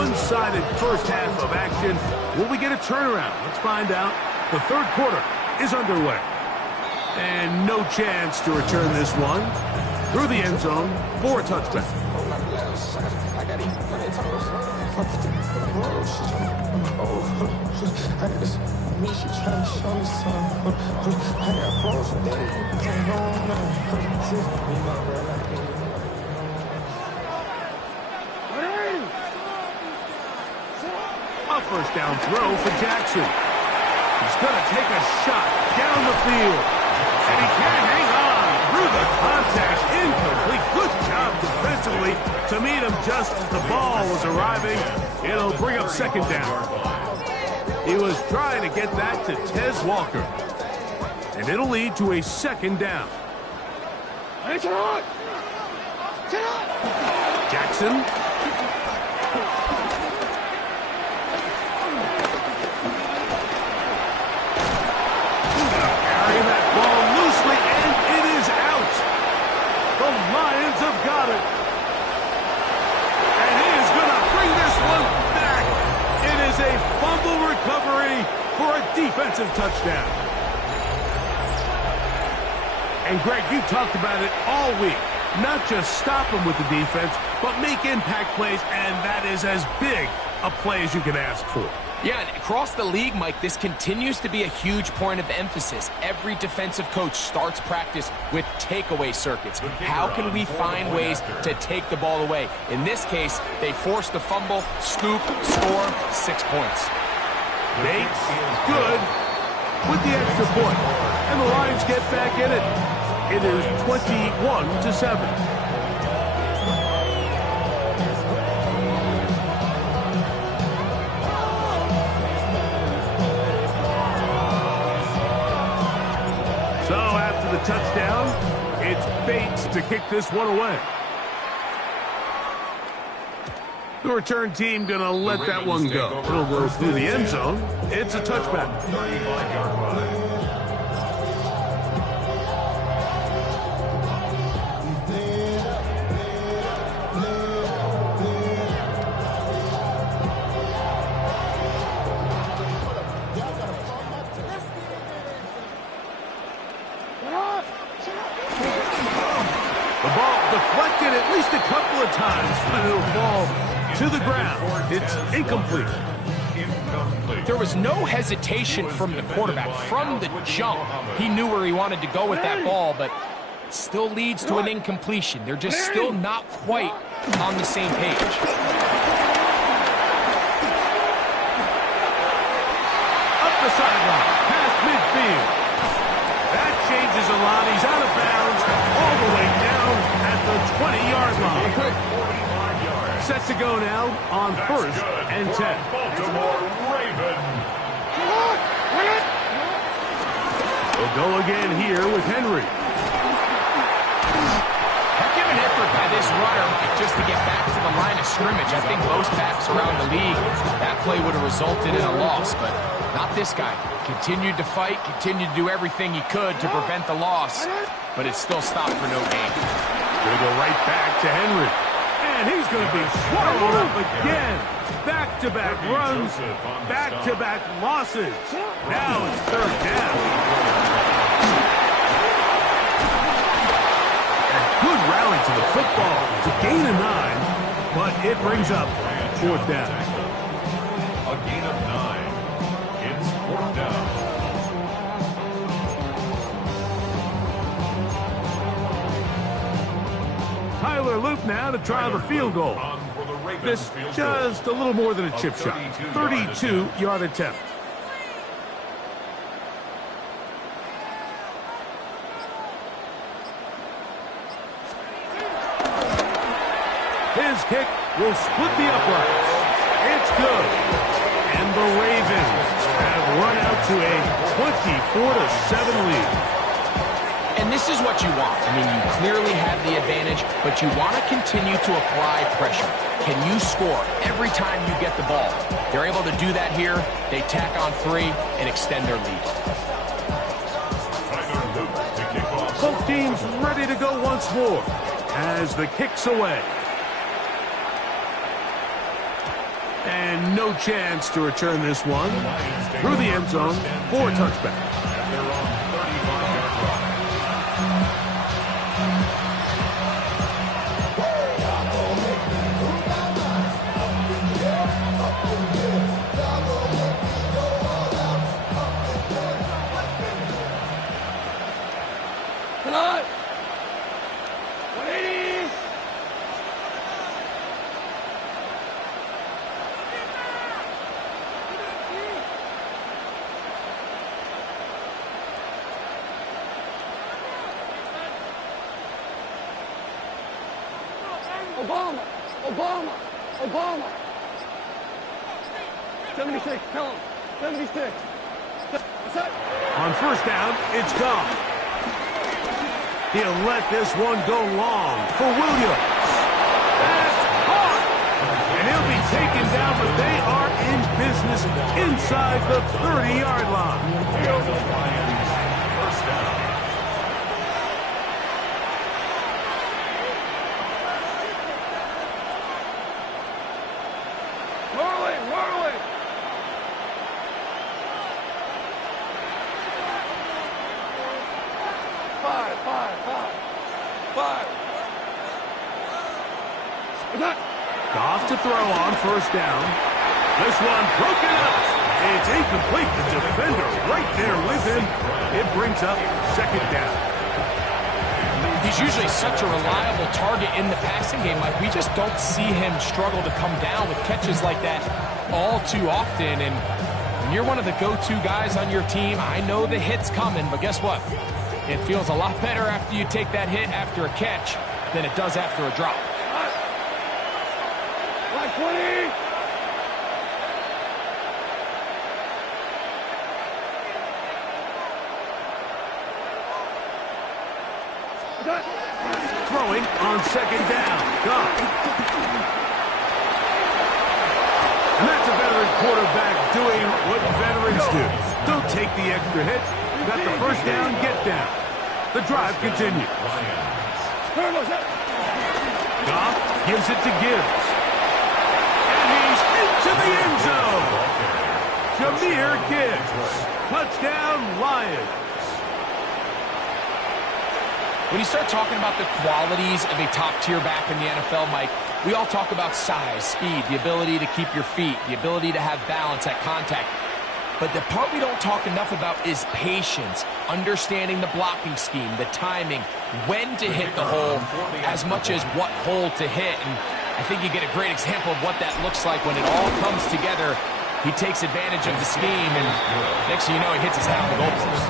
one-sided first half of action. Will we get a turnaround? Let's find out. The third quarter is underway. And no chance to return this one through the end zone for a touchback. A first down throw for Jackson. He's going to take a shot down the field. And he can't hang on through the contact. Incomplete. Good job defensively to meet him just as the ball was arriving. It'll bring up second down. He was trying to get that to Tez Walker. And it'll lead to a second down. Jackson. Carrying that ball loosely, and it is out. The Lions have got it. And he is going to bring this one back. It is a fumble recovery for a defensive touchdown. And Greg, you talked about it all week. Not just stop him with the defense, but make impact plays, and that is as big a play as you can ask for. Yeah, and across the league, Mike, this continues to be a huge point of emphasis. Every defensive coach starts practice with takeaway circuits. How can we find ways to take the ball away? In this case, they force the fumble, scoop, score, 6 points. Bates, good, with the extra point. And the Lions get back in it. It is 21-7. So after the touchdown, it's Bates to kick this one away. The return team going to let that one go. It'll go through the end zone. It's a touchback. 35-yard run. Deflected at least a couple of times, but it'll fall to the ground. It's incomplete. There was no hesitation from the quarterback. From the jump, he knew where he wanted to go with that ball, but it still leads to an incompletion. They're just still not quite on the same page. Up the sideline, past midfield. That changes a lot. He's out of bounds all the way down at the 20-yard line. Set to go now on first and 10. Baltimore Ravens. We'll go again here with Henry. Heck of an effort by this runner, Mike, just to get back to the line of scrimmage. I think most backs around the league, that play would have resulted in a loss, but not this guy. Continued to fight, continued to do everything he could to prevent the loss, but it still stopped for no gain. Going to go right back to Henry. And he's going to be swallowed up again. Back-to-back runs, back-to-back losses. Now it's third down. And a good rally to the football. It's a gain of 9, but it brings up fourth down. A gain of 9. It's fourth down. Tyler Loop now to try the field goal. This just a little more than a chip shot. 32-yard attempt. His kick will split the uprights. It's good. And the Ravens have run out to a 24-7 lead. And this is what you want. I mean, you clearly have the advantage, but you want to continue to apply pressure. Can you score every time you get the ball? They're able to do that here. They tack on 3 and extend their lead. Both teams ready to go once more as the kick's away. And no chance to return this one through the end zone for a touchback. Tonight, 180. Obama. 76, tell him. 76. What's that? On first down, it's gone. He'll let this one go long for Williams. That's hard. And he'll be taken down, but they are in business inside the 30-yard line. First down. Roll away. 5. Goff to throw on first down. This one broken up. It's incomplete. The defender right there with him. It brings up second down. He's usually such a reliable target in the passing game, Mike. We just don't see him struggle to come down with catches like that all too often. And when you're one of the go-to guys on your team, I know the hit's coming, but guess what? It feels a lot better after you take that hit after a catch than it does after a drop. Like 20. Throwing on second down. Goff. And that's a veteran quarterback doing what veterans do. Don't take the extra hit. Got the first down, get down. The drive continues. Goff gives it to Gibbs. And he's into the end zone. Jahmyr Gibbs. Touchdown, Lions. When you start talking about the qualities of a top-tier back in the NFL, Mike, we all talk about size, speed, the ability to keep your feet, the ability to have balance at contact. But the part we don't talk enough about is patience, understanding the blocking scheme, the timing, when to hit the hole, as much as what hole to hit. And I think you get a great example of what that looks like when it all comes together. He takes advantage of the scheme, and next thing you know, he hits his hat on the goalpost.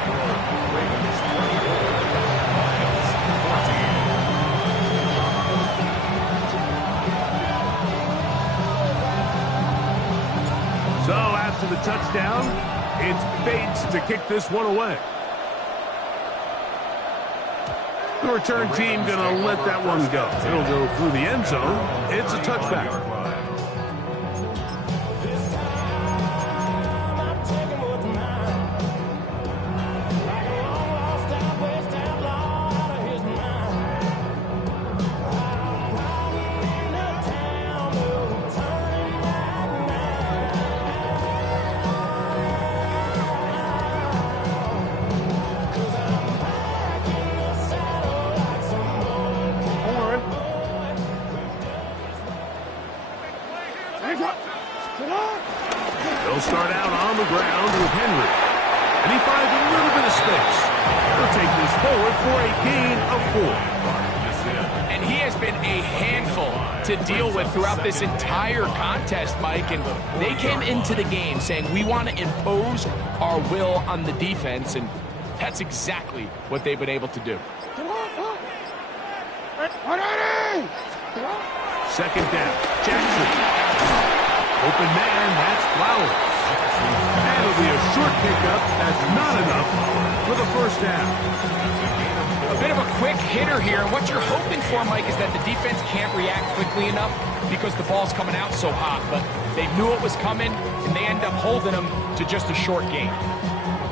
So after the touchdown, it's Bates to kick this one away. The return team going to let that one go. It'll go through the end zone. It's a touchback. They'll start out on the ground with Henry. And he finds a little bit of space. They'll take this forward for a gain of 4. And he has been a handful to deal with throughout this entire contest, Mike. And they came into the game saying, we want to impose our will on the defense. And that's exactly what they've been able to do. Second down. Jackson. Open man, that's Flowers. And it'll be a short pickup. That's not enough for the first down. A bit of a quick hitter here. What you're hoping for, Mike, is that the defense can't react quickly enough because the ball's coming out so hot. But they knew it was coming, and they end up holding them to just a short gain.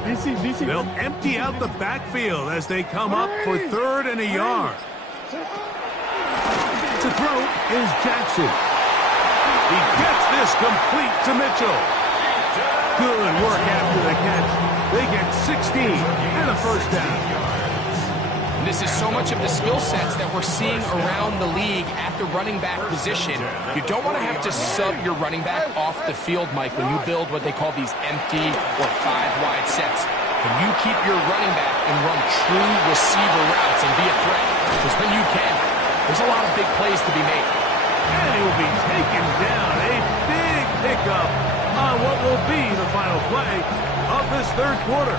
They'll empty out the backfield as they come up for 3rd and a yard. To throw is Jackson. He gets this complete to Mitchell. Good work after the catch. They get 16 and a first down. This is so much of the skill sets that we're seeing around the league at the running back position. You don't want to have to sub your running back off the field, Mike, when you build what they call these empty or 5-wide sets. Can you keep your running back and run true receiver routes and be a threat? Because when you can, there's a lot of big plays to be made. And he will be taken down. A big pickup on what will be the final play of this third quarter.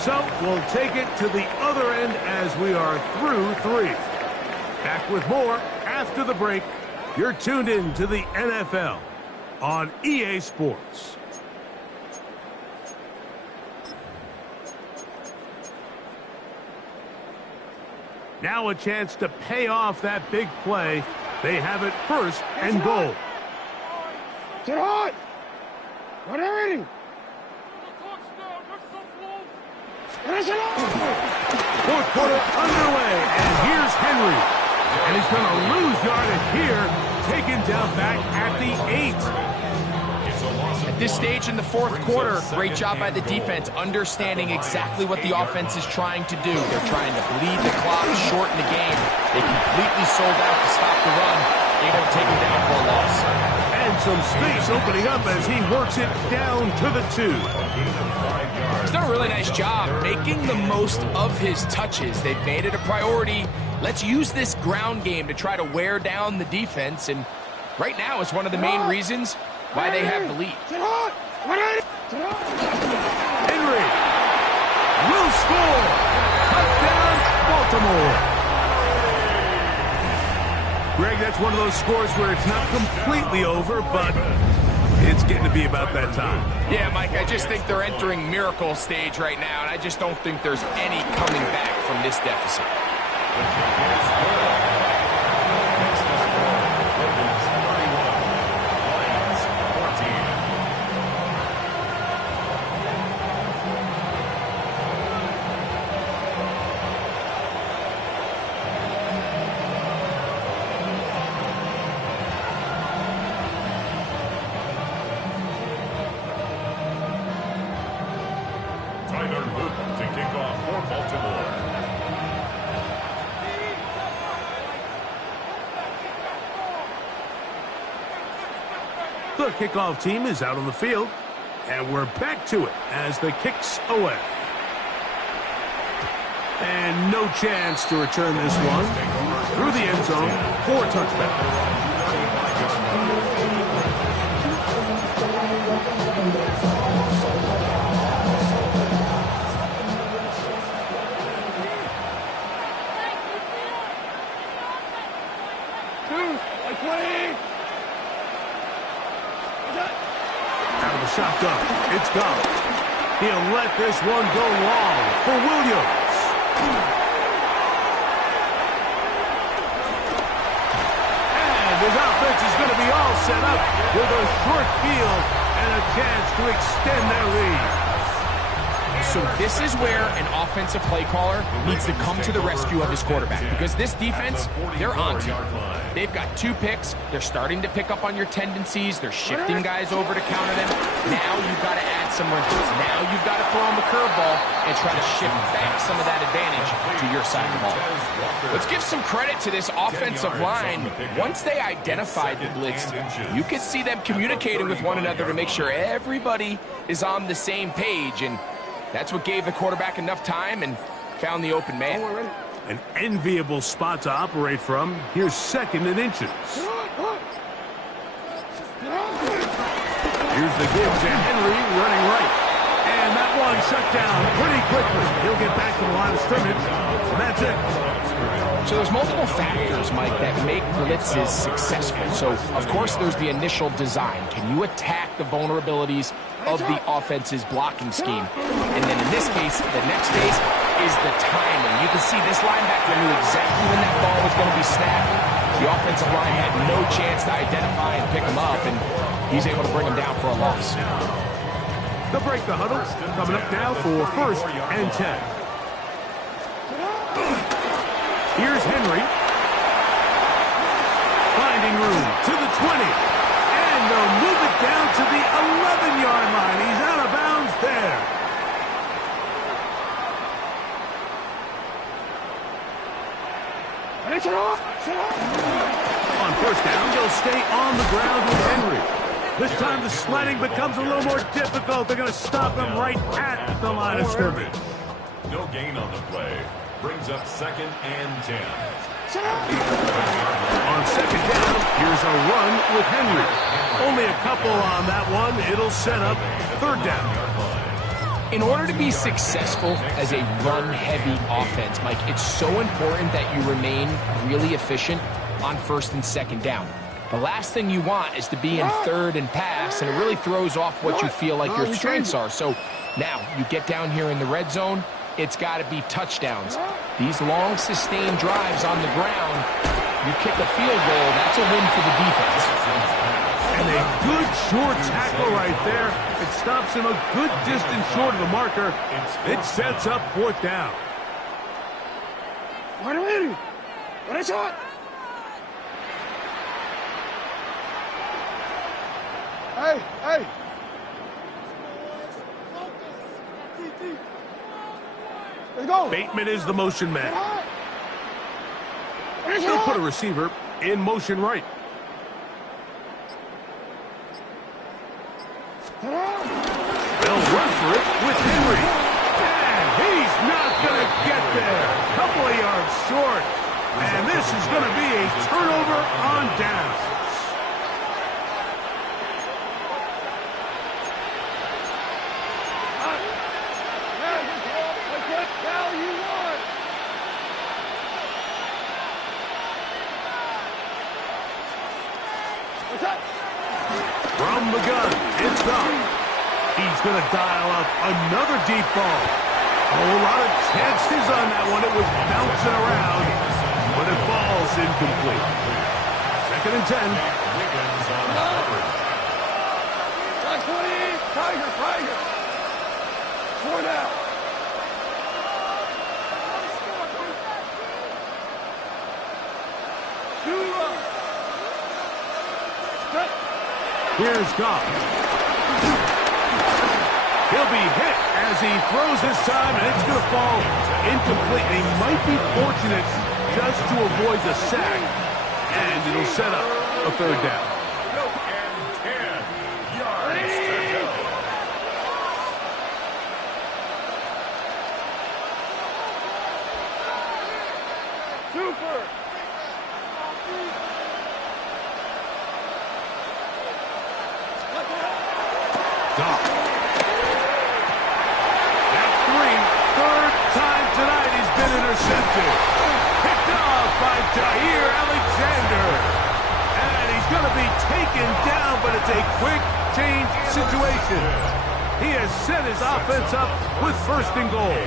So we'll take it to the other end as we are through 3. Back with more after the break. You're tuned in to the NFL on EA Sports. Now a chance to pay off that big play. They have it first and goal. Get on! Whatever. Fourth quarter underway, and here's Henry. And he's going to lose yardage here, taken down back at the 8. At this stage in the fourth quarter, great job by the defense, understanding exactly what the offense is trying to do. They're trying to bleed the clock, shorten the game. They completely sold out to stop the run, able to take him down for a loss. And some space opening up as he works it down to the 2. He's done a really nice job making the most of his touches. They've made it a priority. Let's use this ground game to try to wear down the defense. And right now, it's one of the main reasons why they have the lead. Henry will score. Touchdown, Baltimore. Greg, that's one of those scores where it's not completely over, but it's getting to be about that time. Yeah, Mike, I just think they're entering miracle stage right now, and I just don't think there's any coming back from this deficit. The kickoff team is out on the field, and we're back to it as the kick's away. And no chance to return this one through the end zone for a touchback. Shotgun. It's gone. He'll let this one go long for Williams. And his offense is going to be all set up with a short field and a chance to extend their lead. So this is where an offensive play caller needs to come to the rescue of his quarterback, because this defense, they're on to you. They've got 2 picks. They're starting to pick up on your tendencies. They're shifting guys over to counter them. Now you've got to add some wrinkles. Now you've got to throw them a curveball and try to shift back some of that advantage to your side of the ball. Let's give some credit to this offensive line. Once they identified the blitz, you could see them communicating with one another to make sure everybody is on the same page, and that's what gave the quarterback enough time and found the open man. An enviable spot to operate from. Here's 2nd and inches. Here's the give to Henry running right. And that one shut down pretty quickly. He'll get back to the line of scrimmage. And that's it. So there's multiple factors, Mike, that make blitzes successful. So, of course, there's the initial design. Can you attack the vulnerabilities of the offense's blocking scheme? And then in this case, the next phase is the timing. You can see this linebacker knew exactly when that ball was going to be snapped. The offensive line had no chance to identify and pick him up, and he's able to bring him down for a loss. They'll break the huddle. Coming up now for 1st and 10. Here's Henry. Finding room to the 20. And they'll move it down to the 11-yard line. He's out of bounds there. On first down, they'll stay on the ground with Henry. This time the sledding becomes a little more difficult. They're going to stop him right at the line of scrimmage. No gain on the play. Brings up 2nd and 10. On second down, here's a run with Henry. Only a couple on that one. It'll set up 3rd down. In order to be successful as a run-heavy offense, Mike, it's so important that you remain really efficient on 1st and 2nd down. The last thing you want is to be in 3rd and pass, and it really throws off what you feel like your strengths are. So now you get down here in the red zone, it's got to be touchdowns. These long, sustained drives on the ground, you kick a field goal, that's a win for the defense. And a good short tackle right there. It stops him a good distance short of the marker. It sets up 4th down. Hey! Let's go! Bateman is the motion man. He'll put a receiver in motion right. They'll run for it with Henry. And he's not going to get there. Couple of yards short. And this is going to be a turnover on down. From the gun, it's gone. He's going to dial up another deep ball. A whole lot of chances on that one. It was bouncing around, but it falls incomplete. 2nd and 10. Tiger! 4 down. Here's Goff. He'll be hit as he throws this time, and it's going to fall incomplete. They might be fortunate just to avoid the sack, and it'll set up a 3rd down. And 10 yards to go. Super! Goff. That's 3. 3rd time tonight he's been intercepted. Picked off by Jair Alexander. And he's going to be taken down, but it's a quick change situation. He has set his offense up with 1st and goal.